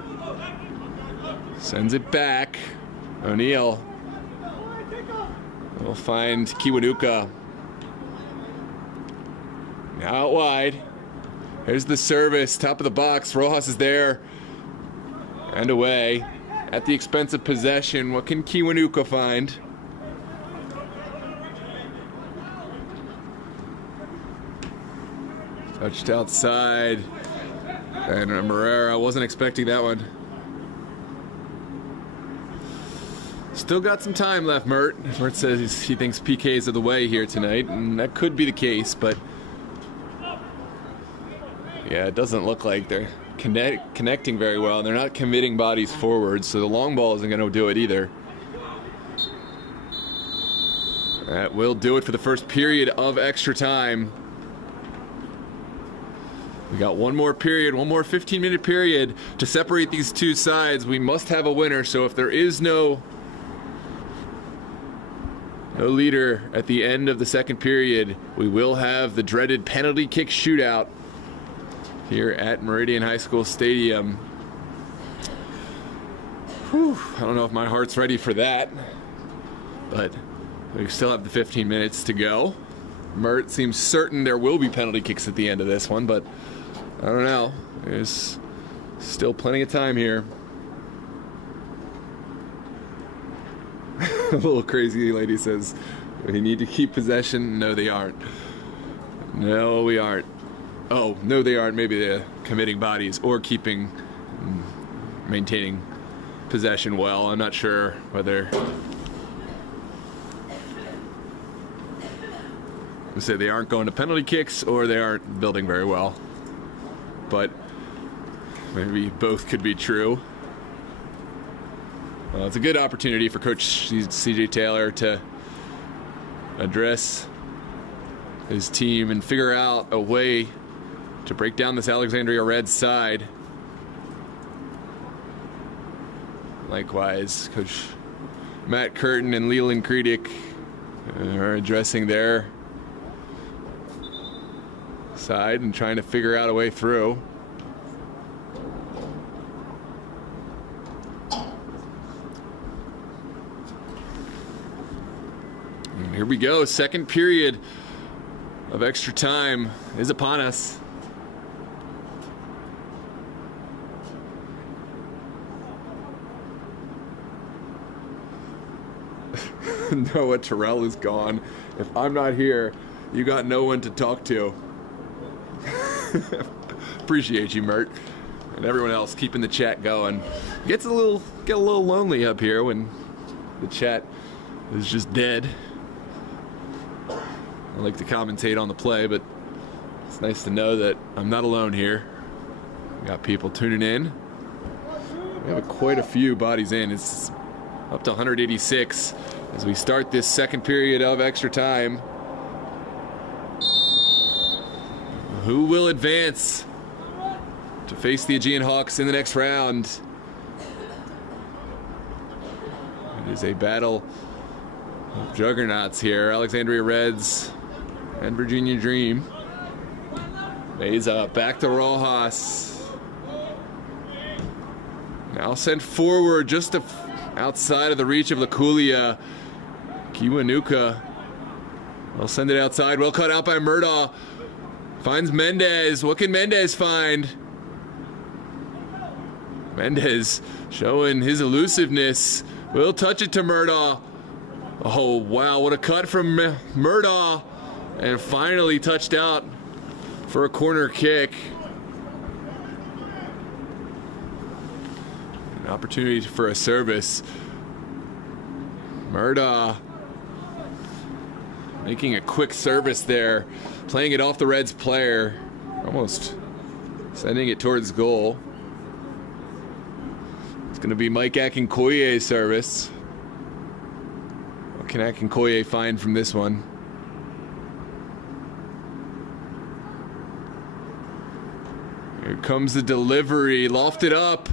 Sends it back. O'Neal will find Kiwanuka. Now out wide. Here's the service. Top of the box. Rojas is there. And away. At the expense of possession. What can Kiwanuka find? Touched outside. And Morera wasn't expecting that one. Still got some time left, Mert. Mert says he thinks PKs are the way here tonight, and that could be the case, but yeah, it doesn't look like they're connecting very well, and they're not committing bodies forward, so the long ball isn't going to do it either. That will do it for the first period of extra time. We got one more period, one more 15-minute period to separate these two sides. We must have a winner, so if there is no leader at the end of the second period, we will have the dreaded penalty kick shootout here at Meridian High School Stadium. Whew, I don't know if my heart's ready for that, but we still have the 15 minutes to go. Mert seems certain there will be penalty kicks at the end of this one, but I don't know. There's still plenty of time here. A little crazy lady says, we need to keep possession. No, they aren't. No, we aren't. Oh, no, they aren't. Maybe they're committing bodies or maintaining possession well. I'm not sure whether. I say they aren't going to penalty kicks or they aren't building very well. But maybe both could be true. Well, it's a good opportunity for Coach CJ Taylor to address his team and figure out a way to break down this Alexandria Reds side. Likewise, Coach Matt Curtin and Leland Kredick are addressing their side and trying to figure out a way through. And here we go. Second period of extra time is upon us. Noah Terrell is gone. If I'm not here, you got no one to talk to. Appreciate you, Mert, and everyone else keeping the chat going. Get a little lonely up here when the chat is just dead. I like to commentate on the play, but it's nice to know that I'm not alone here. We got people tuning in. We have quite a few bodies in. It's up to 186 as we start this second period of extra time. Who will advance to face the Aegean Hawks in the next round? It is a battle of juggernauts here. Alexandria Reds and Virginia Dream. Meza back to Rojas. Now sent forward just outside of the reach of Laculia. Kiwanuka will send it outside. Well cut out by Murdaugh. Finds Mendez. What can Mendez find? Mendez showing his elusiveness. Will touch it to Murdaugh. Oh, wow, what a cut from Murdaugh. And finally touched out for a corner kick. An opportunity for a service. Murdaugh making a quick service there, playing it off the Reds player, almost sending it towards goal. It's going to be Mike Akinkoye's service. What can Akinkoye find from this one? Here comes the delivery, lofted up.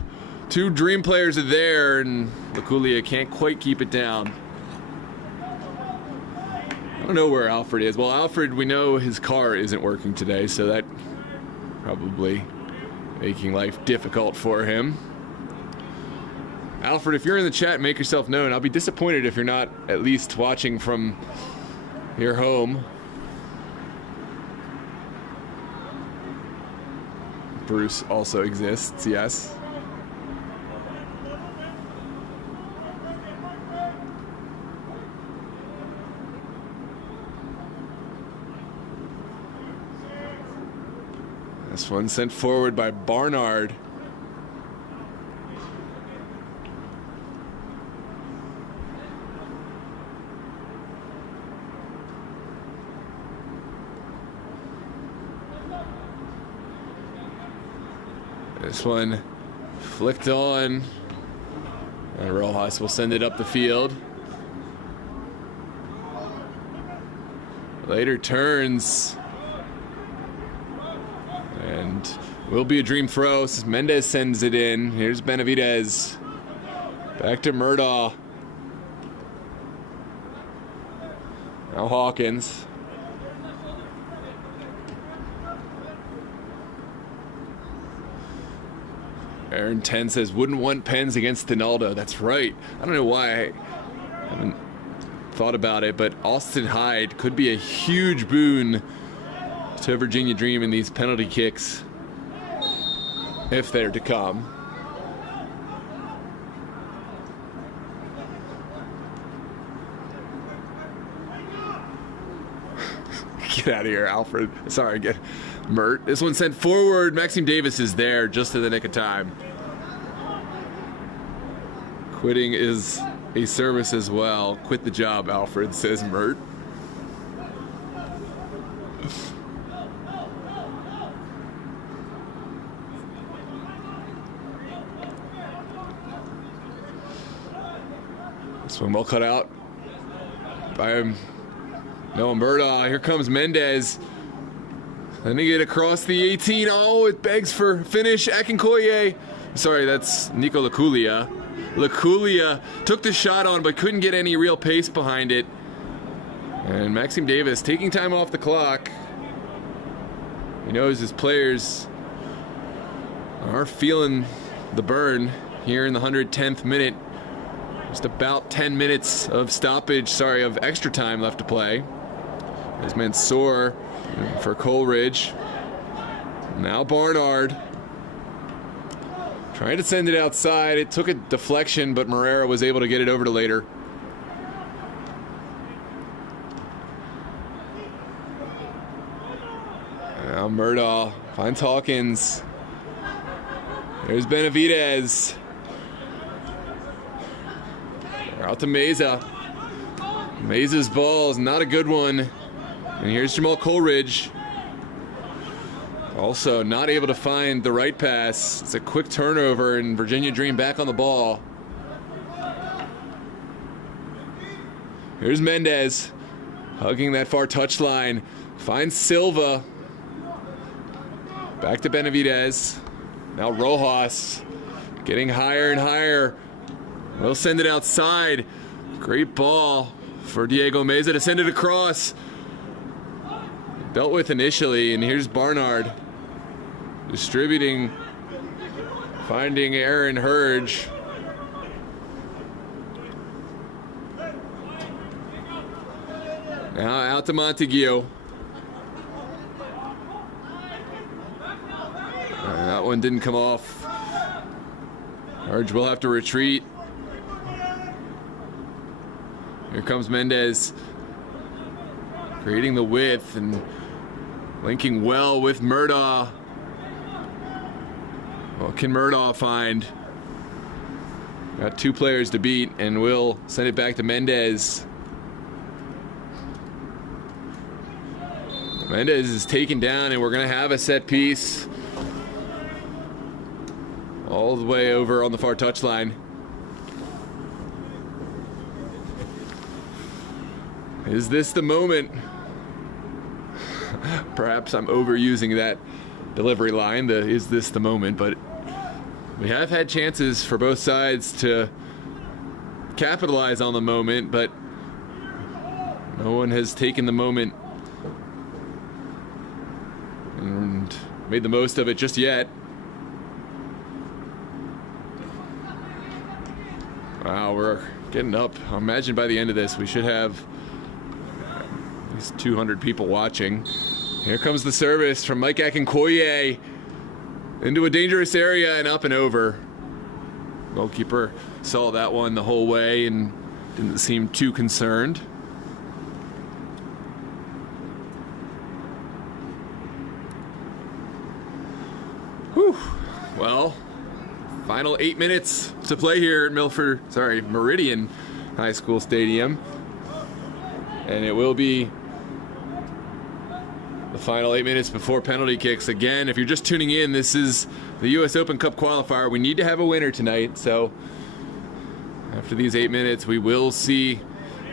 Two Dream players are there, and Laculia can't quite keep it down. I don't know where Alfred is. Well, Alfred, we know his car isn't working today, so that probably making life difficult for him. Alfred, if you're in the chat, make yourself known. I'll be disappointed if you're not at least watching from your home. Bruce also exists, yes. This one sent forward by Barnard. This one flicked on, and Rojas will send it up the field. Later turns, and will be a Dream throw. Mendez sends it in. Here's Benavidez. Back to Murdaugh. Now Hawkins. Aaron 10 says, wouldn't want Pens against Donaldo. That's right. I don't know why I haven't thought about it, but Austin Hyde could be a huge boon to Virginia Dream in these penalty kicks, if they're to come. Get out of here, Alfred. Sorry, get Mert. This one sent forward. Maxime Davis is there just in the nick of time. Quitting is a service as well. Quit the job, Alfred, says Mert. This one well cut out by Noah Murdaugh. Here comes Mendez. Then he get across the 18. Oh, it begs for finish. Akinkoye. Sorry, that's Nico Laculia. Laculia took the shot on but couldn't get any real pace behind it. And Maxime Davis taking time off the clock. He knows his players are feeling the burn here in the 110th minute. Just about 10 minutes of of extra time left to play. As Mansour for Coleridge. Now Barnard. Trying to send it outside. It took a deflection, but Moreira was able to get it over to Later. Now Murdaugh finds Hawkins. There's Benavidez. Out to Meza. Meza's ball is not a good one. And here's Jamal Coleridge. Also not able to find the right pass. It's a quick turnover and Virginia Dream back on the ball. Here's Mendez hugging that far touchline. Finds Silva. Back to Benavidez. Now Rojas getting higher and higher. We'll send it outside. Great ball for Diego Meza to send it across. Dealt with initially, and here's Barnard distributing, finding Aaron Hurge. Now out to Montague. That one didn't come off. Arge will have to retreat. Here comes Mendez, creating the width and linking well with Murdaugh. What can Murdaugh find? Got 2 players to beat, and we'll send it back to Mendez. Mendez is taken down, and we're going to have a set piece all the way over on the far touchline. Is this the moment? Perhaps I'm overusing that delivery line, is this the moment, but we have had chances for both sides to capitalize on the moment, but no one has taken the moment and made the most of it just yet. Wow, we're getting up. I imagine by the end of this we should have at least 200 people watching. Here comes the service from Mike Akinkoye into a dangerous area and up and over. Goalkeeper saw that one the whole way and didn't seem too concerned. Whew. Well, final 8 minutes to play here at Meridian High School Stadium. And it will be the final 8 minutes before penalty kicks. Again, if you're just tuning in, this is the US Open Cup qualifier. We need to have a winner tonight, so after these 8 minutes, we will see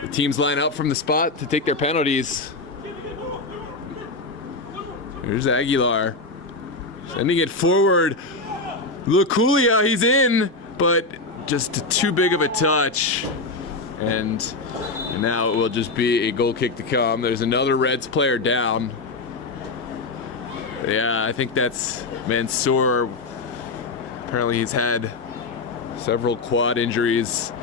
the teams line up from the spot to take their penalties. Here's Aguilar, sending it forward. Laculia, he's in, but just too big of a touch. And now it will just be a goal kick to come. There's another Reds player down. Yeah, I think that's Mansour. Apparently he's had several quad injuries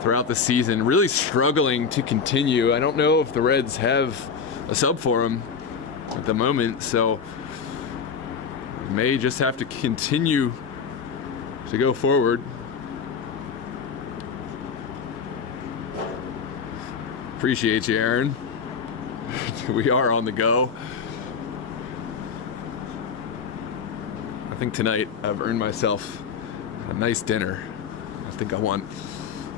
throughout the season, really struggling to continue. I don't know if the Reds have a sub for him at the moment, so we may just have to continue to go forward. Appreciate you, Aaron. We are on the go. I think tonight I've earned myself a nice dinner. I think I want,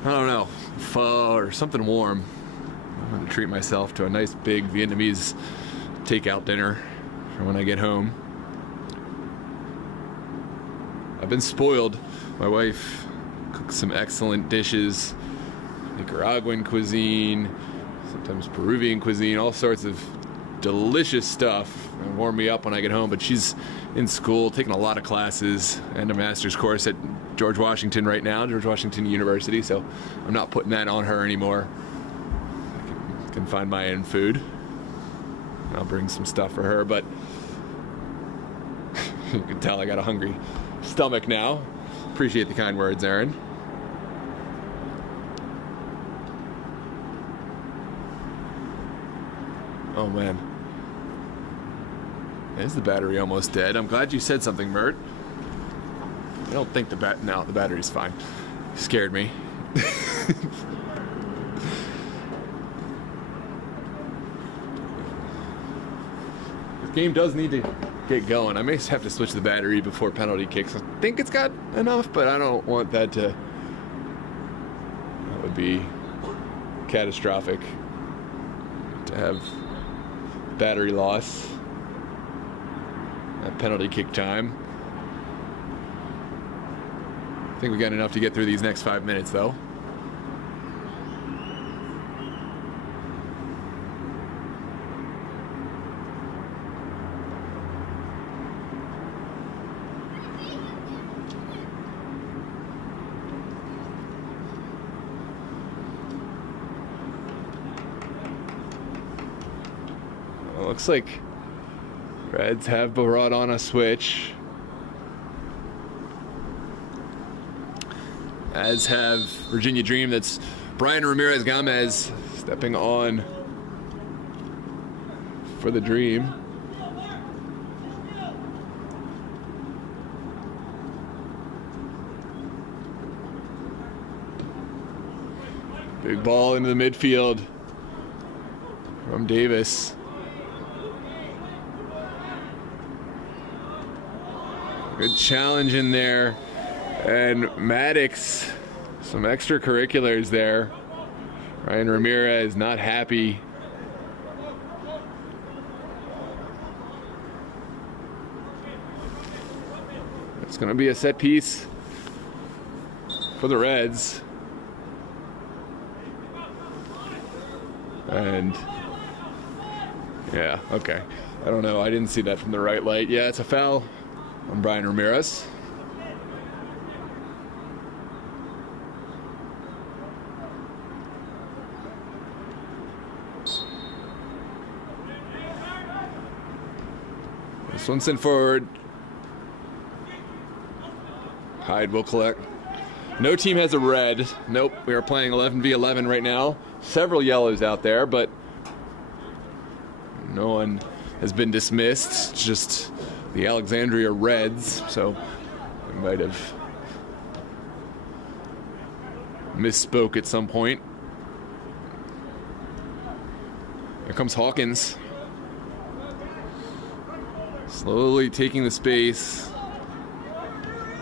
I don't know, pho or something warm. I'm going to treat myself to a nice big Vietnamese takeout dinner for when I get home. I've been spoiled. My wife cooks some excellent dishes, Nicaraguan cuisine, sometimes Peruvian cuisine, all sorts of delicious stuff, and warm me up when I get home. But she's in school, taking a lot of classes and a master's course at George Washington right now, George Washington University, so I'm not putting that on her anymore. I can find my own food. I'll bring some stuff for her, but you can tell I got a hungry stomach now. Appreciate the kind words, Aaron. Oh man, is the battery almost dead? I'm glad you said something, Mert. I don't think the battery's fine. You scared me. The game does need to get going. I may have to switch the battery before penalty kicks. I think it's got enough, but I don't want that to... That would be catastrophic to have battery loss at penalty kick time. I think we got enough to get through these next 5 minutes, though. Looks like Reds have brought on a switch, as have Virginia Dream. That's Brian Ramirez Gomez stepping on for the Dream. Big ball into the midfield from Davis. Good challenge in there. And Maddox, some extracurriculars there. Ryan Ramirez not happy. It's going to be a set piece for the Reds. And yeah, okay. I don't know. I didn't see that from the right light. Yeah, it's a foul on Brian Ramirez. This one's sent forward. Hyde will collect. No team has a red. Nope, we are playing 11v11 right now. Several yellows out there, but no one has been dismissed. It's just the Alexandria Reds, so we might have misspoke at some point. Here comes Hawkins. Slowly taking the space.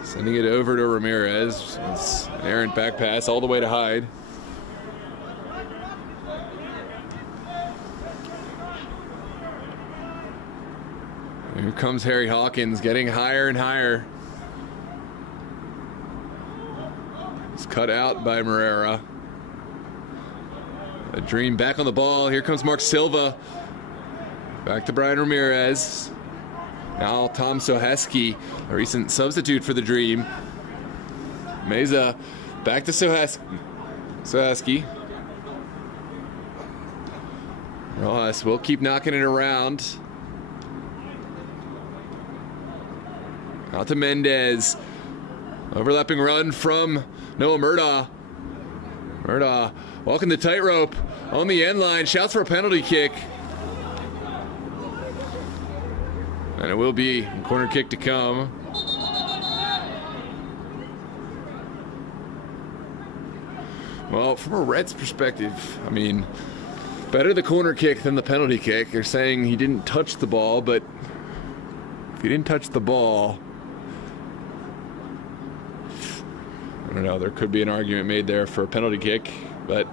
Sending it over to Ramirez. It's an errant back pass all the way to Hyde. Here comes Harry Hawkins, getting higher and higher. It's cut out by Morera. A Dream back on the ball. Here comes Mark Silva. Back to Brian Ramirez. Now Tom Soheski, a recent substitute for the Dream. Meza back to Soheski. Rojas will keep knocking it around. Out to Mendez. Overlapping run from Noah Murdaugh. Murdaugh walking the tightrope on the end line. Shouts for a penalty kick. And it will be a corner kick to come. Well, from a Reds perspective, I mean, better the corner kick than the penalty kick. They're saying he didn't touch the ball, but if he didn't touch the ball, I don't know, there could be an argument made there for a penalty kick, but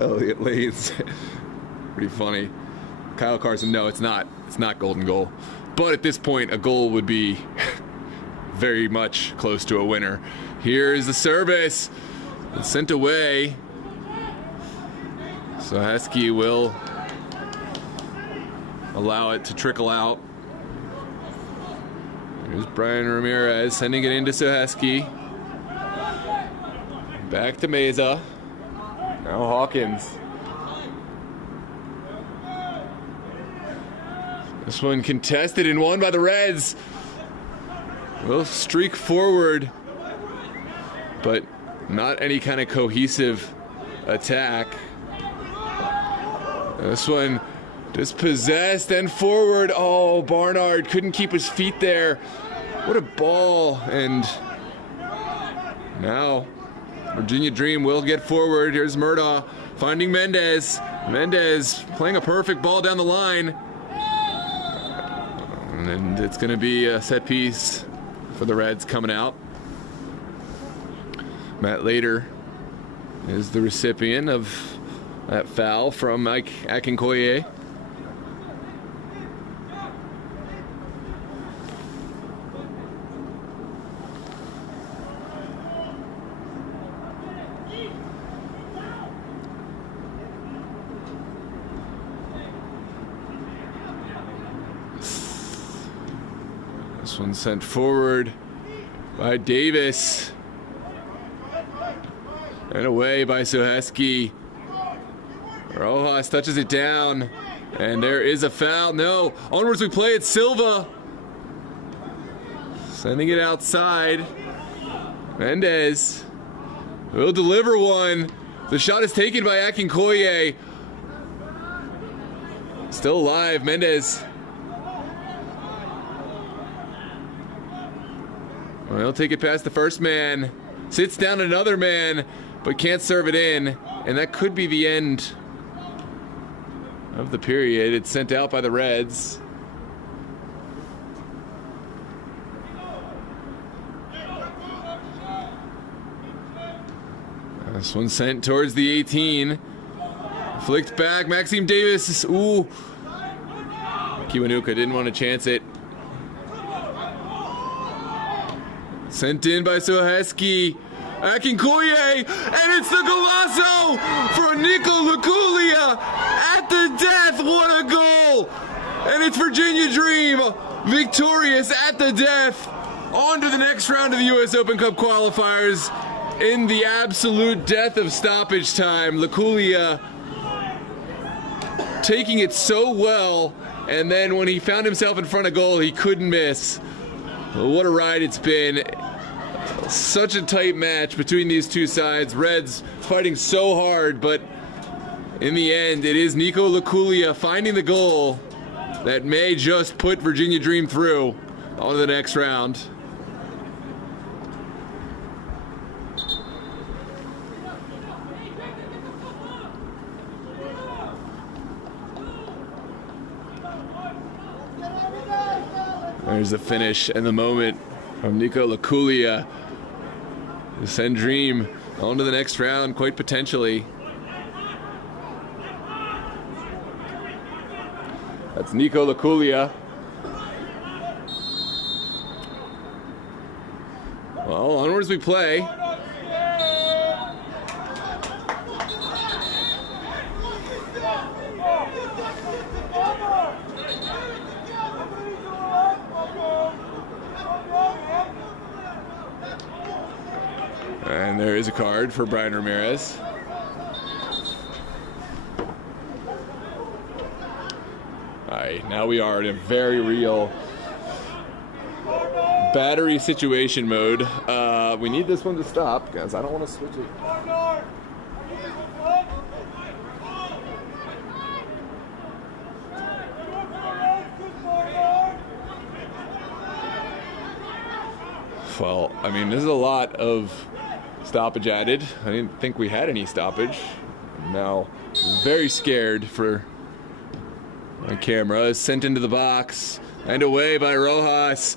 Elliot Lanes, pretty funny. Kyle Carson, no, it's not golden goal. But at this point, a goal would be very much close to a winner. Here's the service. It's sent away. So Heskey will allow it to trickle out. Here's Brian Ramirez sending it into Soheski. Back to Meza. Now Hawkins. This one contested and won by the Reds. Will streak forward, but not any kind of cohesive attack. This one dispossessed and forward. Oh, Barnard couldn't keep his feet there. What a ball. And now Virginia Dream will get forward. Here's Murdaugh finding Mendez. Mendez playing a perfect ball down the line. And it's going to be a set piece for the Reds coming out. Matt Lader is the recipient of that foul from Mike Akinkoye. This one sent forward by Davis. And away by Soheski. Rojas touches it down. And there is a foul. No. Onwards we play. It's Silva. Sending it outside. Mendez will deliver one. The shot is taken by Akinkoye. Still alive. Mendez Well, he'll take it past the first man. Sits down another man, but can't serve it in. And that could be the end of the period. It's sent out by the Reds. This one sent towards the 18. Flicked back. Maxime Davis. Ooh. Kiwanuka didn't want to chance it. Sent in by Soheski. Akinkoye. And it's the golazo for Nico Luculia at the death. What a goal. And it's Virginia Dream victorious at the death. On to the next round of the US Open Cup qualifiers. In the absolute death of stoppage time, Luculia taking it so well, and then when he found himself in front of goal, he couldn't miss. What a ride it's been. Such a tight match between these two sides. Reds fighting so hard, but in the end, it is Nico Luculia finding the goal that may just put Virginia Dream through on to the next round. There's the finish and the moment from Nico Luculia to send Dream on to the next round, quite potentially. That's Nico Luculia. Well, onwards we play. And there is a card for Brian Ramirez. Alright, now we are in a very real battery situation mode. We need this one to stop, guys. I don't want to switch it. Well, I mean, this is a lot of stoppage added. I didn't think we had any stoppage. I'm now very scared for my camera. Is sent into the box and away by Rojas.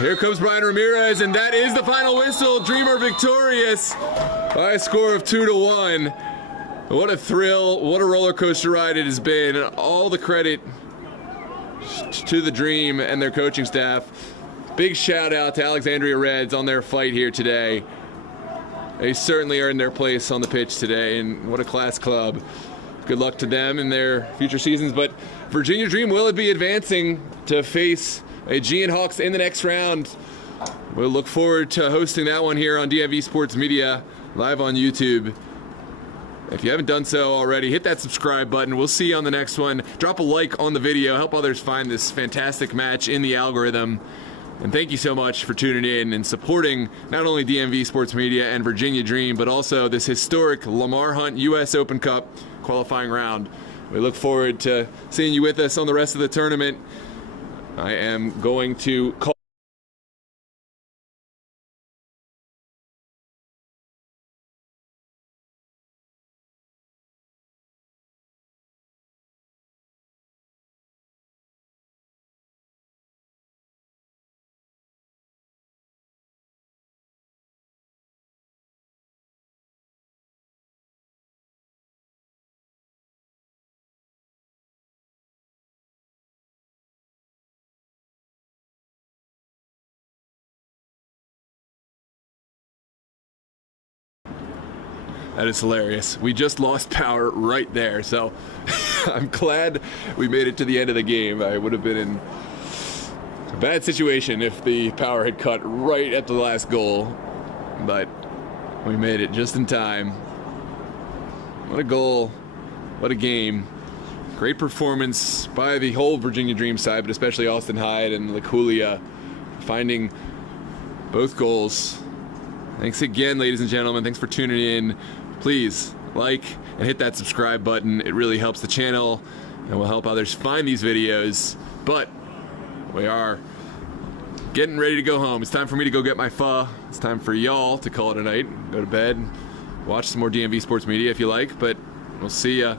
Here comes Brian Ramirez, and that is the final whistle. Dreamer victorious by a score of 2-1. What a thrill, what a roller coaster ride it has been. And all the credit to the Dream and their coaching staff. Big shout out to Alexandria Reds on their fight here today. They certainly earned their place on the pitch today, and what a class club. Good luck to them in their future seasons. But Virginia Dream will be advancing to face Aegean Hawks in the next round. We'll look forward to hosting that one here on DMV Sports Media, live on YouTube. If you haven't done so already, hit that subscribe button. We'll see you on the next one. Drop a like on the video. Help others find this fantastic match in the algorithm. And thank you so much for tuning in and supporting not only DMV Sports Media and Virginia Dream, but also this historic Lamar Hunt US Open Cup qualifying round. We look forward to seeing you with us on the rest of the tournament. I am going to call That is hilarious. We just lost power right there, so I'm glad we made it to the end of the game. I would have been in a bad situation if the power had cut right at the last goal, but we made it just in time. What a goal, what a game. Great performance by the whole Virginia Dream side, but especially Austin Hyde and Luculia finding both goals. Thanks again, ladies and gentlemen. Thanks for tuning in. Please like and hit that subscribe button. It really helps the channel and will help others find these videos. But we are getting ready to go home. It's time for me to go get my pho. It's time for y'all to call it a night, go to bed, watch some more DMV Sports Media if you like, but we'll see ya